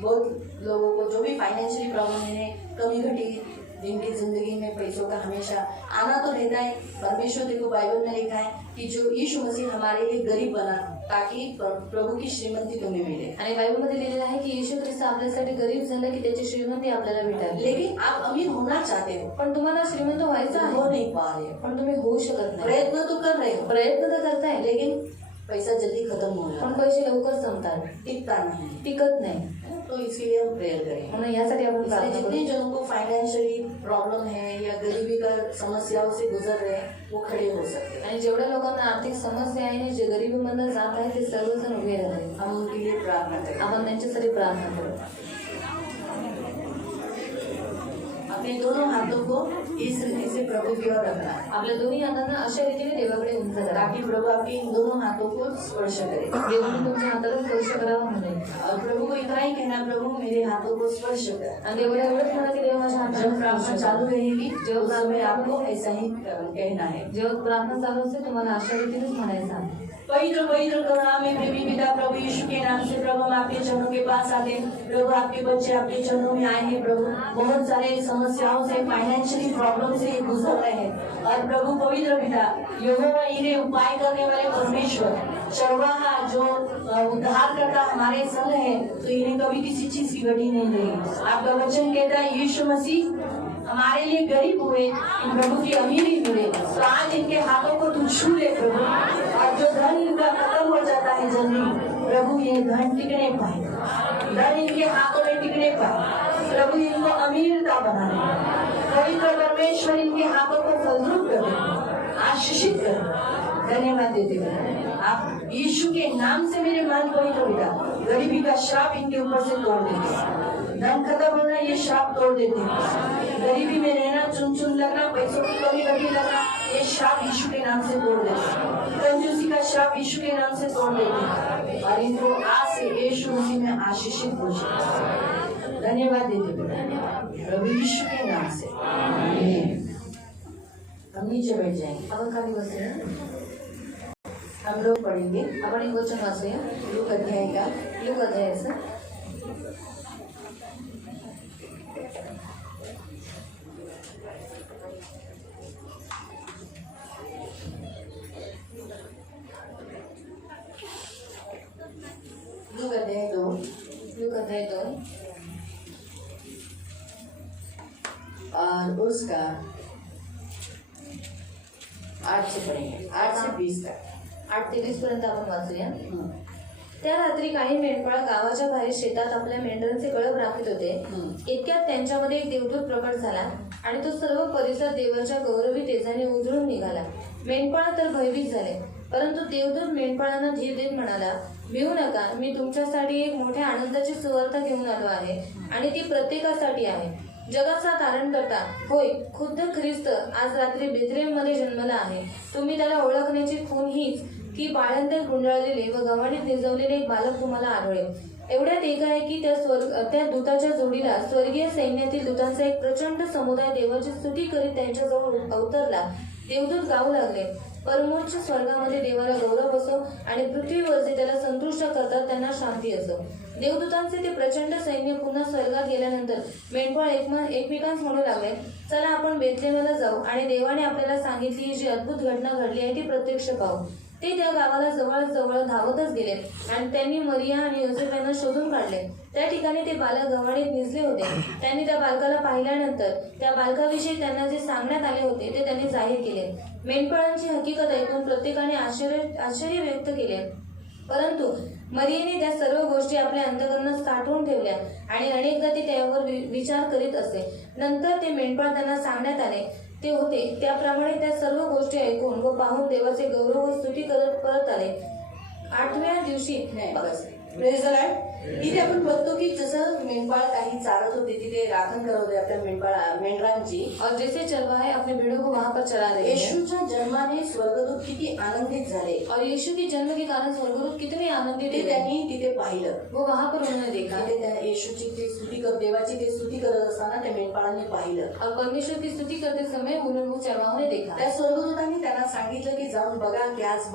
बहुत लोगों को जो भी फाइनेंशियली प्रॉब्लम है, कमी घटी जिनकी जिंदगी में पैसों का हमेशा आना तो रहता है। परमेश्वर देखो बाइबल में लिखा है कि जो यीशु मसीह हमारे लिए गरीब बना ताकि प्रभु की श्रीमंती तुम्हें मिले। आणि बायबलमध्ये लिहिलेलं आहे की येशू ख्रिस्त आपल्यासाठी गरीब झाला की त्याची श्रीमंती आपल्याला भेटावी। लेकिन आप अमीर होना चाहते हो पण तुम्हाला श्रीमंत व्हायचं आहे, हो नहीं पा रहे हो, पण तुम्ही होऊ शकत नाही। प्रयत्न तो कर रहे हो, प्रयत्न तर करताय, लेकिन पैसा जल्दी खत्म हो पण जाता पैसे लवकर संपतात, टिकता नहीं, टिकत नाही। तो इसके लिए हम प्रेयर करेंगे। म्हणून यासाठी आपण इसलिए प्रार्थना जितने करू। जनों को फाइनेंशियली प्रॉब्लम है या गरीबी का समस्याओं से गुजर रहे हैं वो खड़े हो सकते हैं। आणि जेवढ्या लोकांना आर्थिक समस्या आहे आणि जे गरिबीमधून जात आहे ते सर्वजण उभे राहतील। हम उनके लिए प्रार्थना करें। आपण त्यांच्यासाठी प्रार्थना करू। अपने दोनों हाथों को इस रीति से प्रभु की ओर रखना है आपल्या दोन्ही हातांना अशा रीतीने देवाकडे उंच करा ताकि प्रभु आपके इन दोनों हाथों को स्पर्श करे। देवाने तुमच्या हाताला स्पर्श करावा म्हणून। और प्रभु को इतना ही कहना, प्रभु मेरे हाथों को स्पर्श कर। आणि देवाला एवढंच म्हणा की देवा माझ्या जब हाताला प्रार्थना स्पर्श चालू करा। रहेगी उस समय आपको ऐसा ही कहना है। जेव्हा प्रार्थना चालू असते तुम्हाला अशा रीतीनेच म्हणायचं आहे। पवित्र पवित्र करुणा में प्रेमी पिता प्रभु यीशु के नाम से प्रभु हम आपके चरणों के पास आते हैं। प्रभु आपके बच्चे आपके चरणों में आए हैं। प्रभु बहुत सारे समस्याओं से, फाइनेंशियली प्रॉब्लम से गुजर रहे हैं और प्रभु पवित्र पिता यहोवा इन्हें उपाय करने वाले परमेश्वर चरवाहा जो उद्धार करता हमारे संग है, तो इन्हें कभी किसी चीज की घटी नहीं रही। आपका वचन कहता है यीशु मसीह हमारे लिए गरीब हुए इन प्रभु की अमीरी मिले, तो आज इनके हाथों को तू छू ले प्रभु। और जो धन इनका खत्म हो जाता है जल्दी, प्रभु ये धन टिकने पाए, धन इनके हाथों में टिकने पाए। प्रभु इनको अमीरता बना दे। पवित्र परमेश्वर इनके हाथों को फलद्रुप कर दे, आशीषित कर। धन्यवाद देते हैं आप यीशु के नाम से। मेरे मान पवित्र पिता गरीबी का श्राप इनके ऊपर से तोड़ देते हैं, धन खत्म होना ये श्राप तोड़ देते हैं। गरीबी में रहना, चुन चुन लगना, पैसों की कमी घटी लगना, ये श्राप यीशु के नाम से तोड़ देते हैं। कंजूसी का श्राप यीशु के नाम से तोड़ देते हैं और इनको आज से यीशु मसीह में आशीषित घोषित। धन्यवाद देते हैं प्रभु यीशु के नाम से, आमीन। हम नीचे बैठ जाएंगे। आपण खाली बसूया। हम लोग पढ़ेंगे आपण एक वचन वाचूया लूका अध्याय का लूका अध्यायाचं। लूका अध्याय 2 लूका अध्याय 2 और उसका 8 से पढ़ेंगे, 8 से 20 तक। 8 ते 20 पर्यंत आपण वाचूया। त्या रात्री काही मेंढपाळ गावाच्या बाहेर शेतात आपल्या मेंढरांचे कळप राखीत होते। इतक्यात त्यांच्यामध्ये एक देवदूत प्रकट झाला आणि तो सर्व परिसर देवाच्या गौरवी तेजाने उजळून निघाला। मेंढपाळ तर भयभीत झाले, परंतु देवदूत मेंढपाळांना धीर देत म्हणाला, भिवू नका, मी तुमच्यासाठी एक मोठ्या आनंदाची सुवार्ता घेऊन आलो आहे आणि ती प्रत्येकासाठी आहे। जगाचा तारण करता, होय, खुद्द ख्रिस्त आज रात्री बेथलेहममध्ये जन्मला आहे। तुम्ही त्याला ओळखण्याची खूण हीच की बाळंत्यात गुंडाळलेले व गव्हाणीत निजवलेले एक बालक तुम्हाला आढळेल। एवढ्यात एक आहे की त्या दूताच्या जोडीला स्वर्गीय सैन्यातील दूतांचा एक प्रचंड समुदाय देवाची स्तुती करीत त्यांच्याजवळ अवतरला। देवदूत गाऊ लागले, परमोच्च स्वर्गामध्ये देवाला गौरव असो आणि पृथ्वीवर जे त्याला संतुष्ट करतात त्यांना शांती असो। देवदूतांचे ते प्रचंड सैन्य पुन्हा स्वर्गात गेल्यानंतर मेंढपाळ एकमेकांस म्हणू लागले, चला आपण बेथलेहमला जाऊ आणि देवाने आपल्याला सांगितली जी अद्भुत घटना घडली आहे ती प्रत्यक्ष पाहू। ते त्या गावाला जवळ धावतच गेले आणि त्यांनी मरिया आणि योसेफ यांना शोधून काढले। त्या ठिकाणी ते बालक गव्हाणीत निजले होते। त्यांनी त्या बालकाला पाहिल्यानंतर त्या बालकाविषयी त्यांना जे सांगण्यात आले होते ते त्यांनी जाहीर केले। मेंढपाळांची हकीकत ऐकून प्रत्येकाने आश्चर्य व्यक्त केले, परंतु मरियेने त्या सर्व गोष्टी आपल्या अंतःकरणात साठवून ठेवल्या आणि अनेकदा ती त्यावर विचार करीत असे। नंतर ते मेंढपाळ त्यांना सांगण्यात आले ते होते त्याप्रमाणे त्या सर्व गोष्टी ऐकून व पाहून देवाचे गौरव व स्तुती करत परत आले. 8व्या दिवशी नाही बस प्रेज द लॉर्ड. इथे आपण बघतो की जसं मेंढपाळ काही चारत होते तिथे राखण करत होते आपल्या मेंढरांची. और जैसे चरवाहे अपने भेड़ों को वहां पर चरा रहे हैं. येशूच्या जन्माने स्वर्गदूत किती आनंदित झाले. और यीशु के जन्म के कारण स्वर्गदूत कितने आनंदित ते हुए. त्यांनी तिथे पाहिलं. वो वहां पर उन्होंने देखा. तिथे त्या येशूची ते स्तुती कर देवाची ते स्तुती करत असताना त्या मेंढपाळांनी पाहिलं. और परमेश्वर की स्तुति करते समय उन्होंने चरवाहों ने देखा. त्या स्वर्गदूतांनी त्यांना सांगितलं की जाऊन बघा की आज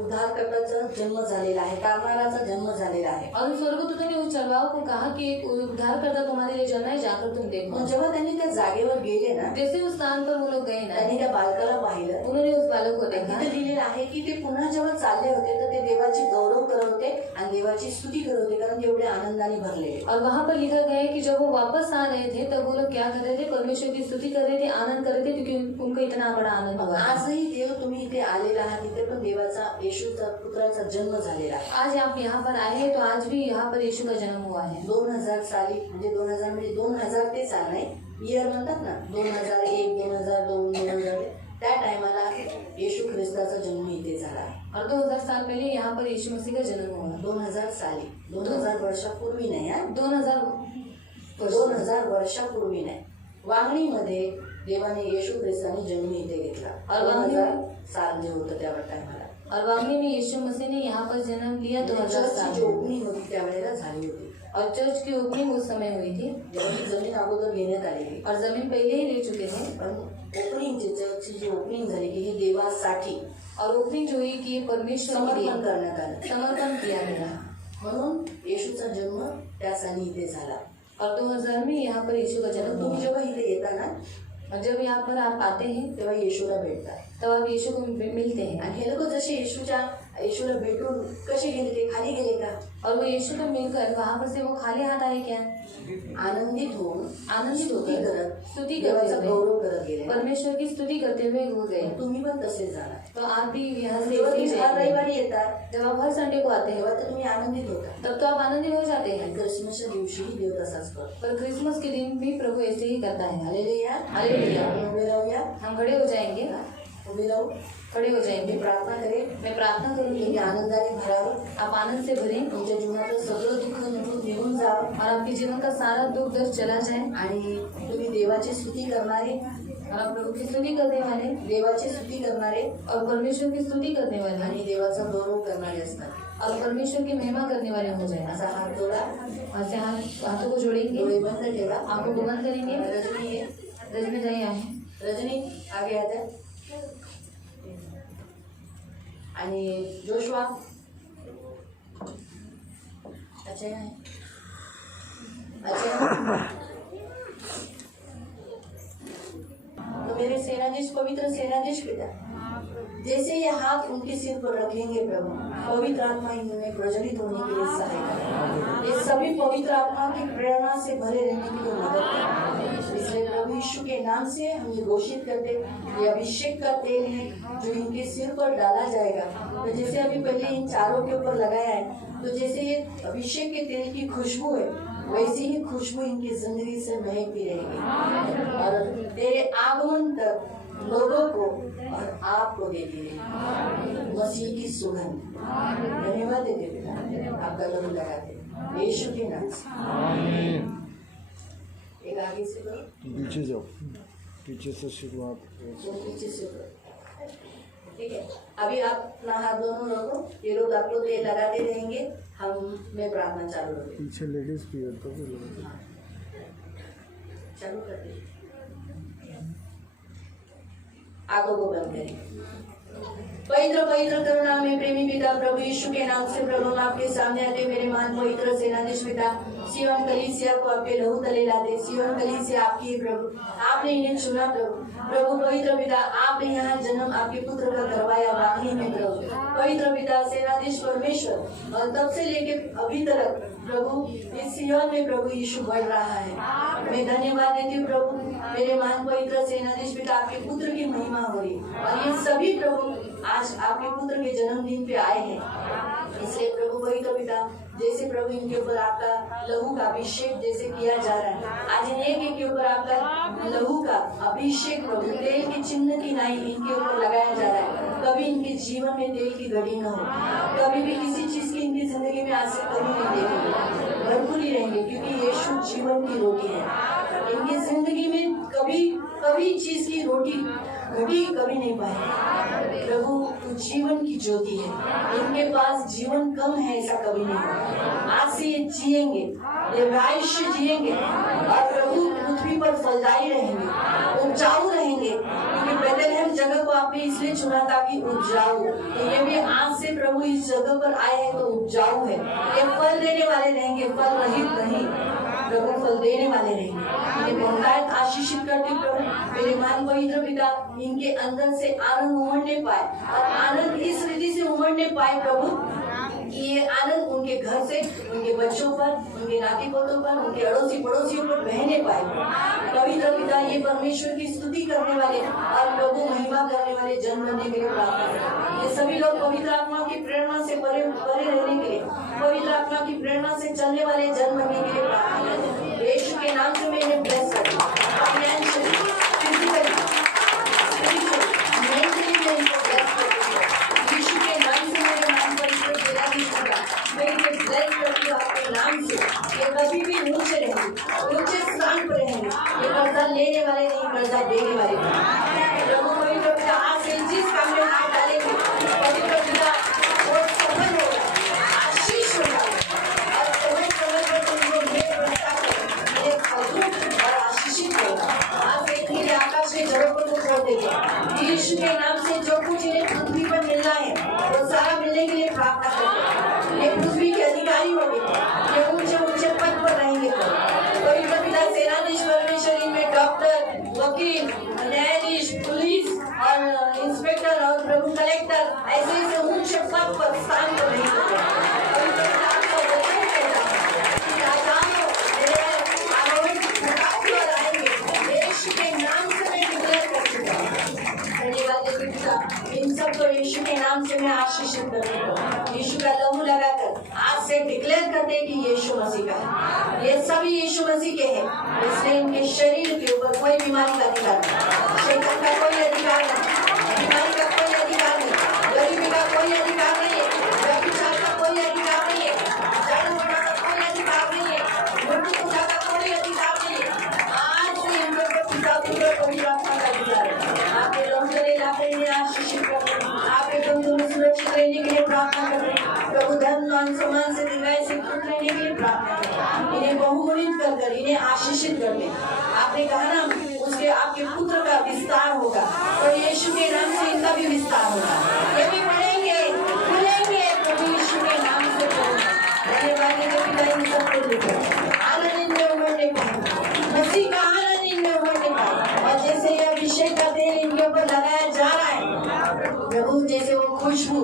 उद्धारकर्त्याचा जन्म झालेला आहे, तारणाराचा जन्म झालेला आहे. और स्वर्गदूतों ने उस चरवाहों को कहा कि एक उद्धारकर्ता तुम्हारे लिए जन्मा है, जाकर तुम देखो. मग जेव्हा त्यांनी त्या जागेवर गेले ना, जैसे उस स्थान पर वो लोग गए ना, त्यांनी त्या बालकाला पाहिलं. उन्होंने उस बालक को देखा. तिथे लिहिलेलं आहे की ते पुन्हा जेव्हा चालले होते तर ते देवाची गौरव करत होते आणि देवाची स्तुती करत होते कारण तेवढे आनंदाने भरले. और वहाँ पर लिखा गया है कि जब वो वापस आ रहे थे तब वो लोग क्या कर रहे थे, परमेश्वर की स्तुति कर रहे थे, आनंद कर रहे थे, क्योंकि उनको इतना बड़ा आनंद हुआ. आजही देव तुम्ही इथे आलेला आहात, तिथे पण देवाचा येशूचा पुत्राचा जन्म झालेला आहे. आज आप यहाँ पर आए हैं तो आज भी यहाँ पर यीशु का जन्म हुआ है. 2000 साली म्हणजे 2000 म्हणजे 2000 ते साल नाही, इयर म्हणतात ना, 2001 2002 2000 त्या टायमाला येशू ख्रिस्ताचा जन्म इथे झाला. और 2000 साल पहले यहाँ पर यीशु मसीह का जन्म हुआ. 2000 साली, 2000 वर्षापूर्वी नाही हा, 2000 वर्षापूर्वी नाही. वांगणीमध्ये देवाने येशू ख्रिस्ताने जन्म इथे घेतला. 2000 साल जे होतं त्या टायमाला. और वांगनी में यीशु मसीह ने यहाँ पर जन्म लिया 2000 साल. जी ओपनिंग होती त्यावेळेला झाली होती. और चर्च की ओपनिंग उस समय हुई थी. ही जमीन अगोदर घेण्यात आलेली और जमीन पहले ही ले चुके थे. पण ओपनिंगची चर्चची जी ओपनिंग झाली की हे देवासाठी और ओपनिंग जो हुई कि परमेश्वर के लिए समर्पण करण्यात आलं. समर्पण किया गया. म्हणून येशूचा जन्म त्या साली इथे झाला. और 2000 में यहाँ पर यीशु का जन्म तुम्ही हुआ. जेव्हा इथे येता ना और जब यहाँ पर आप आते हैं तेव्हा येशूला भेटता. तब आप यीशु को मिलते हैं. आणि हे लोक जसे येशूला भेटून कसे गेले, ते खाली गेले का? और वो यीशु को मिलकर वहाँ पर से वो खाली हाथ आए क्या? आनंदित होऊन आनंदित स्तुती होकर करत स्तुति देवाचा करते हुए गौरव करत गेले. परमेश्वर की स्तुति करते हुए वो गए. तुम्ही पण तसेच जाणार. तो आप भी यहाँ से जेव्हा तुम्ही इसी हर जाएंगे. रविवारी येतात जब आप हर संडे को आते हैं तेव्हा तर तुम्ही आनंदित होता. तब तो आप आनंदित हो जाते हैं. क्रिसमसच्या दिवशीही देव तसाच करतो. पर क्रिसमस के दिन भी प्रभु ऐसे ही करता है. हालेलुया. हालेलुया. उभे राहूया. हम खड़े हो जाएंगे. उभे राहू. खड़े हो मी जाएंगे. प्रार्थना करेन मैं प्रार्थना करूंगी तुम्ही आनंदाने भरावं. आप आनंद से भरें तुमच्या जीवनातलं सगळं दुःख निघून जावं और आपके जीवन का सारा दुख दर्द चला जाए. आणि तुम्ही देवाची स्तुती करणारे, और आप प्रभु की स्तुति करने वाले देवाची स्तुती करणारे और परमेश्वर की स्तुति करने वाले आणि देवाचा गौरव करणारे असतात. और परमेश्वर की महिमा करने वाले हो जाए. असा हात जोडा, ऐसे हाथों को जोड़ेंगे, डोळे बंद ठेवा. आंखों को बंद करेंगे. रजनी है, रजनी जाइए आए. रजनी आगे आ जा. आणि जोशवा अच्छा है, अच्छा. तो मेरे सेनाधीश, पवित्र सेनाधीश पिता, जैसे ये हाथ उनके सिर पर रखेंगे प्रभु, पवित्र आत्मा इन्हें प्रज्वलित होने के लिए सहायता करें. ये सभी पवित्र आत्मा की प्रेरणा से भरे रहने की तो मदद करें. इसलिए प्रभु यीशु के नाम से हम ये घोषित करते, ये अभिषेक का तेल है जो इनके सिर पर डाला जाएगा. तो जैसे अभी पहले इन चारों के ऊपर लगाया है, तो जैसे ये अभिषेक के तेल की खुशबू है, वैसी ही खुशबू इनकी जिंदगी से महकती रहेगी और तेरे आगमन तक लोगों को और आपको देती रहेगी मसीह की सुगंध. धन्यवाद देते पिता, आपका लहू लगाते यीशु के नाम से. एक आगे से करो, पीछे जाओ, पीछे से शुरुआत. पीछे से करो. ठीक है, अभी आप अपना हाथ दोनों रखो. ये लोग आप लोग ये लगाते रहेंगे, मैं प्रार्थना चालू रखें. पीछे लेडीज भी है तो भी लोग. चालू कर दीजिए. आंखों को बंद करें. पवित्र पवित्र करुणा में प्रेमी पिता प्रभु यीशु के नाम से प्रभु हम आपके सामने आते. मेरे महान पवित्र सेनाधीश पिता, सियोन कलीसिया को आपके लहू तले लाते. सियोन कलीसिया आपकी है प्रभु, आपने इन्हें चुना प्रभु. प्रभु पवित्र पिता, आपने यहाँ जन्म आपके पुत्र का करवाया वाकई में प्रभु. पवित्र पिता सेनाधीश परमेश्वर, और तब से लेके अभी तक प्रभु इस सियोन में प्रभु यीशु बढ़ रहा है. मैं धन्यवाद देती हूँ प्रभु, मेरे महान पवित्र सेनाधीश पिता, आपके पुत्र की महिमा हो रही और ये सभी प्रभु आज आपके पुत्र के जन्मदिन पे आए हैं. इसलिए प्रभु पवित्र पिता, जैसे प्रभु इनके ऊपर आपका लहू का अभिषेक जैसे किया जा रहा है, आज इन एक के ऊपर आपका लहू का अभिषेक प्रभु तेल की चिन्ह की नाई इनके ऊपर लगाया जा रहा है। कभी इनके जीवन में तेल की घटी न हो, कभी भी किसी चीज की इनकी जिंदगी में आज से कमी नहीं देखेंगे, भरपूर ही रहेंगे, क्योंकि यीशु जीवन की रोटी है। इनकी जिंदगी में कभी चीज की रोटी घटी कभी नहीं पाए। प्रभु तू जीवन की ज्योति है, इनके पास जीवन कम है ऐसा कभी नहीं होगा। आज से ये जिएंगे, ये आयुष्य जिएंगे और प्रभु पृथ्वी पर फलदायी रहेंगे, उपजाऊ रहेंगे, क्योंकि बेथलेहम जगह को आपने इसलिए चुना ताकि उपजाऊ, तो ये भी आज से प्रभु इस जगह पर आए हैं तो उपजाऊ है, ये फल देने वाले रहेंगे, फल रहित नहीं, प्रभु फल देने वाले रहेंगे। इन्हें बहुतायत आशीषित करते प्रभु, मेरे मान पवित्र पिता, इनके अंदर से आनंद उमड़ने पाए और आनंद इस रीति से उमड़ने पाए प्रभु कि ये आनंद उनके घर से उनके बच्चों पर, उनके नाती पोतों पर, उनके अड़ोसी पड़ोसियों पर बहने पाए। पवित्र पिता, ये परमेश्वर की स्तुति करने वाले और प्रभु महिमा करने वाले जन बनने के लिए प्रार्थना करें। ये सभी लोग पवित्र आत्मा की प्रेरणा से परे रहने के लिए, पवित्र आत्मा की प्रेरणा से चलने वाले जन बनने के लिए प्रार्थना करें। यीशु के नाम से मैं इन्हें ब्लेस करती हूँ। फाइनेंशियली, फिजिकली, स्पिरिचुअली, मेंटली मैं इनको ब्लेस करती हूँ। यीशु के नाम से मेरे नाम पर इसको देना भी होगा। मैं इन्हें ब्लेस करती हूँ आपके नाम से। ये कभी भी ऊंचे रहेंगे, ऊंचे स्थान पर रहेंगे। ये कर्जा लेने वाले नहीं, कर्जा देने वाले नहीं। प्रभु पवित्र पिता, आज से जिस काम में हाथ डालेंगे पवित्र पिता वो सफल होगा, आशीष होगा और समय पर तुमको मेरे बरसा कर मेरे अद्भुत और आशीषित होगा। आज से इन्हें आकाश के जड़ों को छोड़ देंगे। यीशु के नाम से जो कुछ इन्हें पृथ्वी पर मिलना है वो सारा मिलने के लिए प्रार्थना करते हैं। ये पृथ्वी के अधिकारी होंगे, ये ऊंचे ऊंचे पद पर रहेंगे। पवित्र पिता, सेनाधीश परमेश्वर इनमें डॉक्टर, वकील, न्यायाधीश, पुलिस और इंस्पेक्टर और प्रभु कलेक्टर ऐसे ऐसे ऊंचे पद पर स्थान पर नहीं होते। पवित्र पिता, आपका वचन कहता है कि राजाओं मेरे आरोहण प्रतापी और आएंगे। यीशु के नाम से मैं डिक्लेयर करती हूँ। धन्यवाद देवी पिता, इन सबको यीशु के नाम से मैं आशीषित करती हूँ। यीशु का लहू लगाकर आज से डिक्लेयर करते हैं कि यीशु मसीह का है, ये सभी यीशु मसीह के हैं, इसलिए इनके शरीर के ऊपर कोई बीमारी का अधिकार नहीं, शैतान का कोई अधिकार नहीं, बीमारी का कोई अधिकार नहीं, गरीबी का कोई अधिकार नहीं है, व्यभिचार का कोई अधिकार नहीं है, जादू टोना का कोई अधिकार नहीं है, मृत्यु पूजा का कोई अधिकार नहीं है। आज से इन लोगों को पिता पुत्र पवित्र आत्मा का अधिकार है। आपके लंबे इलाके में आशीषित करते हैं, आप एकदम सुरक्षित रहने के लिए प्रार्थना करते हैं। प्रभु धन और सम्मान से दीर्घायु से खुश रहने के लिए प्रार्थना करें। इन्हें बहुगुणित कर इन्हें आशीषित कर दें। आपने कहा ना उसके आपके पुत्र का विस्तार होगा और यीशु के नाम से इनका भी विस्तार होगा। ये भी बढ़ेंगे, खुलेंगे प्रभु यीशु के नाम से। धन्यवाद देते पिता, इन सबको देखो आनंद इनमें उमड़ने पाए, मसीह का आनंद इनमें उमड़ने पाए। और जैसे ये अभिषेक का तेल इनके ऊपर लगाया जा रहा है प्रभु, जैसे वो खुशबू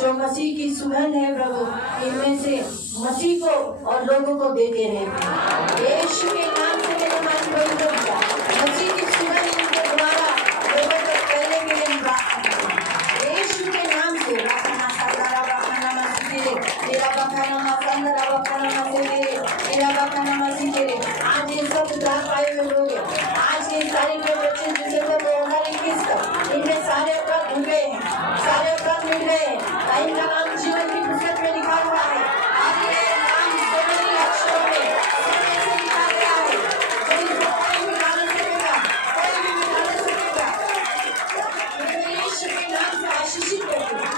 जो मसीह की सुगंध है प्रभु, इनमें से मसीह को और लोगों को देते रहे। यीशु के नाम से मेरे मान पवित्र पिता, मसीह की सुगंध इनके द्वारा लोगों तक फैलने के लिए प्रार्थना करते हैं। यीशु के नाम से राखाना सारा राखाना मसीह तेरे, तेरा बखाना मसंदरा बखाना मसीह तेरे, तेरा बखाना मसीह तेरे। आज ये सब उद्धार पाए हुए लोग हैं, आज ये सारे के बच्चे जिसे पर 2021 तक इनमें सारे अपराध मिल गए हैं, सारे अपराध मिल गए हैं। इनका नाम जीवन की पुस्तक में लिखा हुआ है। आज ये नाम सोनेरी अक्षरों में सोने से लिखा गया है, जो इसको कोई मिटा नहीं सकेगा, कोई भी मिटा नहीं सकेगा। मैं यीशु के नाम से आशीषित करती हूँ।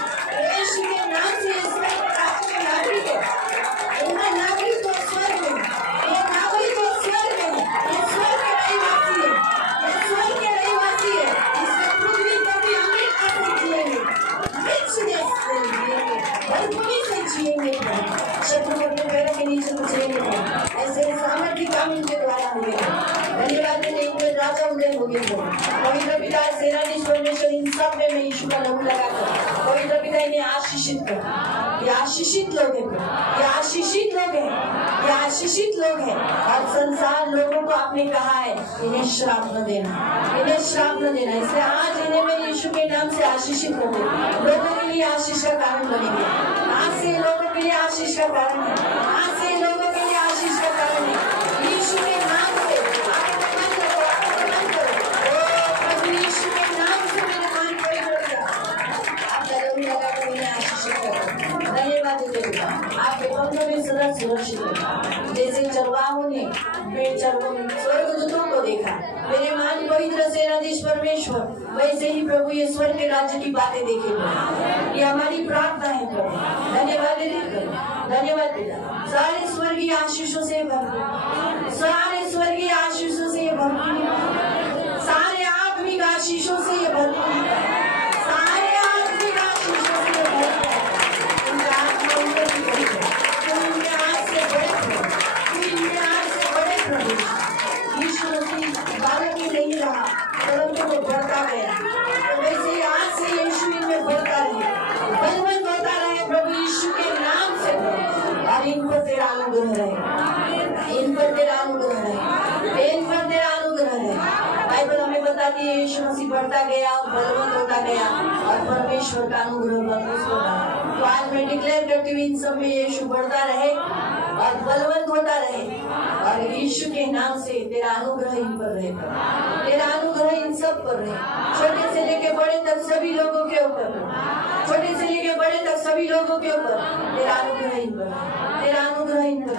यीशु के नाम से इसमें आपके नागरिक है, उनका नागरिक तो स्वर्ग में, ये नागरिक तो स्वर्ग में, ये स्वर्ग के रहीवासी है, ये स्वर्ग के रहीवासी है। इसमें पृथ्वी पर भी अनेक ऐसे जिएंगे, भरपूरी से जिएंगे, शत्रु को अपने पैरों के नीचे कुचलेंगे। ऐसे सामर्थ्य काम इनके द्वारा होंगे। धन्यवाद देते इनके राजा उदय होंगे। पवित्र पिता, सेनाधीश परमेश्वर, इन सब में मैं यीशु का लहू लगाकर पवित्र पिता इन्हें आशीषित कर। ये आशीषित लोग हैं, ये आशीषित लोग हैं, ये आशीषित लोग हैं। और संसार लोगों को आपने कहा है इन्हें श्राप न देना, इन्हें श्राप न देना। इसलिए आज इन्हें मैं यीशु के नाम से आशीषित कर दूं, लोगों के लिए आशीष का कारण बनेंगे। आज से लोग का कारण है, आज से लोगों के लिए आशीष का कारण है। यीशु के नाम से आप प्रमाण करो, आप प्रमाण करो। ओ प्रभु यीशु के नाम से मेरे मान पवित्र हो गया। आप कदम लगाकर उन्हें आशीषित करो। धन्यवाद देते पिता, आपके कदमों में सदा सुरक्षित हो। जैसे चरवाहों ने स्वर्गदूतों को देखा, मेरे मान पवित्र सेनाधीश परमेश्वर, वैसे ही प्रभु ये स्वर्ग के राज्य की बातें देखेंगे। ये हमारी प्रार्थना है प्रभु। धन्यवाद देते प्रभु, धन्यवाद पिता। सारे स्वर्गीय आशीषों से भरपूर, सारे स्वर्गीय आशीषों से भरपूर, सारे आत्मिक आशीषों से भरपूर, सारे आत्मिक आशीषों से भरपूर। उनके आत्मा उनके बड़े उनके हाथ से बड़े उनके हाथ से बड़े प्रभु। यीशु मसीह बालक ही नहीं रहा, परंतु वो बढ़ता गया। तो वैसे ही आज से यीशु इनमें बढ़ता रहे, बलवंत होता रहे प्रभु यीशु के नाम से। और इन पर तेरा अनुग्रह रहे, इन पर तेरा अनुग्रह रहे, इन पर तेरा अनुग्रह रहे। बाइबल हमें बताती है यीशु मसीह बढ़ता गया और बलवंत होता गया और परमेश्वर का अनुग्रह महसूस होता। तो आज मैं डिक्लेयर करती हूँ इन सब में यीशु बढ़ता रहे और बलवंत होता रहे, और यीशु के नाम से तेरा अनुग्रह इन पर रहे, तेरा अनुग्रह इन सब पर रहे। छोटे से लेके बड़े तक सभी लोगों के ऊपर, छोटे से लेके बड़े तक सभी लोगों के ऊपर तेरा अनुग्रह इन पर, तेरा अनुग्रह इन पर,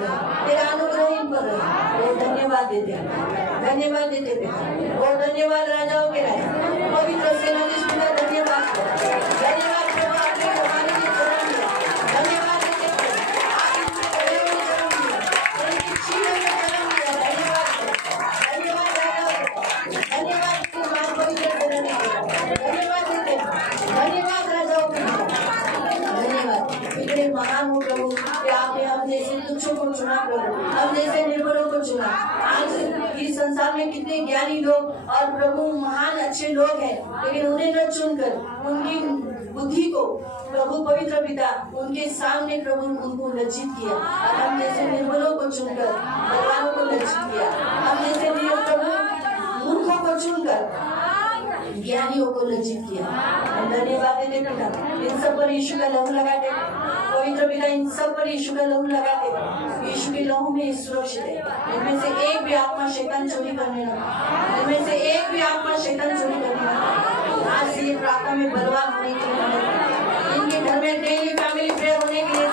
तेरा अनुग्रह इन पर रहे। वो धन्यवाद देते, धन्यवाद देते पिता। वो धन्यवाद राजाओं के राजा, पवित्र सेनाधीश पिता, धन्यवाद, धन्यवाद प्रभु आपने हमारे लिए जन्म दिया। धन्यवाद देते प्रभु, आप इनके हृदय में जन्म दिया, इनके जीवन में जन्म दिया। धन्यवाद, धन्यवाद राजाओं को, धन्यवाद हमारे पवित्र सेनाधीश, धन्यवाद देते, धन्यवाद राजाओं को, धन्यवाद। इतने महान हो प्रभु कि आपने हम जैसे तुच्छों को चुना प्रभु, हम जैसे निर्बलों को चुना। आज इस संसार में कितने ज्ञानी लोग और प्रभु महान अच्छे लोग हैं, लेकिन उन्हें न चुनकर उनकी बुद्धि को प्रभु पवित्र पिता उनके सामने प्रभु उनको लज्जित किया, और हम जैसे निर्बलों को चुनकर बलवानों को लज्जित किया। हम जैसे प्रभु मूर्खों को चुनकर ज्ञानियों को लज्जित किया। हम धन्यवाद देते पिता, इन सब पर यीशु का लहू लगाते पवित्र पिता, इन सब पर यीशु का लहू लगाते। यीशु के लहू में सुरक्षित है। इनमें से एक भी आत्मा शैतान चोरी करने लगा, इनमें से एक भी आत्मा शैतान चोरी करने लगा। आज से ये प्रार्थना में बलवान होने के लिए, इनके घर में डेली फैमिली प्रेयर होने के लिए,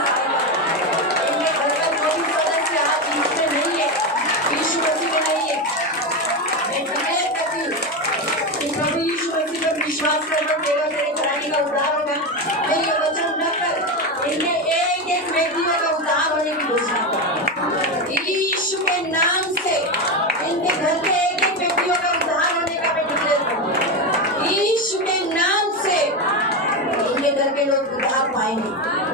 इनके घर का जो भी सदस्य आज इसमें नहीं है, यीशु मसीह में नहीं है, मैं डिक्लेयर करती हूँ कि प्रभु यीशु मसीह पर विश्वास करना केवल तेरे घराने का उद्धार होगा। मैं ये वचन रखकर इनमें एक एक व्यक्तियों का उद्धार होने की घोषणा करती हूँ। यीशु के नाम से इनके घर के एक एक व्यक्तियों का उद्धार होने का मैं डिक्लेयर करती हूँ। यीशु के नाम से इनके घर के लोग उद्धार पाएंगे,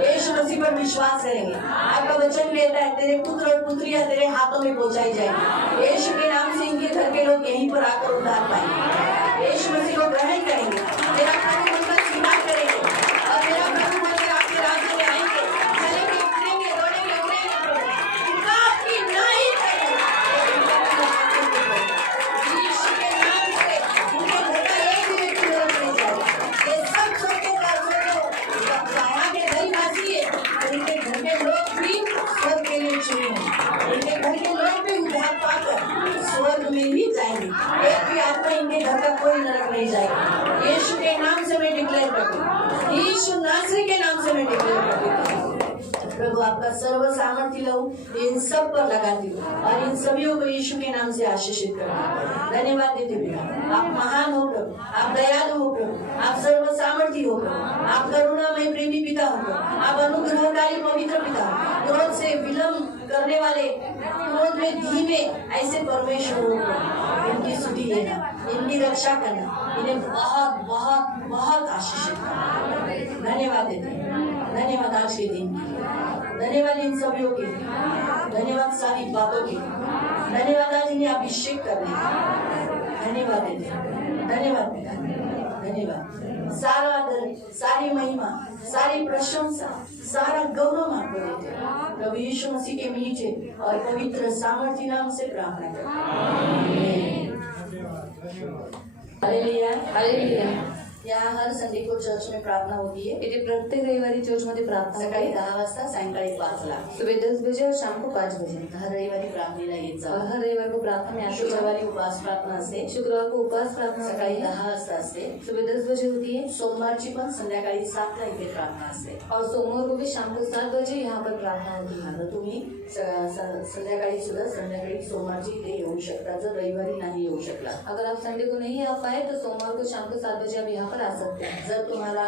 यीशु मसीह पर विश्वास करेंगे। आपका वचन कहता है तेरे पुत्र और पुत्रियां तेरे हाथों में पहुंचाई जाएंगी। यीशु के नाम से इनके घर के लोग यहीं पर आकर उद्धार पाएंगे, यीशु मसीह को ग्रहण करेंगे, तेरा प्रभु बनकर स्वीकार करेंगे, और तेरा प्रभु बनकर आपके राज्य में आएंगे। चलेंगे, उठेंगे, दौड़ेंगे, उड़ेंगे प्रभु, उनका आपकी नहीं करेंगे। यीशु के नाम से इनके घर का एक भी व्यक्ति नरक नहीं जाएगा। ये सब सोचते यहाँ के दरीवासी है, इनके घर के लोग भी स्वर्ग के लिए चुने हैं। इनके घर के लोग भी उद्धार पाकर स्वर्ग में ही जाएंगे। एक भी आत्मा इनके घर का कोई नरक नहीं जाएगा। यीशु के नाम से मैं डिक्लेयर करती हूँ, यीशु नासरी के नाम से मैं डिक्लेयर करती हूँ। प्रभु आपका सर्व सामर्थ्य लहू इन सब पर लगाती हूँ, और इन सभी को यीशु के नाम से आशीषित करती। धन्यवाद देते पिता, आप महान हो प्रभु, आप दयालु हो प्रभु, आप सर्व सामर्थ्य हो प्रभु, आप करुणामय प्रेमी पिता हो प्रभु, आप अनुग्रहकारी पवित्र पिता, क्रोध से विलंब करने वाले, क्रोध में धीमे ऐसे परमेश्वर हो प्रभु। इनकी स्तुति लेना, इनकी रक्षा करना, इन्हें बहुत बहुत बहुत आशीषित करना। धन्यवाद देते हैं, धन्यवाद आज के दिन के लिए, धन्यवाद इन सभी के लिए, धन्यवाद सारी बातों के लिए, धन्यवाद आज इन्हें अभिषेक करने, धन्यवाद देते हैं, धन्यवाद पिता, धन्यवाद। सारा आदर, सारी महिमा, सारी प्रशंसा, सारा गौरव आपको देते हैं प्रभु यीशु मसीह के मीठे और पवित्र सामर्थ्य नाम से प्रार्थना करते हैं। Hallelujah, hallelujah. यहाँ हर संडे को चर्च में प्रार्थना होती है, इथे प्रत्येक रविवारी चर्चमध्ये प्रार्थना सकाळी होते 10 वाजता, सायंकाळी 5 ला. सुबह 10 बजे और शाम को 5 बजे. हर रविवारी प्रार्थनेला येत और जा. हर रविवार को प्रार्थना में आते हैं. शुक्रवारी उपवास प्रार्थना असते, शुक्रवार को उपवास प्रार्थना होती सकाळी है. 10 वाजता असते. सुबह 10 बजे होती है. सोमवारची पण संध्याकाळी 7 ला इथे प्रार्थना असते. और सोमवार को भी शाम को 7 बजे यहाँ पर प्रार्थना होती है. आता तुम्ही संध्याकाळी सुद्धा संध्याकाळी सोमवारची इथे येऊ शकता, जर रविवारी नाही येऊ शकला. अगर आप संडे को नहीं आ पाए तो सोमवार को शाम को 7 बजे आप यहाँ पर आ सकते हैं. जर तुम्हाला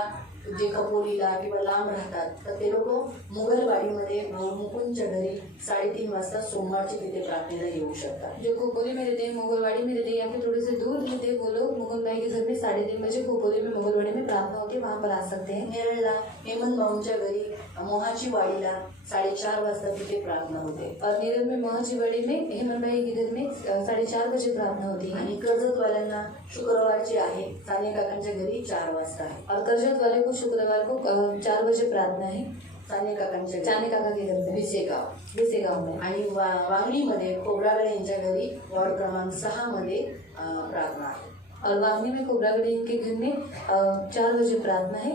जे कपोलीला किंवा लांब राहतात तर ते लोक मुघलवाडीमध्ये मुकुंदच्या घरी 3:30 वाजता सोमवारची तिथे प्रार्थनेला येऊ शकतात. जो खोपोली में रहते हैं, मुगलवाड़ी में रहते हैं या फिर थोड़े से दूर रहते हैं, वो लोग मुगल भाई के घर में 3:30 बजे खोपोली में मुगलवाड़ी में प्रार्थना होती है, वहाँ पर आ सकते हैं. नेरळला हेमंत भाऊंच्या घरी मोहाची वाडीला 4:30 वाजता तिथे प्रार्थना होते. और नेरल में महाजीवाड़ी में हेमंत भाई के घर में 4:30 बजे प्रार्थना होती है. आणि कर्जतवाल्यांना शुक्रवारची आहे, साने काकांच्या घरी 4 वाजता आहे. और कर्जत वाले को शुक्रवार को 4 बजे प्रार्थना है, साने काकांच्या चाने घरी काका के घर में विसेगाव. विसेगाव में. आणि वांगणीमध्ये खोब्रागडे यांच्या घरी वॉर्ड क्रमांक 6 मध्ये प्रार्थना आहे. और वागनी में कोबरागढ़ी के घर में 4 बजे प्रार्थना है,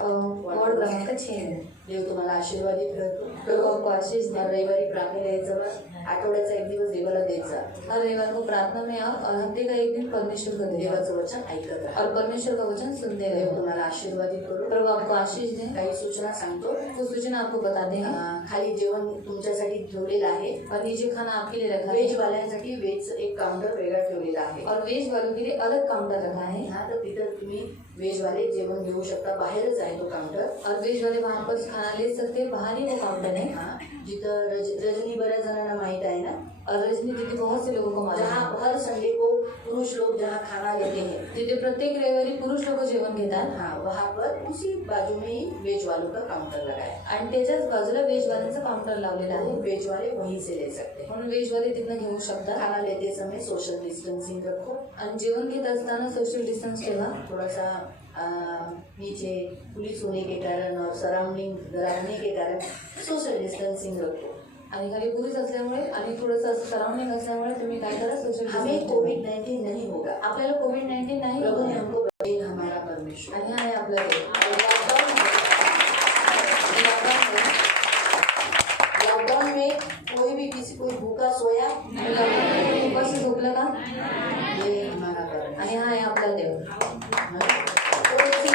वार्ड क्रमांक 6 में. देव तुम्हाला आशीर्वादित करतो. प्रभु आपको आशीष दे. रविवारी प्रार्थनेला यायचं, बस आठवड्याचा एक दिवस देवाला द्यायचा, हर रविवार को प्रार्थना में आओ और हफ्ते का एक दिन परमेश्वर को दे. देवाचं वचन ऐकत राहा. और परमेश्वर का वचन सुनते देव रहो. तुम्हाला आशीर्वादित करू. प्रभु आपको आशीष दे. काही सूचना सांगतो. वो सूचना आपको बताते हैं. खाली जेवण तुमच्यासाठी ठेवलेलं आहे. और नीचे खाना आपके लिए रखा है. व्हेज वाल्यांसाठी व्हेज एक काउंटर वेगळा ठेवलेला आहे. और वेज वालों के लिए अलग काउंटर रखा है. हा, तर तिथं तुम्ही व्हेज वाले जेवण घेऊ शकता. बाहेरच आहे तो काउंटर. और वेज वाले वहाँ पर खाना ले सकते हैं, बाहर ही वो काउंटर है. हा, जिथं रजनी बऱ्याच जणांना माहित आहे ना, और रजनी दीदी बहुत से लोगों को मालूम जहाँ है. हर संडे को पुरुष लोग जहाँ खाना लेते हैं, तिथे प्रत्येक रविवारी पुरुष लोक जेवण घेतात हाँ, वहाँ पर उसी बाजू में ही वेज वालों का काउंटर लगा है. आणि त्याच्याच बाजूला वेज वाल्यांचं काउंटर लावलेलं तो आहे. वेज वाले वहीं से ले सकते हैं. म्हणून वेज वाले तिथनं घेऊ शकतात. खाना लेते समय सोशल डिस्टेंसिंग रखो. आणि जेवण घेत असताना सोशल डिस्टन्स ठेवा. थोड़ा सा नीचे पुलिस होने के कारण और सराउंडिंग रहने के कारण सोशल डिस्टेंसिंग रखो. आणि खाली पोलीस असल्यामुळे आणि थोडंसं असं सराउंडिंग असल्यामुळे तुम्ही काय करा, सोशल हमें डिस्टन्स. कोविड-19 नहीं होगा. आपल्याला कोविड-19 नाही प्रभु ने होणार. हमको बचाया, हमारा परमेश्वर. आणि हा आहे आपला देव. लॉकडाउन में कोई भी किसी कोई भूखा सोया, उपाशी झोपलं का, ये हमारा परमेश्वर. आणि हा आहे आपला देव. कोई चीज़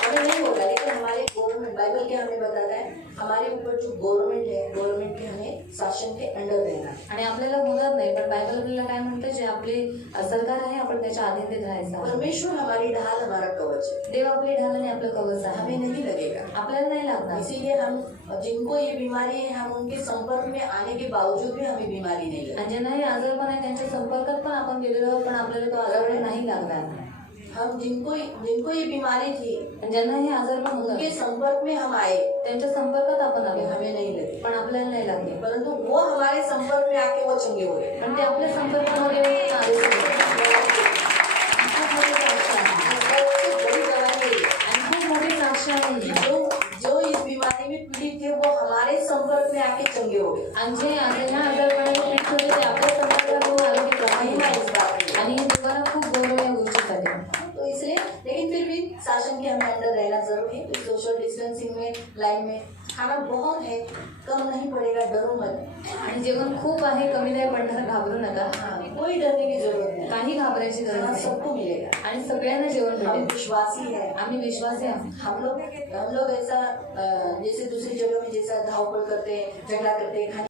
हमें नहीं होगा, लेकिन हमारे गवर्नमेंट, बाइबल क्या हमें बताता है, हमारे ऊपर जो गवर्नमेंट है, गवर्नमेंट के हमें शासन के अंडर रहना है. आणि आपल्याला होणार नाही, पण बायबल आपल्याला काय म्हणतं, जे आपले सरकार आहे आपण त्याच्या अधीन राहायचं. परमेश्वर हमारी ढाल, हमारा कवच है. देव आपली ढाल आणि आपलं कवच हमें आहे. नहीं लगेगा. आपल्याला नाही लागणार. इसीलिए हम जिनको ये बीमारी है, हम उनके संपर्क में आने के बावजूद भी हमें बीमारी नहीं लगी. आणि ज्यांना हे आजारपण आहे त्यांच्या संपर्कात पण आपण गेलेलो आहोत, पण आपल्याला तो आजारपण नाही लागणार. हम जिनको ये बीमारी थी, आणि ज्यांना हे आजारपण उनके होतं संपर्क में हम आए, त्यांच्या संपर्कात आपण आलो, हमें नहीं लगे, पण आपल्याला नाही लागले. परंतु वो हमारे संपर्क में आके वो चंगे हो गए. पण ते आपल्या संपर्कामध्ये येऊन आले सगळे. खूप मोठी साक्ष आहे. सबसे बड़ी गवाही है आणि खूप मोठी साक्ष आहे. कि जो इस बीमारी में पीड़ित थे, वो हमारे संपर्क में आके चंगे हो गए. आणि जे ह्या आजारपणाने पीडित होते ते आपल्या संपर्कात येऊन आरोग्य महिमा प्राप्त इस बात की. आणि हे तुम्हाला खूप गौरव या गोष्टीसाठी. तो इसलिए, लेकिन फिर भी शासन के हमें अंडर रहना जरूरी है. तो सोशल डिस्टेंसिंग में, लाइन में खाना बहुत है, कम नहीं पड़ेगा, डरो मत. आणि जेवण खूप आहे, कमी नाही पडणार, घाबरू नका. हाँ, कोई डरने की जरूरत नहीं. काही घाबरायची गरज खाना नाही. सबको मिलेगा. आणि सगळ्यांना जेवण हम भेटेल. विश्वासी है. आम्ही विश्वासी आहोत. हम लोग ऐसा जैसे दूसरी जगह में जैसा धावपळ करते हैं, झगड़ा करते हैं, खाने